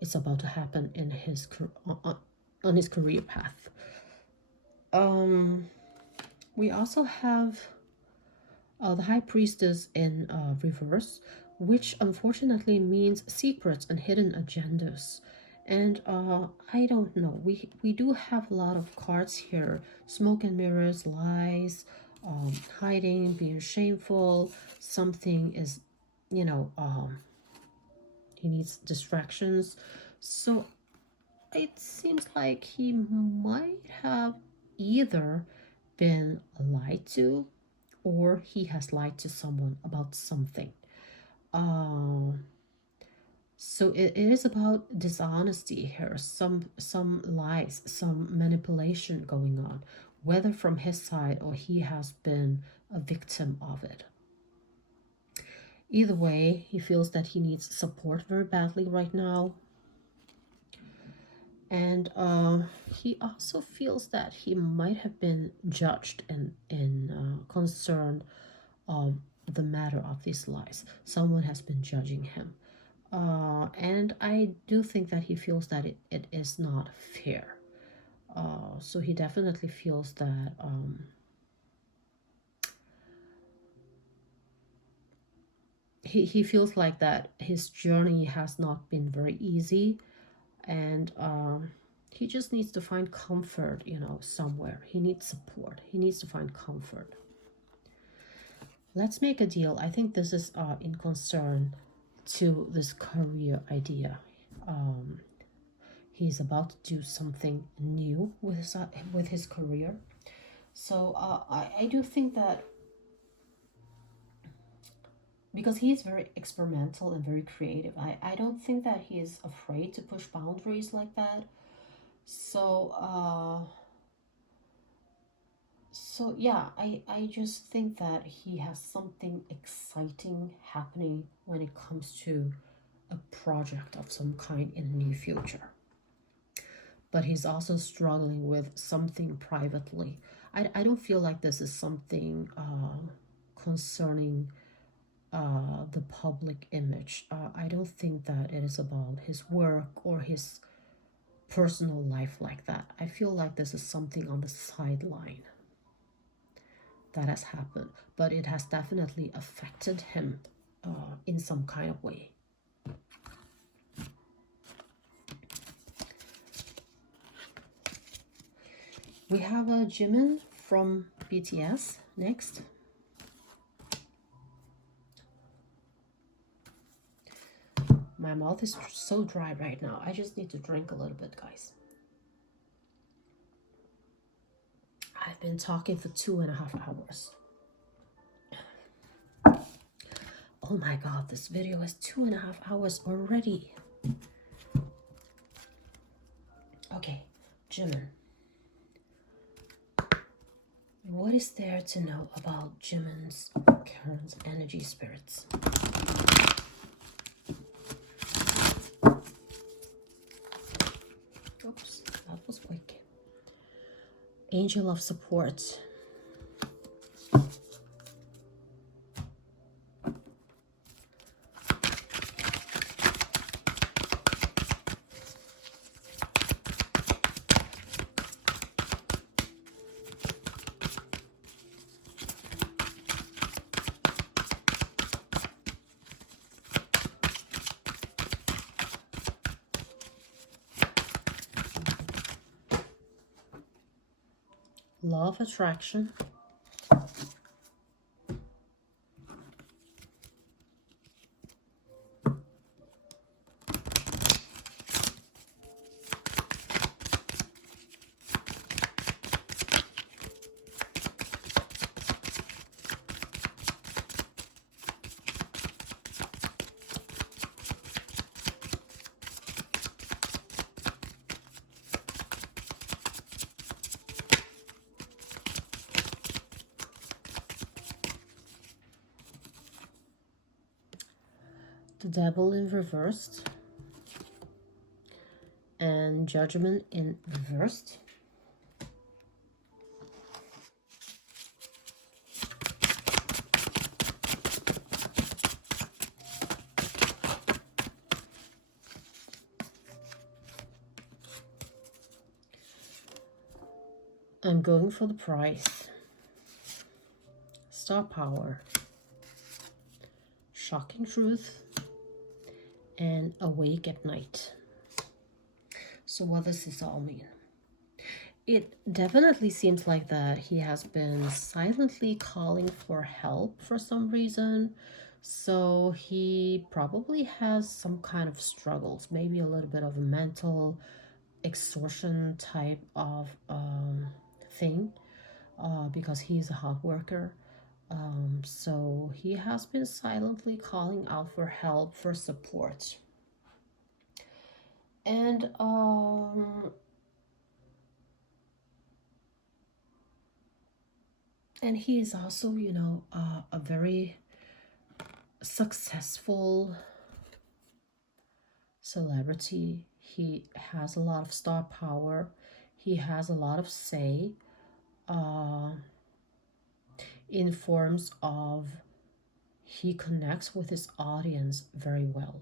It's about to happen in his on his career path. We also have the High Priestess in reverse, which unfortunately means secrets and hidden agendas. And I don't know. We do have a lot of cards here: smoke and mirrors, lies, hiding, being shameful. Something is, you know, he needs distractions. So it seems like he might have either been lied to or he has lied to someone about something. Uh, so it is about dishonesty here, some lies, some manipulation going on, whether from his side or he has been a victim of it. Either way, he feels that he needs support very badly right now. And he also feels that he might have been judged in concern of the matter of these lies. Someone has been judging him. And I do think that he feels that it is not fair. So he definitely feels that he feels like that his journey has not been very easy, and he just needs to find comfort, somewhere. He needs support. He needs to find comfort. Let's make a deal. I think this is in concern to this career idea. He's about to do something new with his career. So I do think that because he's very experimental and very creative, I don't think that he is afraid to push boundaries like that. So yeah, I just think that he has something exciting happening when it comes to a project of some kind in the near future. But he's also struggling with something privately. I don't feel like this is something concerning the public image. I don't think that it is about his work or his personal life like that. I feel like this is something on the sideline that has happened, but it has definitely affected him in some kind of way. We have a Jimmin from BTS next. My mouth is so dry right now. I just need to drink a little bit, guys. I've been talking for 2.5 hours. Oh my god, this video is 2.5 hours already. Okay, Jimmin. What is there to know about Jimmin's current energy spirits? Oops, that was quick. Angel of support. Law of attraction. The Devil in reversed, and Judgment in reversed. I'm going for the prize. Star power. Shocking truth. And awake at night. So what does this all mean? It definitely seems like that he has been silently calling for help for some reason. So he probably has some kind of struggles, maybe a little bit of a mental extortion type of thing, because he's a hard worker. So he has been silently calling out for help, for support. And he is also, you know, a very successful celebrity. He has a lot of star power. He has a lot of say. In forms of he connects with his audience very well.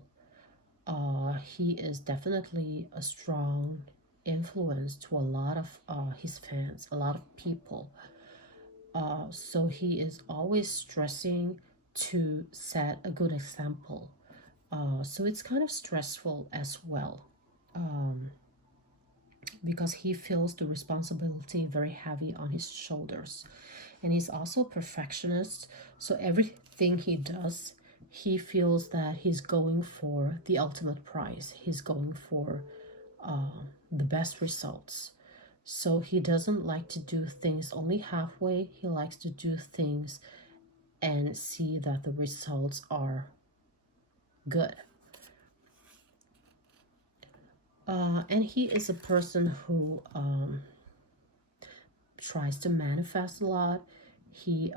He is definitely a strong influence to a lot of his fans, a lot of people. So he is always stressing to set a good example. So it's kind of stressful as well, because he feels the responsibility very heavy on his shoulders. And he's also a perfectionist, so everything he does, he feels that he's going for the ultimate prize. He's going for the best results. So he doesn't like to do things only halfway. He likes to do things and see that the results are good. And he is a person who tries to manifest a lot. He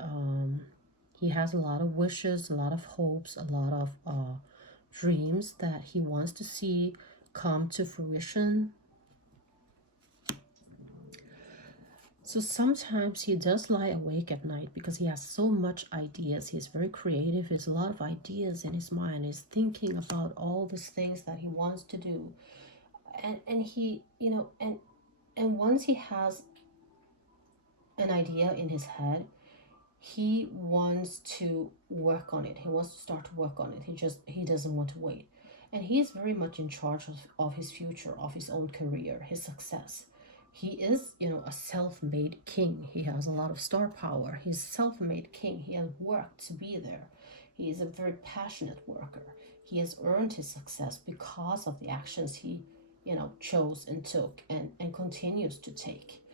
has a lot of wishes, a lot of hopes, a lot of dreams that he wants to see come to fruition. So sometimes he does lie awake at night because he has so much ideas. He's very creative. He has a lot of ideas in his mind. He's thinking about all these things that he wants to do. And he, you know, and once he has an idea in his head, he wants to work on it. He wants to start to work on it. He doesn't want to wait. And he's very much in charge of his future, of his own career, his success. He is, you know, a self-made king. He has a lot of star power. He's self-made king. He has worked to be there. He is a very passionate worker. He has earned his success because of the actions he, you know, chose and took and continues to take.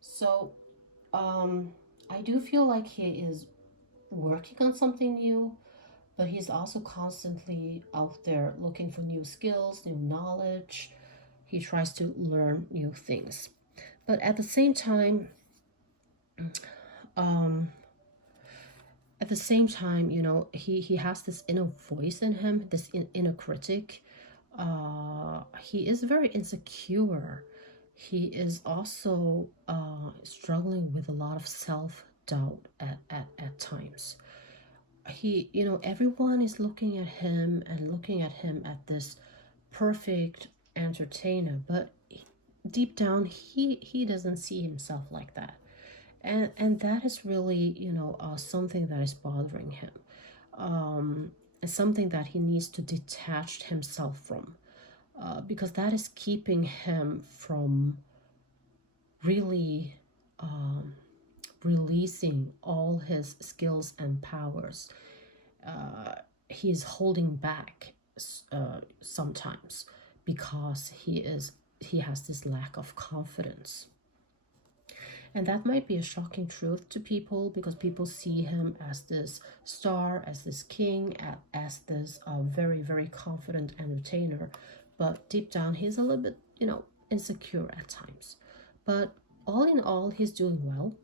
So I do feel like he is working on something new. but he's also constantly out there looking for new skills, new knowledge. He tries to learn new things. But at the same time, um, he has this inner voice in him, this inner critic. He is very insecure. He is also struggling with a lot of self-doubt at times. Everyone is looking at him and looking at him at this perfect entertainer, but deep down he doesn't see himself like that. And that is really something that is bothering him, and something that he needs to detach himself from, because that is keeping him from really releasing all his skills and powers. He's holding back sometimes because he has this lack of confidence. And that might be a shocking truth to people, because people see him as this star, as this king, as this very, very confident entertainer. But deep down, he's a little bit, insecure at times. But all in all, he's doing well.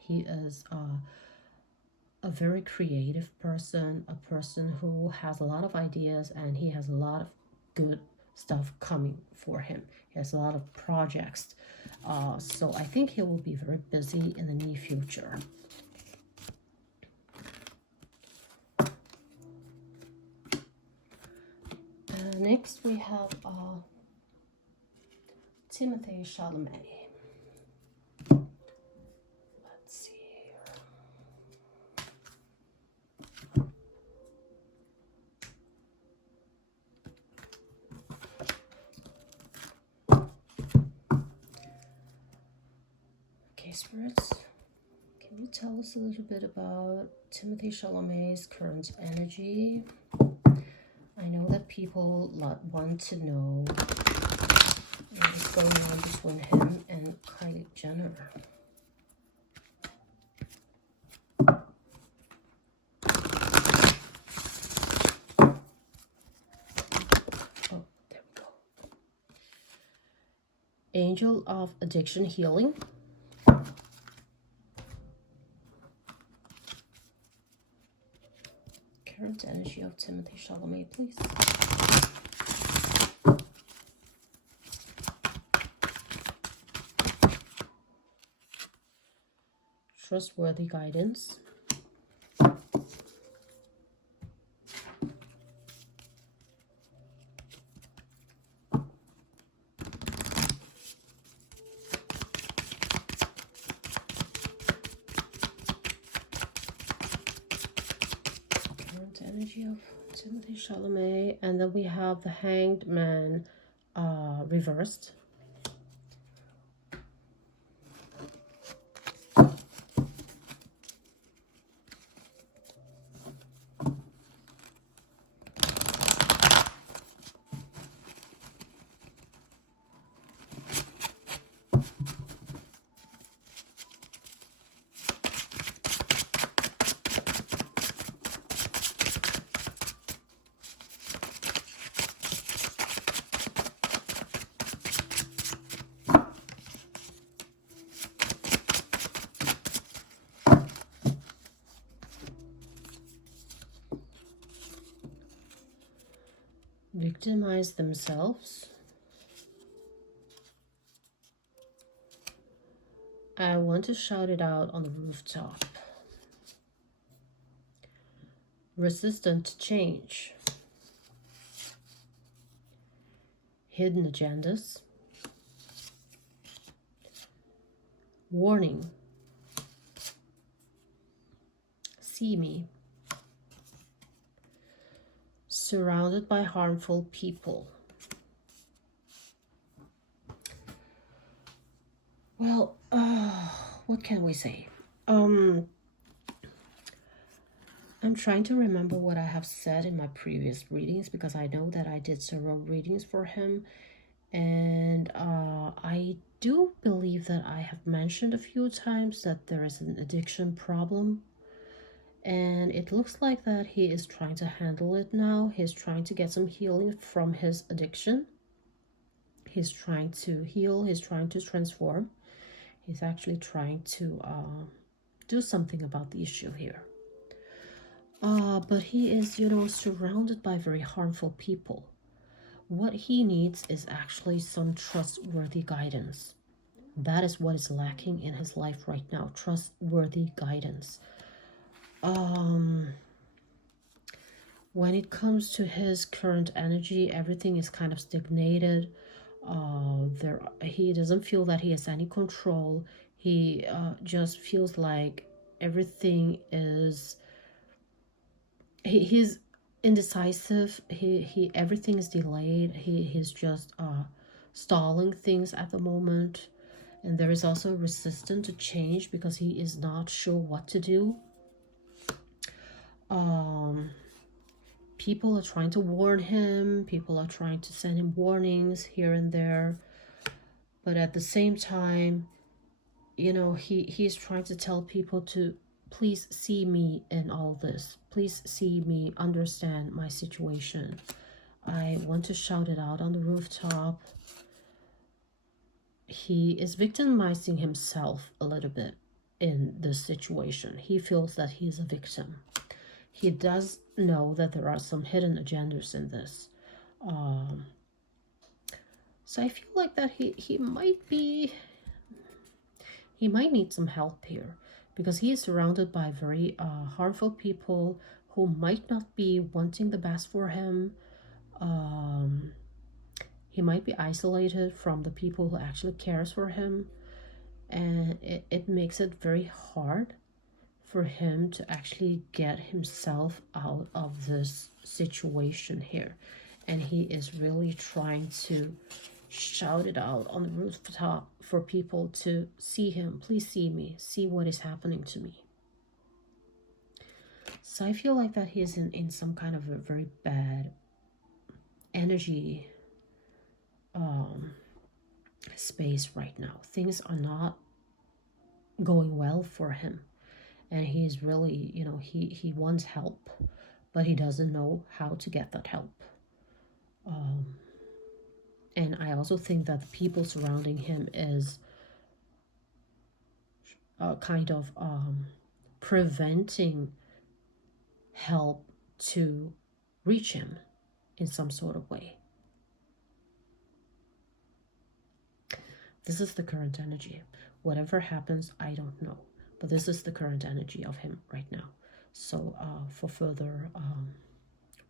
He is a very creative person, a person who has a lot of ideas, and he has a lot of good stuff coming for him. He has a lot of projects. So I think he will be very busy in the near future. Next we have Timothee Chalamet. Let's see here. Okay, spirits, can you tell us a little bit about Timothee Chalamet's current energy? I know that people want to know what is going on between him and Kylie Jenner. Oh, there we go. Angel of Addiction Healing. Current energy of Timothee Chalamet, please. Trustworthy guidance. Energy of Timothee Chalamet, and then we have the Hanged Man reversed. Victimize themselves. I want to shout it out on the rooftop. Resistant to change. Hidden agendas. Warning. See me. Surrounded by harmful people. Well, what can we say? I'm trying to remember what I have said in my previous readings, because I know that I did several readings for him, and I do believe that I have mentioned a few times that there is an addiction problem, And it looks like that he is trying to handle it now. He's trying to get some healing from his addiction. He's trying to heal. He's trying to transform. He's actually trying to do something about the issue here. But he is, surrounded by very harmful people. What he needs is actually some trustworthy guidance. That is what is lacking in his life right now. Trustworthy guidance. When it comes to his current energy, everything is kind of stagnated. He doesn't feel that he has any control. He just feels like everything is. He's indecisive. Everything is delayed. He's just stalling things at the moment, and there is also resistance to change because he is not sure what to do. People are trying to warn him. People are trying to send him warnings here and there. But at the same time, he's trying to tell people to please see me in all this. Please see me, understand my situation. I want to shout it out on the rooftop. He is victimizing himself a little bit in this situation. He feels that he's a victim. He does know that there are some hidden agendas in this. So I feel like that he might need some help here, because he is surrounded by very harmful people who might not be wanting the best for him. He might be isolated from the people who actually cares for him, and it makes it very hard for him to actually get himself out of this situation here. And he is really trying to shout it out on the rooftop for people to see him. Please see me. See what is happening to me. So I feel like that he is in some kind of a very bad energy space right now. Things are not going well for him. And he is really, he wants help, but he doesn't know how to get that help. And I also think that the people surrounding him is kind of preventing help to reach him in some sort of way. This is the current energy. Whatever happens, I don't know. But this is the current energy of him right now. So for further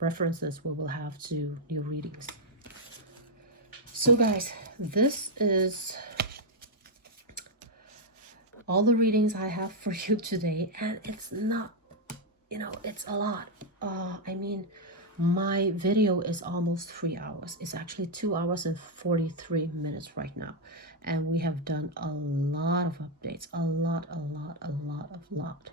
references, we will have to new readings. So guys, this is all the readings I have for you today. And it's not, it's a lot. I mean, my video is almost 3 hours. It's actually 2 hours and 43 minutes right now. And we have done a lot of updates, a lot.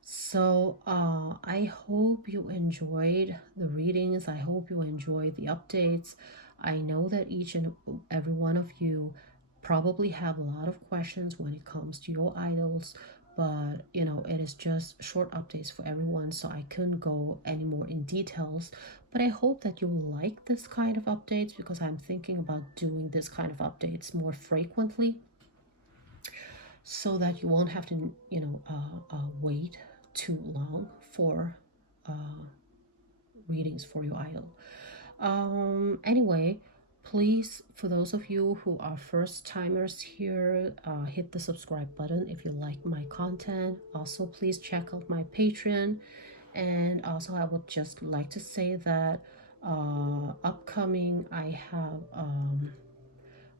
So I hope you enjoyed the readings. I hope you enjoyed the updates. I know that each and every one of you probably have a lot of questions when it comes to your idols, but it is just short updates for everyone, so I couldn't go any more in details. But I hope that you like this kind of updates, because I'm thinking about doing this kind of updates more frequently, so that you won't have to wait too long for readings for your idol. Anyway, please, for those of you who are first timers here, hit the subscribe button if you like my content. Also, please check out my Patreon. And also, I would just like to say that upcoming, I have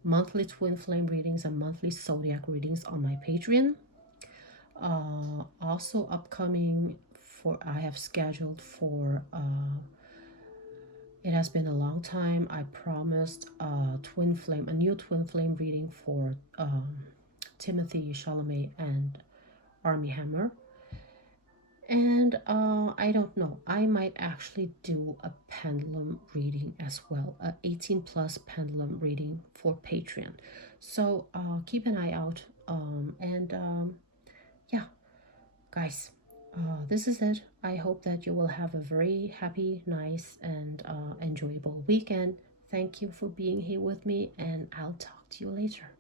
monthly twin flame readings and monthly zodiac readings on my Patreon. Also upcoming, I have scheduled for it has been a long time. I promised a new twin flame reading for Timothee Chalamet and Armie Hammer. And I don't know, I might actually do a pendulum reading as well, a 18+ pendulum reading for Patreon. So keep an eye out. Yeah, guys, This is it. I hope that you will have a very happy, nice, and enjoyable weekend. Thank you for being here with me, and I'll talk to you later.